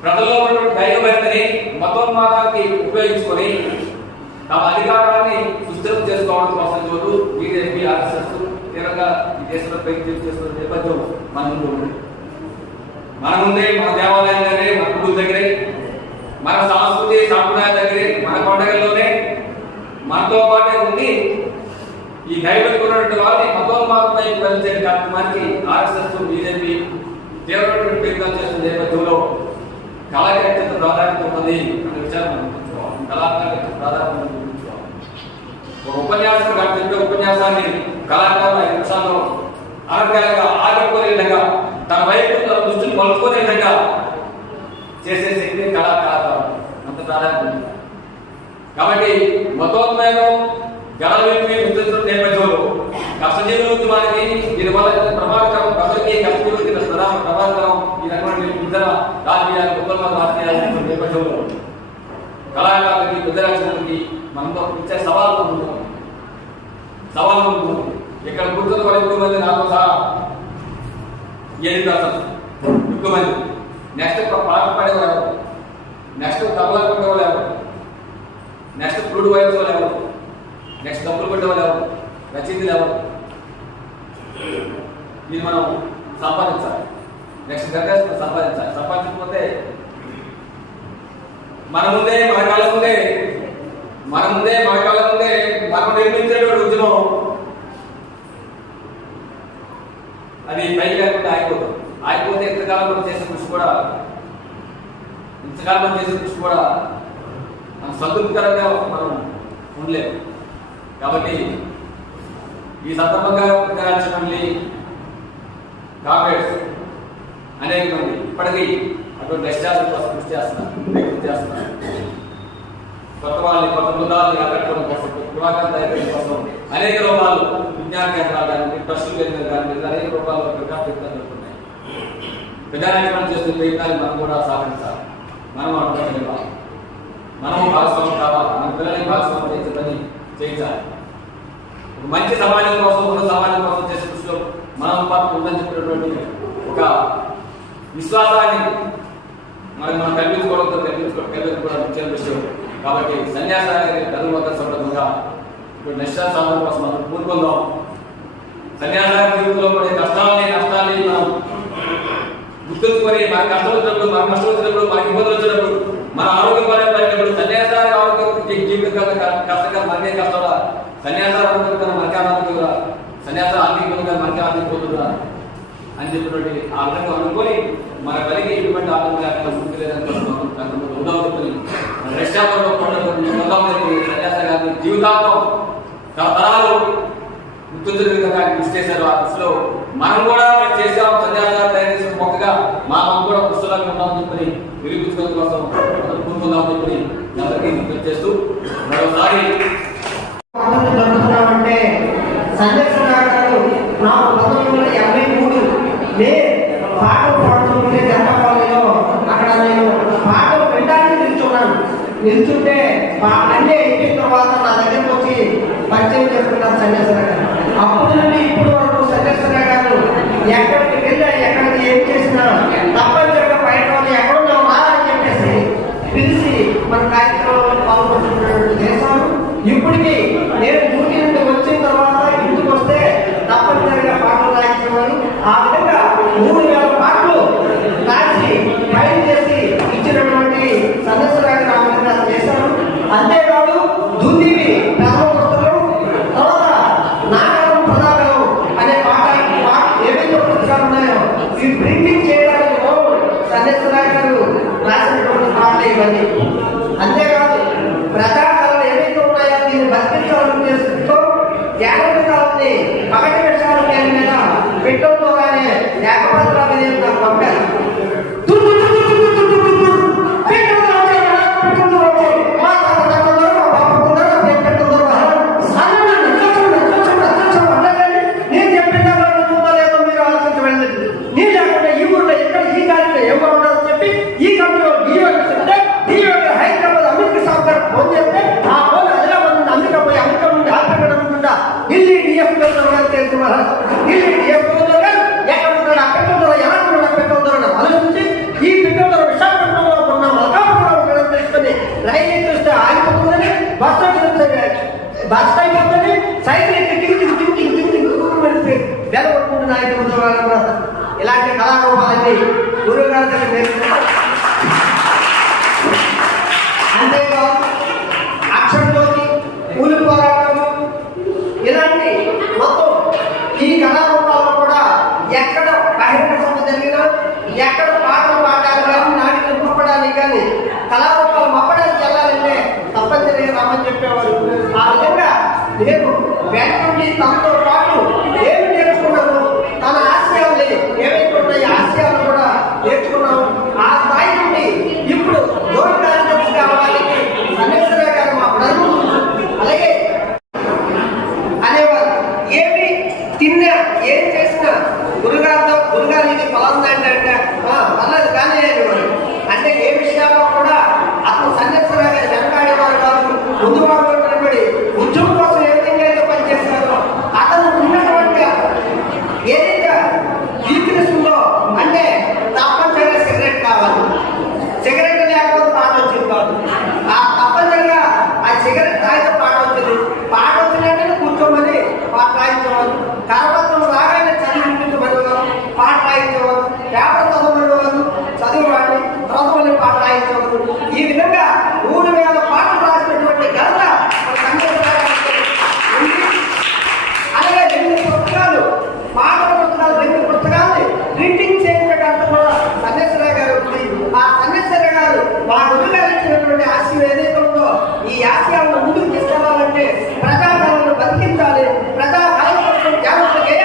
ప్రజల్లో ఉన్నటువంటి దైవభక్తిని మతోన్మాదానికి ఉపయోగించుకొని తమ అధికారాన్ని సుస్థిరం చేసుకోవడం కోసం చూడు బీజేపీ, ఆర్ఎస్ఎస్ తీవ్రంగా ఈ దేశంలో ప్రయత్నం చేస్తున్న నేపథ్యం మన ముందు ఉంది. మన ముందే, మన దేవాలయం దగ్గరే, మన గురువు దగ్గరే, మన సంస్కృతి సాంప్రదాయాల దగ్గరే, మన పండుగల్లోనే మనతో పాటే ఉండి ఈ దైవకున్నటువంటి వారిని మతోన్మాదం వైపు వెళ్తే కార్యక్రమానికి ఆర్ఎస్ఎస్, బీజేపీ తీవ్రమైన ప్రయత్నాలు చేస్తున్న నేపథ్యంలో కళకి అత్యంత ప్రాధాన్యత ఉన్నది అనే విషయాన్ని మనం గుర్తుంచుకోవాలి. కళాకారులకు ప్రాధాన్యత గుర్తుంచుకోవాలి. ఒక ఉపన్యాసం చెప్పే ఉపన్యాసాన్ని కళాకారులు 5 నిమిషాల్లో అనర్గళంగా ఆగిపోయే విధంగా తన వైపు తన దృష్టిని మలుచుకునే విధంగా చేసే శక్తి కళాకారులు అంత ప్రాధాన్యత ఉంది. కాబట్టి మతోన్మేదం జనవిని విస్తృత నేపథ్యంలో కష్టజీవులకి మనకి దీనివల్ల ప్రమాదకరం, ప్రజలకి కష్టజీవులకి ప్రమాదకరం ఈ రకమైన ఇతర రాజకీయాలు, ఉత్తమ రాజకీయాల నేపథ్యంలో కళాకారులకి, విద్యార్థులకి మనతో ఇచ్చే సవాళ్ళు ఉంటుంది. ఇక్కడ కూర్చొని వాళ్ళు ఎక్కువ మంది నాతో సహా 8% ఎక్కువ మంది. నెక్స్ట్ పాట పాడేవారు, నెక్స్ట్ తబలా కొట్టేవాళ్ళు ఎవరు, నెక్స్ట్ ఫ్లూట్ వాయించేవాళ్ళు ఎవరు, నెక్స్ట్ డబ్బులు కొట్టేవాళ్ళు ఎవరు, రచయితలు ఎవరు, ఇది మనం సంపాదించాలి. నెక్స్ట్ గంటేసి సంపాదించాలి. సంపాదించకపోతే మన ముందే మన కాళ్ళ ముందే మనం నిర్మించేటువంటి ఉద్యమం అది పైకి లేకుండా ఆగిపోతే ఇంతకాలం మనం చేసే కృషి కూడా మనం సంతృప్తికరంగా మనం ఉండలేము. కాబట్టి ఈ సందర్భంగా విద్యార్థులు, కామ్రేడ్స్ అనేక మంది ఇప్పటికీ అటువంటి లక్ష్యాల కోసం కృషి చేస్తున్నారు. కొత్త వాళ్ళని, కొత్త బృందాలని ఆకట్టుకోవడం కోసం, యువకాంత అయిపోయిన కోసం అనేక రూపాలు విజ్ఞాన కేంద్రాలు కానీ, ట్రస్టులు కేంద్రాలు కానీ అనేక రూపాల్లో ప్రయత్నాలు జరుగుతున్నాయి. ప్రజానేకరణ చేస్తున్న ప్రయత్నాలు మనం కూడా సాధించాలి. మనం అనుకుంటున్నాం, మనం భాగస్వామ్యం కావాలి, మన పిల్లలకి భాగస్వామ్యం చేయించాలి. ఒక మంచి సమాజం కోసం, ఉన్న సమాజం కోసం చేసే కృషిలో మనం పాత్ర ఉందని చెప్పినటువంటి ఒక విశ్వాసాన్ని మనం కల్పించుకోవడంతో కల్పించుకోవడం ముఖ్యమైన విషయం. కాబట్టి సన్యాసాన్ని చదువుక సందర్భంగా ఇప్పుడు నిశ్చాస సాధన కోసం మనం పూనుకుందాం. సన్యాసాల జీవితంలో పడే నష్టాలని మనం గుర్తుంచుకొని మన కష్టం వచ్చినప్పుడు, మనకి ఇబ్బందులు వచ్చినప్పుడు, మన ఆరోగ్యం పడినప్పుడు సన్యాసాల ఆరోగ్యం జీవితం కష్టంగా మనకే కష్టంగా, సన్యాసాల ఆరోగ్యం మనకే ఆరోగ్యంగా, సన్యాస ఆర్థికంగా మనకే ఆర్థికపోతుందా అని చెప్పినటువంటి ఆ విధంగా అనుకొని మన కలిగి ఇటువంటి ఆరోగ్యం ముందు లేదని ఉందామని రష్యాలో సన్యాస గారిని జీవితాంతం తరాలు గుర్తుంచిన విధంగా కృషి చేశారు. ఆ కృషిలో మనం కూడా చేసాం. సన్యాసాలు తయారు చేసిన మొక్కగా మనం కూడా పుస్తకాలు ఉన్నామని చెప్పని నిరూపించుకోవడం కోసం కూర్చుందామని చెప్పి అందరికీ విజ్ఞప్తి చేస్తూ మరోసారి జరుగుతున్నామంటే సందేశం నాకు 1983 మే పాటలు పాడుతుంటే జనతా కాలేజీలో అక్కడ నేను పాటలు వినడానికి నిల్చున్నాను. ఈ ప్రింటింగ్ చేయడానికి సన్యాసరావు గారు రాసినటువంటి మాటలు ఇవన్నీ. అంతేకాదు ప్రజాకళలు ఏవైతే ఉన్నాయో దీన్ని బతికించాలని చేసుకుంటూ జాగ్రత్తని పగటి విషయాల పేరు మీద పెట్టడంతో కానీ ఏకపత్రాలు అనేది నాకు పంపారు. బస్ అయిపోతుంది సైకిల్ వెలగొట్టుకుంటున్న నాయకులు ఇలాంటి కళారూపాలన్నీ గురువు గారి దగ్గర నేర్చుకుంటారు. అంతేకాదు అక్షరంలోకి కూలి పోరాటం ఇలాంటి మొత్తం ఈ కళారూపాల్లో కూడా ఎక్కడ బహిరంగ సభ జరిగినా ఎక్కడ పాటలు పాడాలి కానీ నాటికలు పంపడానికి కానీ కళారూపాలు మప్పడానికి వెళ్ళాలంటే తప్పనిసరిగా రామని చెప్పేవారు. ఆ విధంగా నేను వెంట నుండి తనతో పాటు ఏమి నేర్చుకున్నాను, తన ఆశయాలు ఏవైతే ఉన్నాయో ఆశయాలు కూడా నేర్చుకున్నాము. ఆ స్థాయి నుండి ఇప్పుడు జోడి కార్యదర్శి కావడానికి సన్యాసరావు గారు మా ప్రజలు అలాగే అనేవారు. ఏమి తిన్నా ఏం చేసినా గురుగారు ఇది పొలందంటే పర్లేదు కానీ అనేవారు. అంటే ఏ విషయాల్లో కూడా అతను సన్యాసరావు గారు వెనకాడేవారు కాదు. ముందు నిలబడి ఉద్యోగం కోసం ఏ విధంగా అయితే పనిచేస్తారో అతను ఉన్నటువంటి ఏదైతే వీక్నెస్ ఉందో అంటే తప్పనిసరిగా సిగరెట్ కావాలి, సిగరెట్ లేకపోతే పాట వచ్చింది కాదు. ఆ తప్పనిసరిగా ఆ సిగరెట్ తాగితే పాట వచ్చింది, పాట వచ్చినట్టు కూర్చోమని పాట రాయించేవారు. కరపత్రం రాగానే చదివించమనేవారు, పాట రాయించేవారు. పేపర్ చదవమనేవారు, చదివేవాడిని చదవమని పాట రాయించేవారు. ఈ విధంగా 3000 పాటలు రాసినటువంటి ఘనత అలాగే 2 పుస్తకాలు పాటల పుస్తకాలు 2 పుస్తకాలు ప్రింటింగ్ చేయించడానికి కూడా సన్యాసరావు గారు ఉంది. ఆ సన్యాసరావు గారు మా గురుగారు ఇచ్చినటువంటి ఆశయం ఏదైతే ఉందో ఈ ఆశయాలను ముందుకు తీసుకెళ్లాలంటే ప్రజాకళలను బతికించాలి, ప్రజా కళల కోసం జాగ్రత్తగా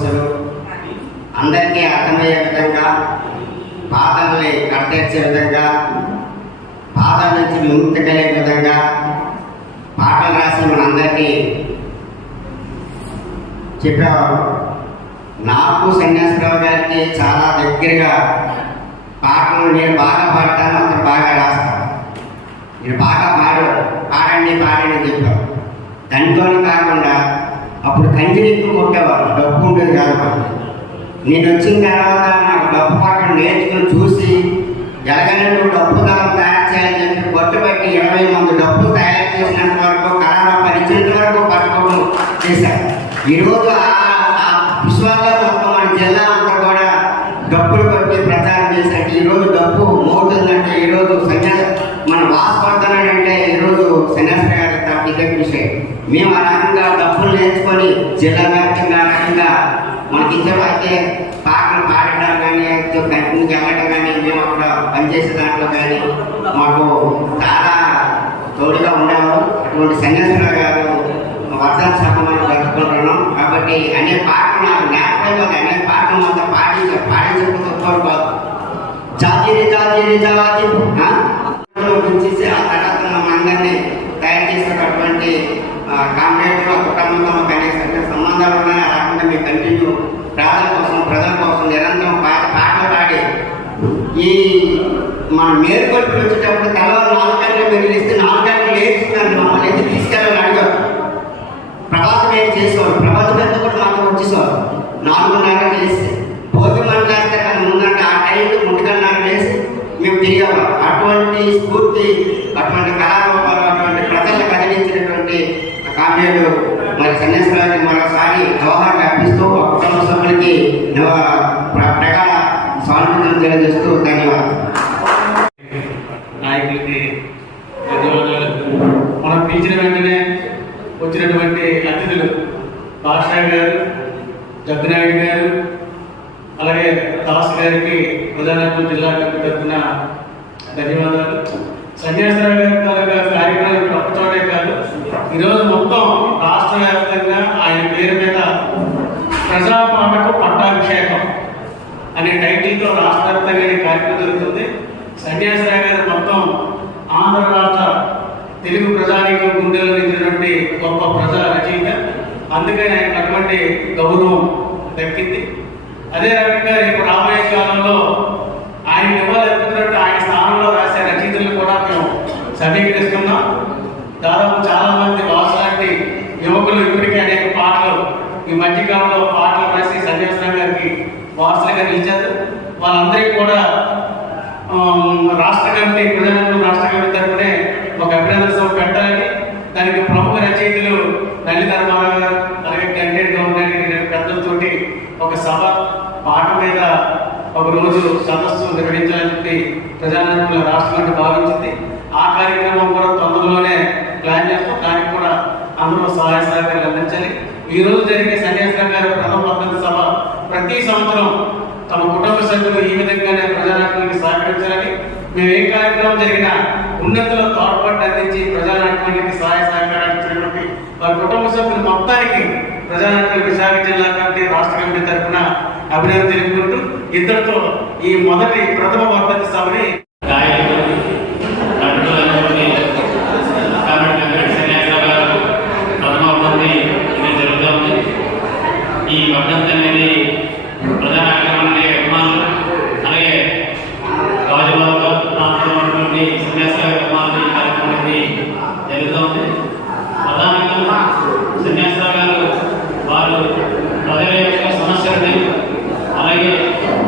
సమస్యలు అందరికీ అర్థమయ్యే విధంగా, బాధల్ని కట్టేర్చే విధంగా, బాధల నుంచి విముక్తి కలిగే విధంగా పాటలు రాసి మనందరికీ చెప్పేవారు. నాకు సన్యాసరావు గారికి చాలా దగ్గరగా పాటలు నేను బాగా పాడతాను, అతను బాగా రాస్తాను. నేను బాగా పాడండి అని చెప్పారు. దానితోనే కాకుండా అప్పుడు కంచెలు ఎక్కువ కొట్టేవారు, డబ్బు ఉండేది కాదు. నేను వచ్చిన తర్వాత నాకు డబ్బు పాటలు నేర్చుకుని చూసి ఎలాగైనా నువ్వు డబ్బు దానం తయారు చేయాలని చెప్పి కొట్టుబట్టి 20 మంది డబ్బులు తయారు చేసినంత వరకు కళలో పరిచినంత వరకు పట్టుకోవడం చేశారు. ఈరోజు ఆ విశ్వాల్లో మొత్తం మన జిల్లా అంతా కూడా డబ్బులు కొట్టి ప్రచారం చేసినట్టు ఈరోజు డబ్బు మోగుతుందంటే ఈరోజు మన వాసపడుతున్నాడంటే ఈరోజు సన్యాసి గారి టికెట్ విషయం. మేము ఆ రకంగా డబ్బులు నేర్చుకొని జిల్లా వ్యాప్తంగా రకంగా మనకి అయితే పాటలు పాడటం కానీ కంటిన్యూకి వెళ్ళడం కానీ మేము అక్కడ పనిచేసే దాంట్లో కానీ మాకు చాలా తోడుగా ఉండేవారు. అటువంటి సన్యాసరావు గారు వర్ధన సభ మనం జరుపుకుంటున్నాం కాబట్టి అనేక పాటలు నాకు జ్ఞాపకం, అనేక పాటలు మొత్తం పాడించకపోతే జాతీయ గురించి ఆ తర్వాత మనందరినీ తయారు చేసేటటువంటి కాంగ్రెస్ కుటుంబంతో కనీసం సంబంధాలు ఉన్నాయి. ఆ రకంగా మేము కంటిన్యూ ప్రజల కోసం నిరంతరం పాటలు పాడి ఈ మన మేలుకొల్పి వచ్చేటప్పుడు తెల్లవారు 4 గంటలు వెలిగిస్తే 4 గంటలు లేచుకున్నారు. మమ్మల్ని ఎందుకు తీసుకెళ్ళాలని అడిగారు. ప్రభాతం ఏం చేసేవారు, ప్రభాతం ఎంత కూడా మాకు వచ్చేసేవారు. 4:30 లేస్తే భోగి మంటలేస్తే కానీ ముందంటే ఆ టైంలో 3:30 లేసి మేము తిరిగేవారు. అటువంటి స్ఫూర్తి, అటువంటి కళారూపాలు, అటువంటి ప్రజలను కదిలించినటువంటి కావ్యాలు మరి సన్యాసరావుకి మరోసారి వ్యవహారం అర్పిస్తూ కుటుంబ సభ్యులకి ప్రగాఢ స్వాతంత్రం తెలియజేస్తూ ధన్యవాదాలు. నాయకులకి ధన్యవాదాలు. మనం పిలిచిన వెంటనే వచ్చినటువంటి అతిథులు భాషా గారు, జగ్గునాయుడు గారు, అలాగే దాస్ గారికి ప్రధాన జిల్లా తరఫున ధన్యవాదాలు. సన్యాసరావు గారి తాలూకా కార్యక్రమం ఒక్కచోటే కాదు, ఈరోజు మొత్తం రాష్ట్ర వ్యాప్తంగా ఆయన పేరు మీద ప్రజాపాటకు పట్టాభిషేకం అనే టైటిల్తో రాష్ట్ర వ్యాప్తంగా ఈ కార్యక్రమం జరుగుతుంది. సన్యాసరావు గారు మొత్తం ఆంధ్ర రాష్ట్ర తెలుగు ప్రజానీకం గుండెల్లో నిలిచినటువంటి గొప్ప ప్రజా రచయిత. అందుకని ఆయనకు అటువంటి గౌరవం దక్కింది. అదే రకంగా రేపు రాబోయే కాలంలో ఆయన ఇవ్వాలనుకున్నట్టు ఆయన స్థానంలో రాసే రచయితలు కూడా మేము సమీకరిస్తున్నాం. దాదాపు చాలా మంది వాసు లాంటి యువకులు ఇప్పటికీ అనేక పాటలు ఈ మధ్యకాలంలో పాటలు రాసి సన్యాసరావు గారికి వారసులుగా నిలిచారు. వాళ్ళందరికీ కూడా రాష్ట్ర కమిటీ ప్రజానీకం రాష్ట్ర కమిటీ తరఫునే ఒక అభినందన సభ పెట్టాలని, దానికి ప్రముఖ రచయితలు నల్లి ధర్మారావు గారు, అలాగే కంటెంట్ గవర్నమెంట్ పెద్దలతోటి ఒక సభ పాట మీద ఒక రోజు సదస్సు నిర్వహించాలని చెప్పి ప్రజానీకంలో రాష్ట్ర కమిటీ భావించింది. ఆ కార్యక్రమం కూడా తొందరలోనే ప్లాన్ చేస్తాం. దానికి కూడా అందరూ సహాయ సహకారాలు అందించాలి. ఈ రోజు జరిగే సన్యాసరావు గారి ప్రథమ వర్ధంతి సభ ప్రతి సంవత్సరం తమ కుటుంబ సభ్యులు ఈ విధంగానే ప్రజానాట్యానికి సహకరించాలని, మేము ఏ కార్యక్రమం జరిగినా ఉన్నతుల తోడ్పాటు అందించి ప్రజానాట్యానికి సహాయ సహకారాలు ఇచ్చినటువంటి వారి కుటుంబ సభ్యులు మొత్తానికి ప్రజానాట్యం విశాఖ జిల్లా కమిటీ రాష్ట్ర కమిటీ తరఫున అభినందన తెలుపుకుంటూ ఇద్దరితో ఈ మొదటి ప్రథమ వర్ధంతి సభని ఈ వర్ధంతి అనేది ప్రజానాట్యం అనే అభిమానులు, అలాగే రాజుబాబు ప్రాంతంలోని సన్యాసరావు అభిమానులు ఈ కార్యక్రమానికి జరుగుతుంది. ప్రధానంగా సన్యాసరావు గారు వారు ప్రజల యొక్క సమస్యలని, అలాగే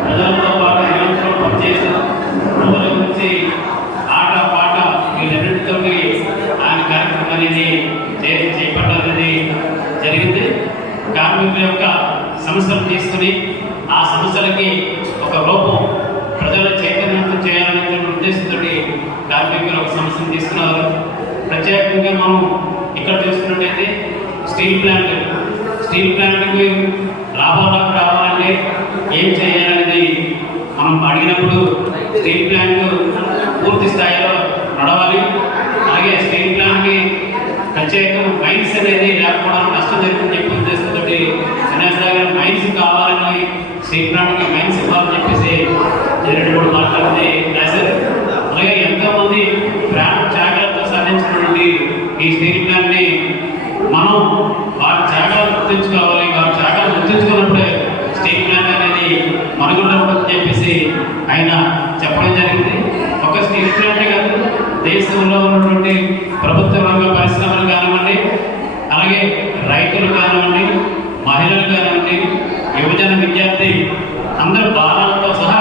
ప్రజలతో పాటు నిరంతరం పనిచేసిన ప్రజల గురించి ఆట పాట వీళ్ళన్నింటితో ఆయన కార్యక్రమం అనేది చేపట్టడం అనేది జరిగింది. కార్మికుల యొక్క సమస్యలు తీసుకుని ఆ సమస్యలకి ఒక రూపం ప్రజల చైతన్యంతో చేయాలనే ఉద్దేశంతో కార్మికులు ఒక సమస్యను తీసుకున్నారు. ప్రత్యేకంగా మనం ఇక్కడ చూసుకున్నట్టయితే స్టీల్ ప్లాంట్కి లాభాలకు రావాలంటే ఏం చేయాలనేది మనం అడిగినప్పుడు స్టీల్ ప్లాంట్ పూర్తి స్థాయిలో నడవాలి. అలాగే స్టీల్ ప్లాంట్కి ప్రత్యేక మైన్స్ అనేది లేకపోవడం నష్టం జరుగుతుందని చెప్పి ఉద్దేశంతో సన్యాసరావు గారు మైన్స్ ఈ స్టీల్ ప్లాంట్ని మనం వారి త్యాగాలు గుర్తుంచుకోవాలి. వారి త్యాగాలు గుర్తుంచుకున్నప్పుడే స్టీల్ ప్లాంట్ అనేది మనుగడ ఉంటుందని చెప్పేసి ఆయన చెప్పడం జరిగింది. ఒక స్టీల్ ప్లాంటే కాదు, దేశంలో ఉన్నటువంటి ప్రభుత్వ రంగ పరిశ్రమలు కానివ్వండి, అలాగే రైతులు కానివ్వండి, మహిళలు కానివ్వండి, యువజన విద్యార్థి అందరూ బాలలతో సహా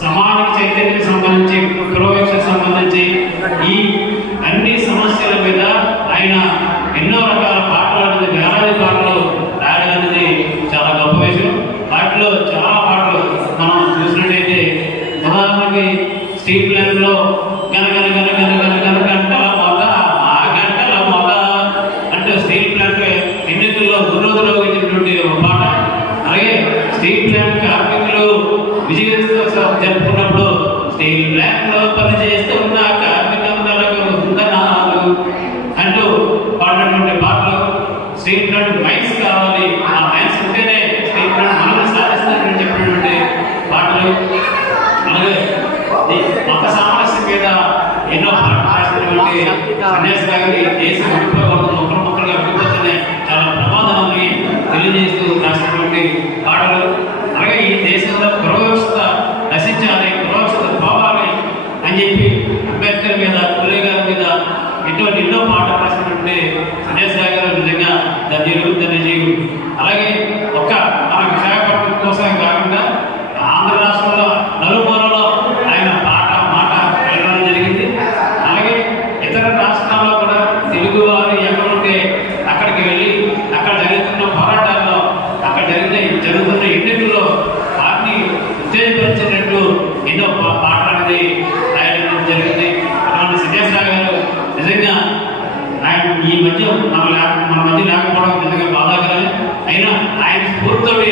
సమాజ చైతన్యం సంబంధించి, పురోగతికి సంబంధించి ఈ అన్ని సమస్యల మీద ఆయన ఎన్నో రకాల పాటలు అనేది, వేలాది పాటలు రాయడం అనేది చాలా గొప్ప విషయం. వాటిలో చాలా పాటలు మనం చూసినట్టయితే ఉదాహరణకి స్టీల్ ప్లాంట్ లో గనగన గనగన గనగన గంటల మొద ఆ గంటల మొద అంటే స్టీల్ ప్లాంట్ ఎన్నికల్లో దురోధులైనటువంటి ఒక పాట. అలాగే స్టీల్ ప్లాంట్ కార్మికులు విజయోత్సవం జరుపుకున్నప్పుడు స్టీల్ ప్లాంట్ లో పనిచేస్తున్న కార్మికులకు వందనాలు అంటూ పాడినటువంటి పాటలు. స్టీల్ ప్లాంట్ మైన్స్ కావాలి, ఆ మైన్స్ ఉంటేనే స్టీల్ ప్లాంట్ మనం సాధిస్తారని చెప్పినటువంటి పాటలు. అలాగే మత సామరస్యం మీద ఎన్నో పాటలు రాసినటువంటి సన్యాసి గారి దేశం మొక్కలు మొక్కలుగా విడిపోతేనే చాలా ప్రమాదాన్ని తెలియజేస్తూ రాసినటువంటి పాటలు. అలాగే ఈ దేశంలో పురోగతి నశించాలి, పురోగతి పోవాలి అని చెప్పి అంబేద్కర్ మీద, పులే గారి మీద ఎన్నో పాటలు రాసినటువంటి సన్యాసి గారు నిజంగా ధన్యజీవుడు. అలాగే ఒక్క మన విశాఖపట్నం కోసం కాకుండా ఆంధ్ర రాష్ట్రంలో నలుమూలలో ఆయన పాట మాట వెళ్ళడం జరిగింది. అలాగే ఇతర రాష్ట్రాల్లో కూడా తెలుగు వారు ఎక్కడుంటే అక్కడికి వెళ్ళి అక్కడ జరుగుతున్న పోరాటాల్లో, అక్కడ జరుగుతున్న ఎన్నికల్లో వారిని ఉత్తేజపరిచినట్టు ఎన్నో పాటలు అనేది రాయడం జరిగింది. అలాంటి సన్యాసరావు గారు నిజంగా ఆయన ఈ మధ్య మన మధ్య లేకపోవడం నిజంగా బాధాకరమే. అయినా ఆయన స్ఫూర్తితోటి